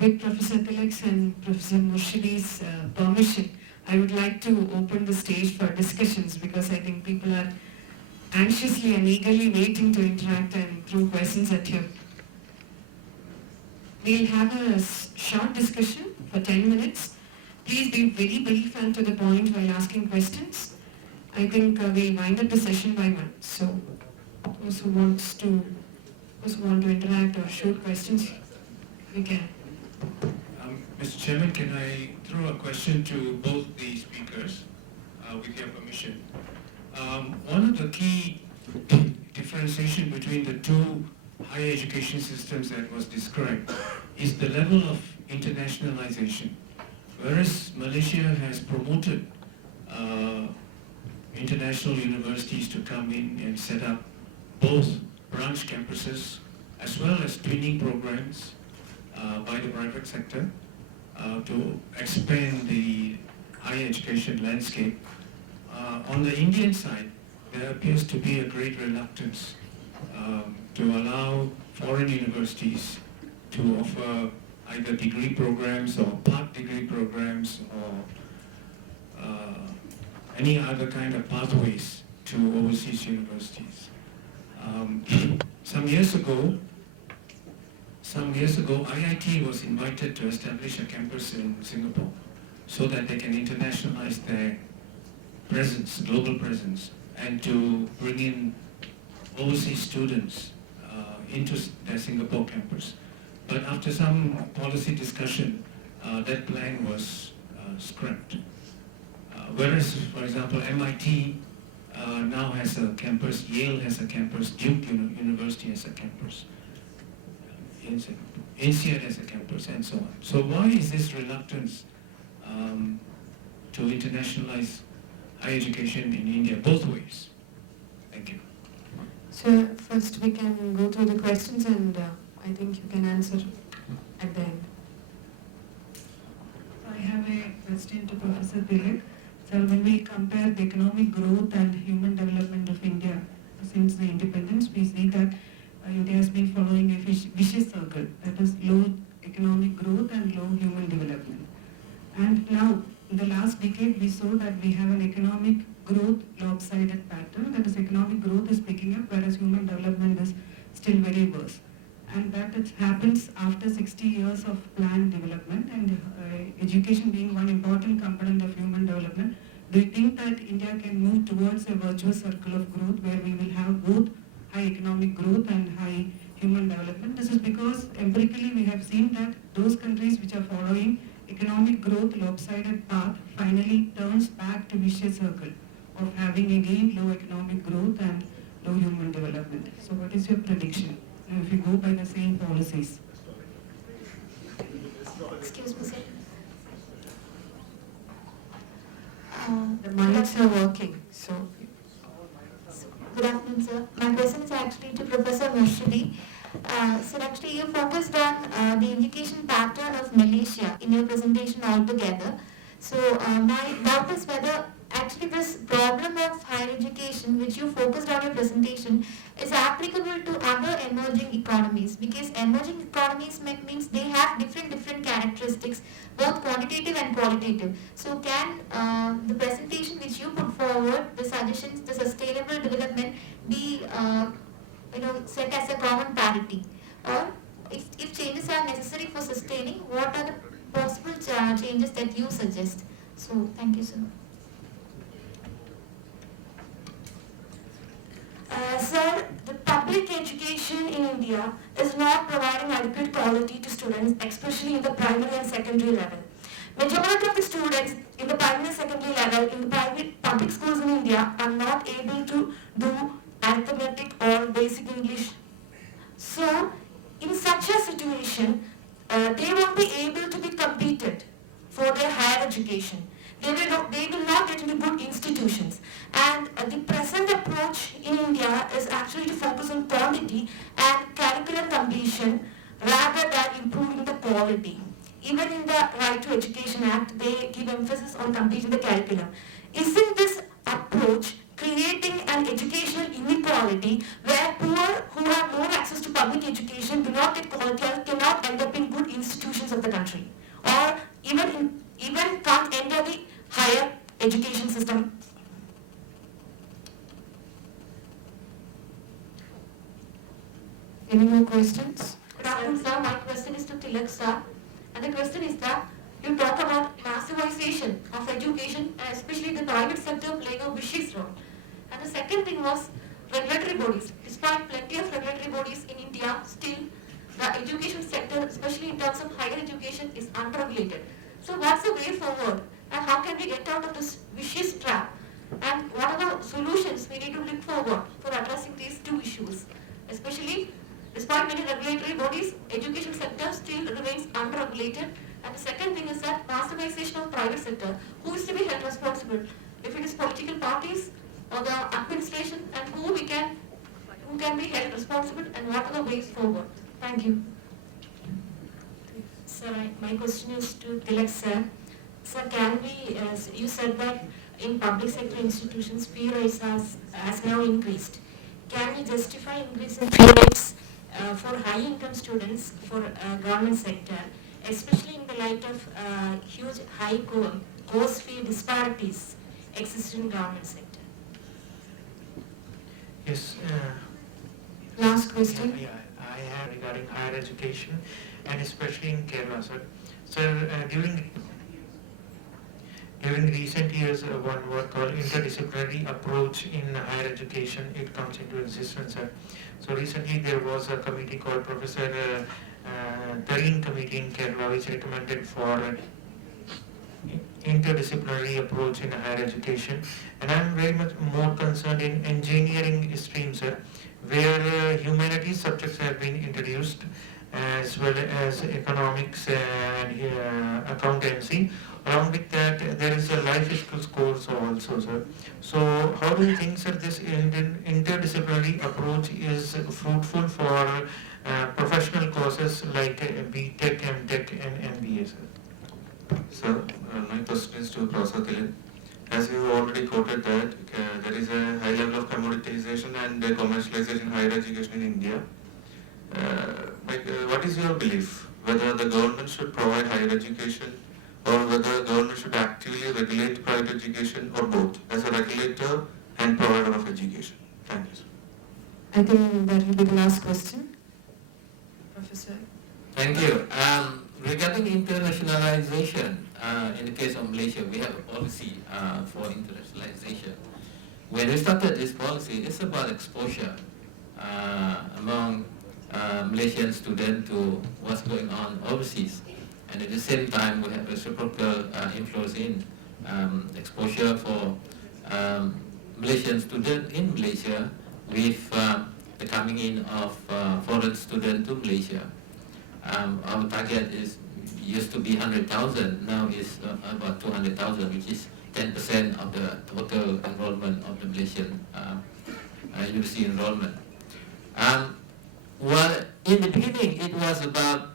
With Professor Tilak's and Professor Morshidi's permission, I would like to open the stage for discussions because I think people are anxiously and eagerly waiting to interact and throw questions at you. We'll have a short discussion for 10 minutes. Please be very brief and to the point while asking questions. I think we'll wind up the session by 1. So those who want to interact or shoot questions, we can. Mr. Chairman, can I throw a question to both the speakers with your permission? One of the key differentiation between the two higher education systems that was described is the level of internationalization. Whereas Malaysia has promoted international universities to come in and set up both branch campuses as well as twinning programs by the private sector to expand the higher education landscape. On the Indian side, there appears to be a great reluctance to allow foreign universities to offer either degree programs or part degree programs or any other kind of pathways to overseas universities. Some years ago, IIT was invited to establish a campus in Singapore so that they can internationalize their presence, global presence, and to bring in overseas students into their Singapore campus. But after some policy discussion, that plan was scrapped. Whereas, for example, MIT now has a campus, Yale has a campus, Duke University has a campus, INSEAD has a campus, and so on. So why is this reluctance to internationalize higher education in India, both ways? Thank you. So first we can go through the questions and I think you can answer at the end. I have a question to Professor Tilak. So when we compare the economic growth and human development of India since the independence, we see that India has been following a vicious circle, that is low economic growth and low human development. And now, in the last decade, we saw that we have an economic growth lopsided pattern, that is economic growth is picking up whereas human development is still very worse. And that it happens after 60 years of planned development and education being one important component of human development. Do you think that India can move towards a virtuous circle of growth where we will have both high economic growth and high human development? This is because empirically we have seen that those countries which are following economic growth lopsided path finally turns back to vicious circle of having again low economic growth and low human development. So what is your prediction if you go by the same policies? Excuse me, sir. The mics are working, so. Good afternoon, sir. My question is actually to Professor Morshidi. Sir, actually you focused on the education pattern of Malaysia in your presentation altogether. So my doubt is whether actually this problem of higher education which you focused on your presentation is applicable to other emerging economies, because emerging economies means they have different characteristics, both quantitative and qualitative. So can the presentation which you put forward, the suggestions, the sustainable development be set as a common parity, or if changes are necessary for sustaining, what are the possible changes that you suggest? So thank you, sir. Sir, the public education in India is not providing adequate quality to students, especially in the primary and secondary level. Majority of the students in the primary and secondary level in the private public schools in India are not able to do arithmetic or basic English. So, in such a situation, they won't be able to be competed for their higher education. They will not get into good institutions. And the present approach in India is actually to focus on quantity and curriculum completion rather than improving the quality. Even in the Right to Education Act, they give emphasis on completing the curriculum. Isn't this approach creating an educational inequality where poor who have more access to public education do not get quality and cannot end up in good institutions of the country, or even can't enter the higher education system? Any more questions? Good afternoon, sir. My question is to Tilak, sir. And the question is that you talk about massivization of education, and especially the private sector playing a vicious role. And the second thing was regulatory bodies. Despite plenty of regulatory bodies in India, still the education sector, especially in terms of higher education, is unregulated. So what's the way forward? And how can we get out of this vicious trap? And what are the solutions we need to look forward for addressing these two issues? Especially, despite many regulatory bodies, education sector still remains unregulated. And the second thing is that massification of private sector. Who is to be held responsible? If it is political parties or the administration, and who can be held responsible, and what are the ways forward? Thank you. Sir, my question is to Tilak, sir. Sir, can we, you said that in public sector institutions, fee rates has now increased. Can we justify increase in fee rates for high income students for government sector, especially in the light of huge high course fee disparities exist in government sector? Yes. Last question. Yeah, I have regarding higher education and especially in Kerala, sir. Sir, during recent years, one word called interdisciplinary approach in higher education, it comes into existence, sir. So recently there was a committee called Professor Tareen Committee in Kerala, which recommended for interdisciplinary approach in higher education, and I'm very much more concerned in engineering streams, sir, where humanities subjects have been introduced as well as economics and accountancy. Along with that, there is a life skills course also, sir. So how do you think, sir, this interdisciplinary approach is fruitful for professional courses like B.Tech, M.Tech and MBA, sir? Sir, my question is to Professor Tilak. As you already quoted that there is a high level of commoditization and commercialization in higher education in India. What is your belief? Whether the government should provide higher education or whether the government should actively regulate private education or both as a regulator and provider of education? Thank you, sir. I think that will be the last question. Professor. Thank you. Regarding internationalization, in the case of Malaysia, we have a policy for internationalization. When we started this policy, it's about exposure among Malaysian students to what's going on overseas. And at the same time, we have reciprocal influence in exposure for Malaysian students in Malaysia with the coming in of foreign students to Malaysia. Our target used to be 100,000, now is about 200,000, which is 10% of the total enrollment of the Malaysian university enrollment. Well, in the beginning, it was about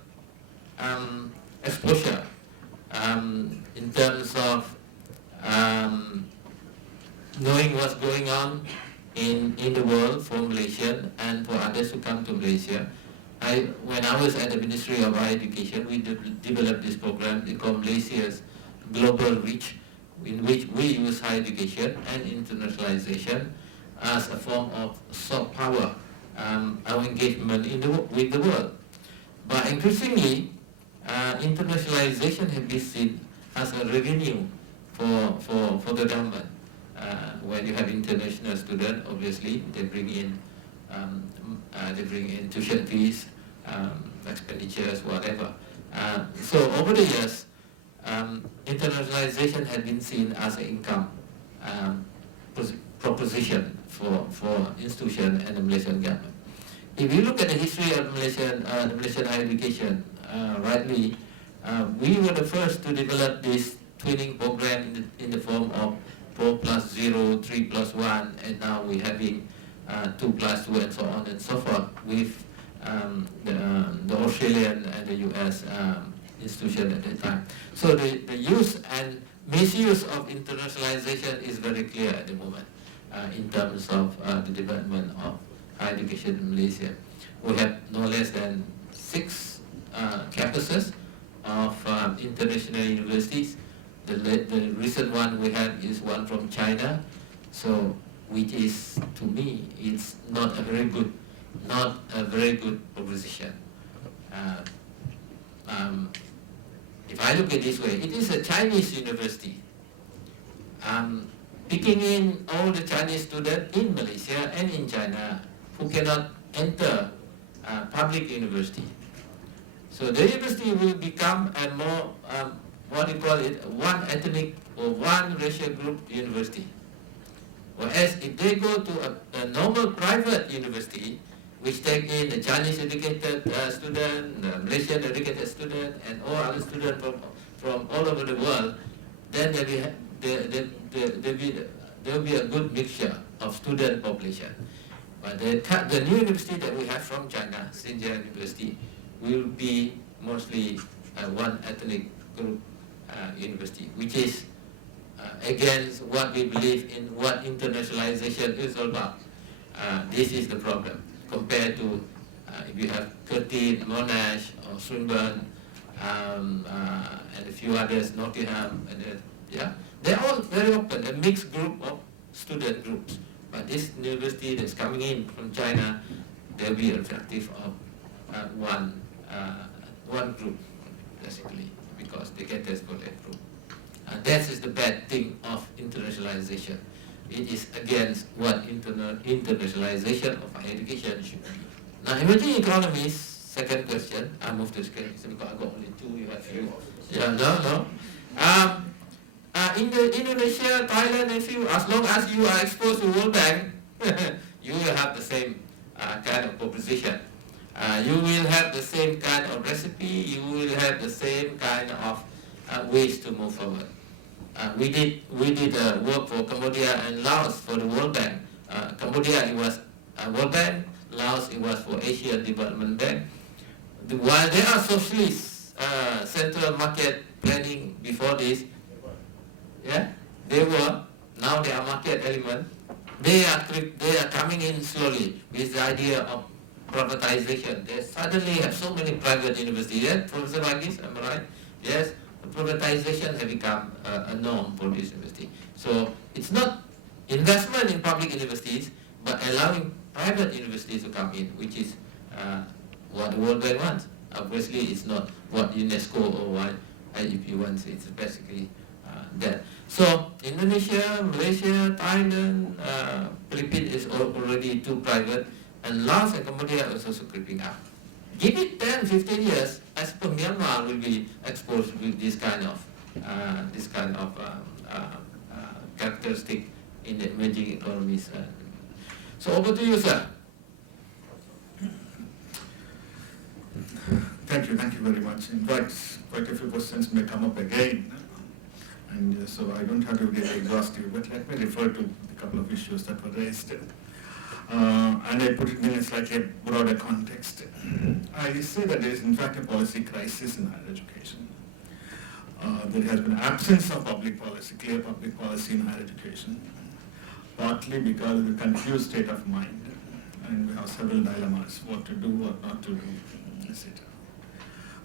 exposure in terms of knowing what's going on in the world for Malaysian and for others who come to Malaysia. When I was at the Ministry of Higher Education, we developed this program called Malaysia's Global Reach, in which we use higher education and internationalization as a form of soft power, our engagement with the world. But increasingly, internationalization has been seen as a revenue for the government. When you have international students, obviously they bring in tuition fees, expenditures, whatever. So over the years, internationalization has been seen as an income proposition for institution and the Malaysian government. If you look at the history of the Malaysian higher education, rightly, we were the first to develop this twinning program in the form of 4+0, 3+1, and now we're having 2+2 and so on and so forth with the Australian and the US institution at that time. So the use and misuse of internationalization is very clear at the moment in terms of the development of higher education in Malaysia. We have no less than 6 campuses of international universities. The recent one we had is one from China, so which is, to me, it's not a very good proposition. If I look at it this way, it is a Chinese university picking in all the Chinese students in Malaysia and in China who cannot enter public university. So the university will become a more, what do you call it, one ethnic or one racial group university. Whereas if they go to a normal private university, which take in the Chinese educated student, the Malaysian educated student, and all other students from all over the world, then there will be a good mixture of student population. But the new university that we have from China, Xinjiang University, will be mostly one ethnic group university, which is against what we believe in what internationalization is all about. This is the problem. Compared to if you have Curtin, Monash, or Swinburne, and a few others, Nottingham, and they're all very open, a mixed group of student groups. But this university that's coming in from China, they'll be reflective of one group, basically, because they get this for that group. And that is the bad thing of internationalization. It is against what internationalization of higher education should be. Now, emerging economies, second question. I move to the second question because I got only 2, you have few. Yeah, no. Indonesia, Thailand, as long as you are exposed to World Bank, you will have the same kind of proposition. You will have the same kind of recipe, you will have the same kind of ways to move forward. We did work for Cambodia and Laos for the World Bank. Cambodia, it was World Bank. Laos, it was for Asian Development Bank. While there are socialist central market planning before this, yeah, they were. Now they are market element. They are coming in slowly with the idea of privatization. They suddenly have so many private universities. Yes, Professor Bagis, am I right? Yes, privatization has become a norm for this university. So it's not investment in public universities, but allowing private universities to come in, which is what the World Bank wants. Obviously, it's not what UNESCO or what IEP wants. It's basically that. So Indonesia, Malaysia, Thailand, Philippines is already too private, and Laos and Cambodia is also creeping up. Give it 10, 15 years, as per Myanmar will be exposed with this kind of characteristic in the emerging economies. So over to you, sir. Thank you very much. In fact, quite a few questions may come up again, and so I don't have to be exhaustive, but let me refer to a couple of issues that were raised. And I put it in a slightly broader context. I say that there is in fact a policy crisis in higher education. There has been absence of public policy, clear public policy in higher education, partly because of the confused state of mind, and we have several dilemmas, what to do, what not to do, etc.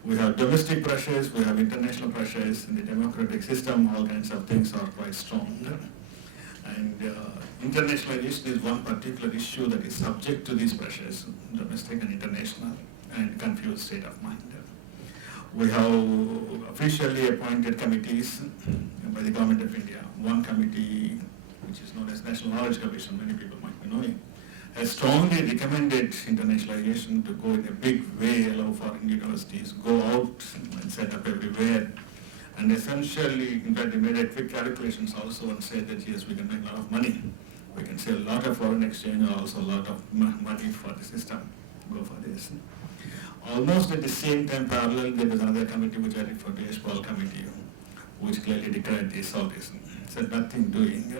We have domestic pressures, we have international pressures, in the democratic system, all kinds of things are quite strong. And internationalization is one particular issue that is subject to these pressures, domestic and international, and confused state of mind. We have officially appointed committees by the Government of India. One committee, which is known as National Knowledge Commission, many people might be knowing, has strongly recommended internationalization to go in a big way, allow foreign universities, go out and set up everywhere. And essentially, in fact, they made a quick calculations also and said that yes, we can make a lot of money. We can sell a lot of foreign exchange and also a lot of money for the system. Go for this. Almost at the same time, parallel, there was another committee which I referred to as Paul Committee, which clearly declared this all this. Said nothing doing.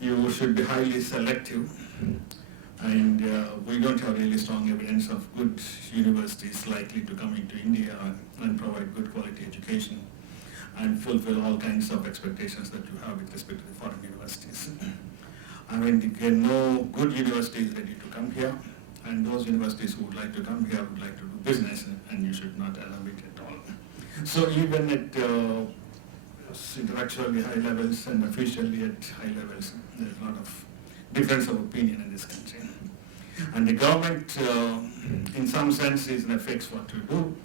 You should be highly selective. And we don't have really strong evidence of good universities likely to come into India and provide good quality education and fulfill all kinds of expectations that you have with respect to the foreign universities. I mean, there are no good universities ready to come here, and those universities who would like to come here would like to do business, and you should not allow it at all. So even at intellectually high levels and officially at high levels, there is a lot of difference of opinion in this country. And the government, in some sense, is in a fix what to do.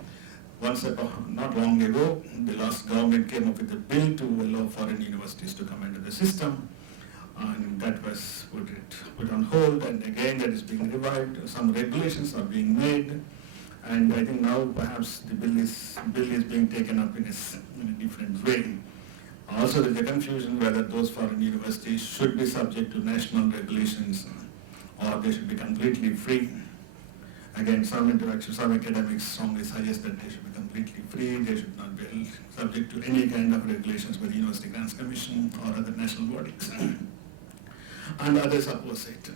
Not long ago, the last government came up with a bill to allow foreign universities to come into the system, and that was put on hold, and again that is being revived. Some regulations are being made, and I think now perhaps the bill is being taken up in a different way. Also, there is a confusion whether those foreign universities should be subject to national regulations or they should be completely free. Again, some academics strongly suggest that they should be completely free, they should not be subject to any kind of regulations by the University Grants Commission or other national bodies. And others oppose it.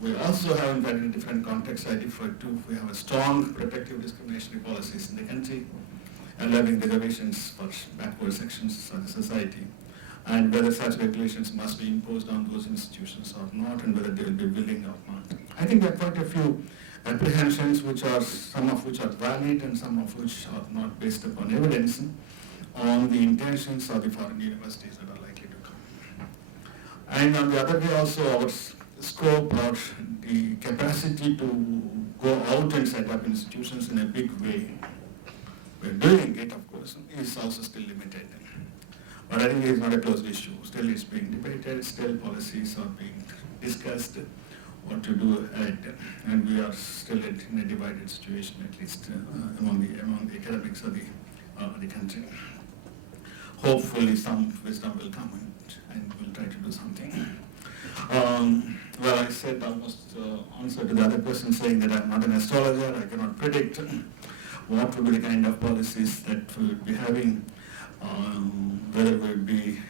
We also have, in fact, in a different context I referred to, we have a strong protective discriminatory policies in the country, allowing reservations for backward sections of the society, and whether such regulations must be imposed on those institutions or not, and whether they will be willing or not. I think there are quite a few apprehensions, some of which are valid and some of which are not based upon evidence on the intentions of the foreign universities that are likely to come. And on the other way also, our scope or the capacity to go out and set up institutions in a big way, we're doing it, of course, is also still limited. But I think it is not a closed issue. Still it's being debated, still policies are being discussed, what to do ahead, and we are still in a divided situation, at least among the academics of the country. hopefully some wisdom will come and we'll try to do something. Well, I said almost answer to the other question saying that I'm not an astrologer, I cannot predict what would be the kind of policies that we would be having, whether we would be,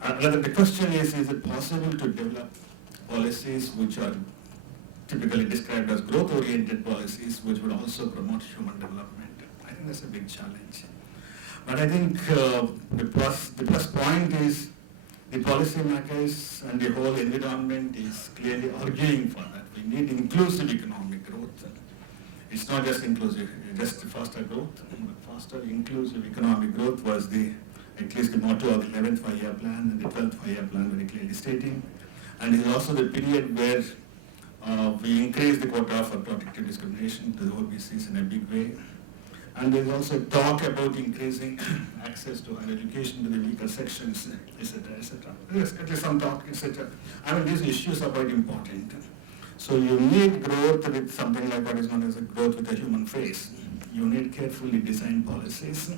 rather the question is it possible to develop policies which are typically described as growth-oriented policies which would also promote human development? I think that's a big challenge. But I think the plus point is the policymakers and the whole environment is clearly arguing for that. We need inclusive economic growth. It's not just inclusive, just faster growth. Faster inclusive economic growth was at least the motto of the 11th five-year plan and the 12th five-year plan very clearly stating. And it's also the period where we increase the quota for protective discrimination to the OBCs in a big way. And there's also talk about increasing access to higher education to the weaker sections, etc., etc. There's at least some talk, etc. I mean, these issues are quite important. So you need growth with something like what is known as a growth with a human face. You need carefully designed policies.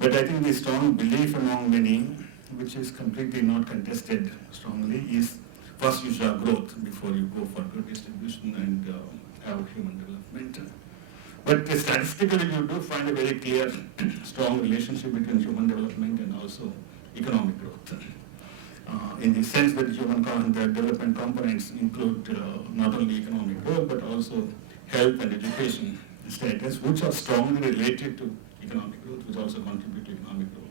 But I think the strong belief among many, which is completely not contested strongly, is first you should have growth before you go for good distribution and have human development. But statistically, you do find a very clear, strong relationship between human development and also economic growth. In the sense that the development components include not only economic growth, but also health and education status, which are strongly related to economic growth, which also contribute to economic growth.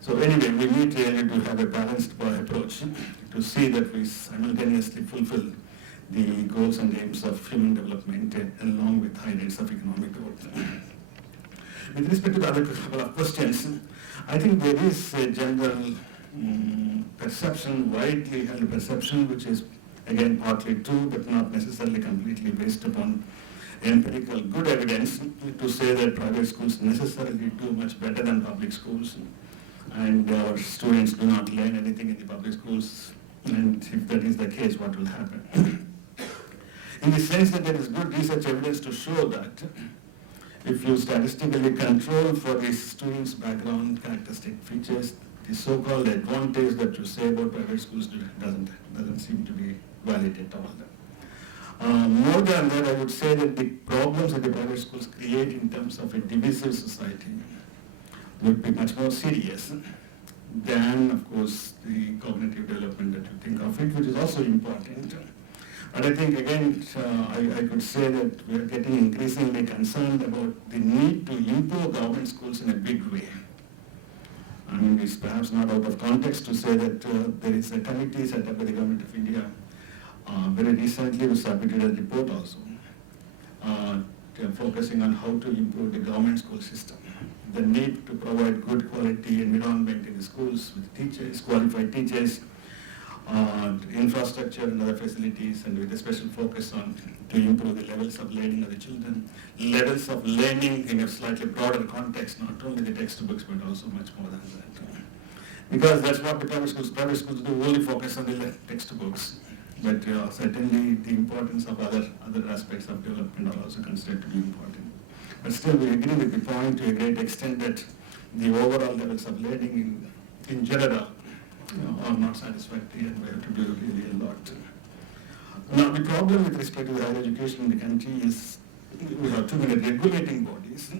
So anyway, we need really to have a balanced approach to see that we simultaneously fulfill the goals and aims of human development along with high rates of economic growth. With respect to the other couple of questions, I think there is a general perception, widely held perception, which is again partly true, but not necessarily completely based upon empirical good evidence, to say that private schools necessarily do much better than public schools, and our students do not learn anything in the public schools, and if that is the case, what will happen? In the sense that there is good research evidence to show that if you statistically control for the students' background characteristic features, the so-called advantage that you say about private schools doesn't seem to be valid at all. More than that, I would say that the problems that the private schools create in terms of a divisive society would be much more serious than, of course, the cognitive development that you think of it, which is also important. But I think, again, I could say that we are getting increasingly concerned about the need to improve government schools in a big way. I mean, it's perhaps not out of context to say that there is a committee set up by the Government of India very recently, which submitted a report also, focusing on how to improve the government school system. The need to provide good quality environment in the schools with teachers, qualified teachers, infrastructure and other facilities, and with a special focus on to improve the levels of learning of the children, levels of learning in a slightly broader context, not only the textbooks, but also much more than that. Because that's what the private schools do, only focus on the textbooks. But certainly the importance of other aspects of development are also considered to be important. But still, we agree with the point to a great extent that the overall levels of learning in general are not satisfactory, and we have to do really a lot. Now, the problem with respect to the higher education in the country is we have too many regulating bodies,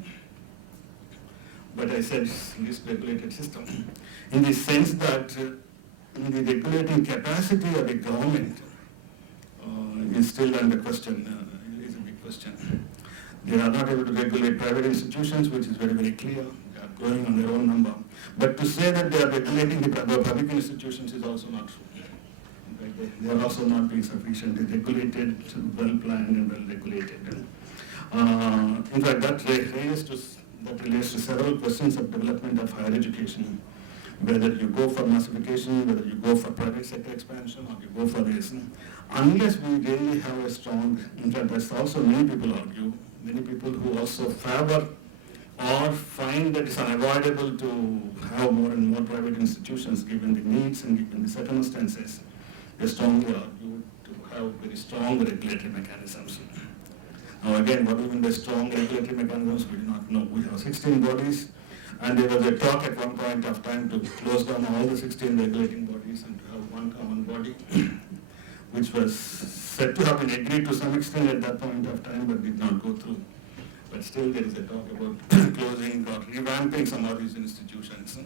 but I said this regulated system, in the sense that the regulating capacity of the government is still under question, is a big question. They are not able to regulate private institutions, which is very, very clear. They are growing on their own number. But to say that they are regulating the public institutions is also not true. They are also not being sufficiently regulated, well planned and well regulated. In fact, that relates to several questions of development of higher education. Whether you go for massification, whether you go for private sector expansion, or you go for this. Unless we really have a strong, in fact, that's also many people argue, many people who also favor or find that it's unavoidable to have more and more private institutions given the needs and given the circumstances. They strongly argue to have very strong regulatory mechanisms. Now again, what even the strong regulatory mechanisms, we do not know. We have 16 bodies. And there was a talk at one point of time to close down all the 16 regulating bodies and to have one common body, which was said to have been agreed to some extent at that point of time, but did not go through. But still there is a talk about closing or revamping some of these institutions.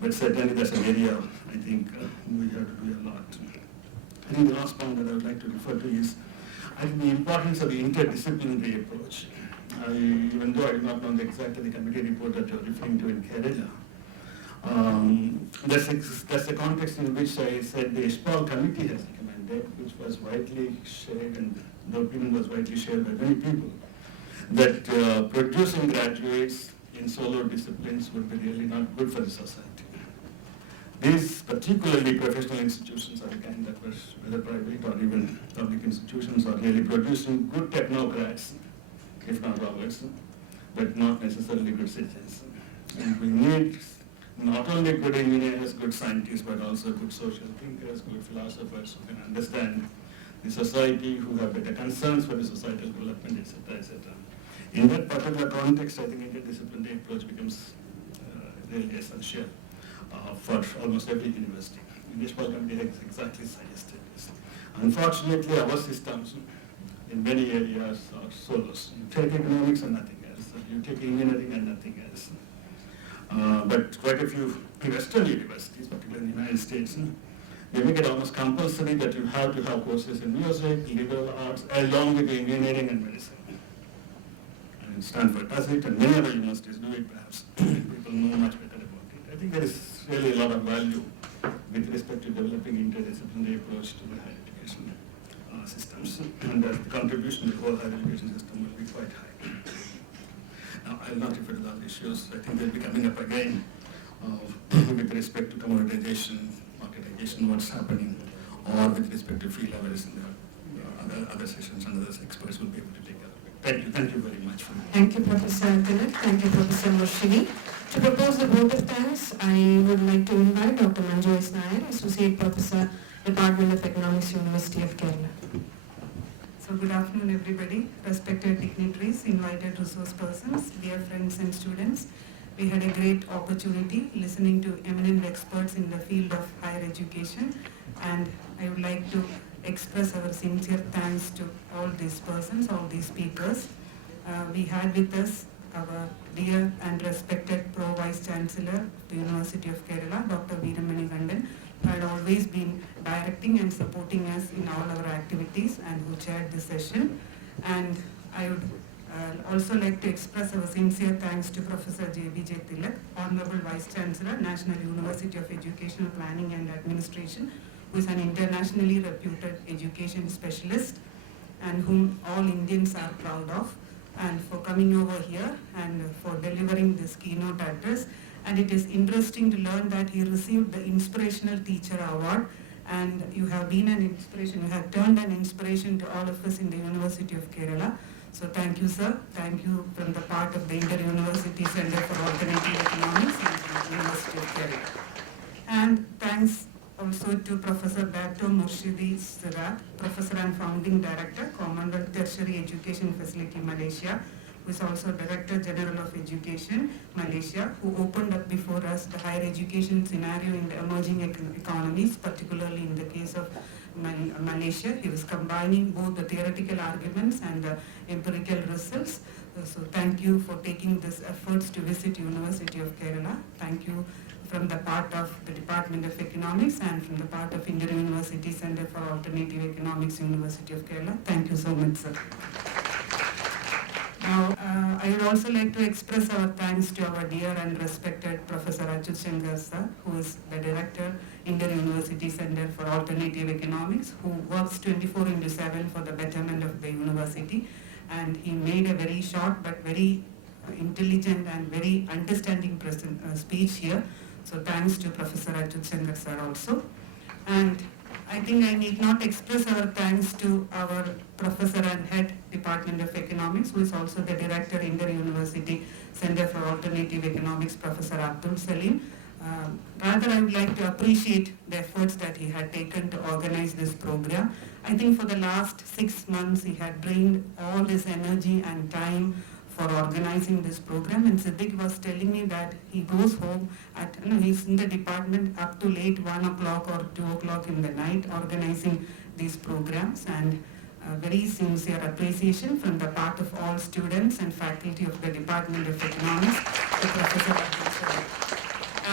But certainly that's an area I think we have to do a lot. I think the last point that I would like to refer to is I think the importance of the interdisciplinary approach. Even though I do not know exactly the committee report that you're referring to in Kerala, that's the context in which I said the Ishpal committee has recommended, which was widely shared and the opinion was widely shared by many people, that producing graduates in solo disciplines would be really not good for the society. These particularly professional institutions are the kind that were, whether private or even public institutions, are really producing good technocrats, if not robots, but not necessarily good citizens. And we need not only good engineers, good scientists, but also good social thinkers, good philosophers who can understand the society, who have better concerns for the societal development, etc., etc. In that particular context, I think interdisciplinary approach becomes really essential for almost every university. The Ishpal committee has exactly suggested this. Unfortunately, our systems in many areas are solos. You take economics and nothing else. You take engineering and nothing else. But quite a few Western universities, particularly in the United States, they make it almost compulsory that you have to have courses in music, liberal arts, along with engineering and medicine. And Stanford does it, and many other universities do it, perhaps. People know much better about it. I think there is really a lot of value with respect to developing interdisciplinary approach to the higher education systems, and the contribution to the whole higher education system will be quite high. Now, I will not refer to the other issues. I think they'll be coming up again with respect to commoditization, marketization, what's happening, or with respect to fee levels in the other sessions, and other experts will be able to take care of it. Thank you very much. Thank you, Professor Tilak. Thank you, Professor Morshidi. To propose the vote of thanks, I would like to invite Dr. Manju S. Nair, Associate Professor, Department of Economics, University of Kerala. So good afternoon, everybody. Respected dignitaries, invited resource persons, dear friends and students. We had a great opportunity listening to eminent experts in the field of higher education, and I would like to express our sincere thanks to all these persons, all these speakers. We had with us our dear and respected Pro Vice Chancellor of the University of Kerala, Dr. Veeramani Kandan, who had always been directing and supporting us in all our activities and who chaired this session. And I would also like to express our sincere thanks to Professor J.B.J. Tilak, Honorable Vice Chancellor, National University of Educational Planning and Administration, who is an internationally reputed education specialist and whom all Indians are proud of, and for coming over here and for delivering this keynote address. And it is interesting to learn that he received the Inspirational Teacher Award, and you have been an inspiration, you have turned an inspiration to all of us in the University of Kerala. So thank you, sir. Thank you from the part of the Inter-University Center for Alternative Economics and the University of Kerala. And thanks also to Professor Dato Morshidi Sirat, Professor and Founding Director, Commonwealth Tertiary Education Facility, Malaysia, who is also Director General of Education, Malaysia, who opened up before us the higher education scenario in the emerging economies, particularly in the case of Malaysia. He was combining both the theoretical arguments and the empirical results. So thank you for taking these efforts to visit University of Kerala. Thank you from the part of the Department of Economics and from the part of Indian University Center for Alternative Economics, University of Kerala. Thank you so much, sir. Now, I would also like to express our thanks to our dear and respected Professor Achyut Shankar sir, who is the Director, Indian University Center for Alternative Economics, who works 24/7 for the betterment of the university. And he made a very short but very intelligent and very understanding speech here. So thanks to Professor Achyut Shankar sir also. And I think I need not express our thanks to our Professor and Head Department of Economics, who is also the Director, Inter-University Center for Alternative Economics, Professor Abdul Salim. Rather, I would like to appreciate the efforts that he had taken to organize this program. I think for the last 6 months, he had drained all his energy and time for organizing this program. And Siddiq was telling me that he goes home at, he's in the department up to late 1 o'clock or 2 o'clock in the night organizing these programs, and very sincere appreciation from the part of all students and faculty of the Department of Economics, to Professor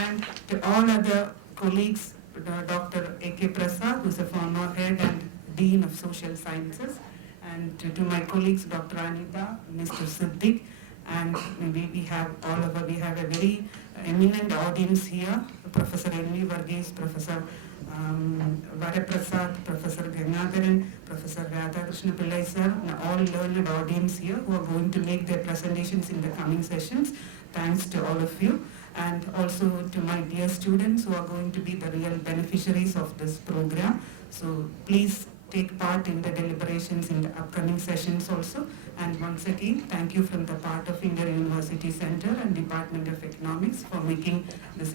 and to all other colleagues, Dr. A.K. Prasad, who is a former head and Dean of Social Sciences, and to my colleagues, Dr. Anita, Mr. Siddiq, and maybe we have a very eminent audience here, Professor N.V. Varghese, Professor Varaprasad, Professor Gangadharan, Professor Radhakrishna Pillai sir, and all learned audience here who are going to make their presentations in the coming sessions. Thanks to all of you, and also to my dear students who are going to be the real beneficiaries of this program. So please take part in the deliberations in the upcoming sessions also. And once again, thank you from the part of India University Center and Department of Economics for making this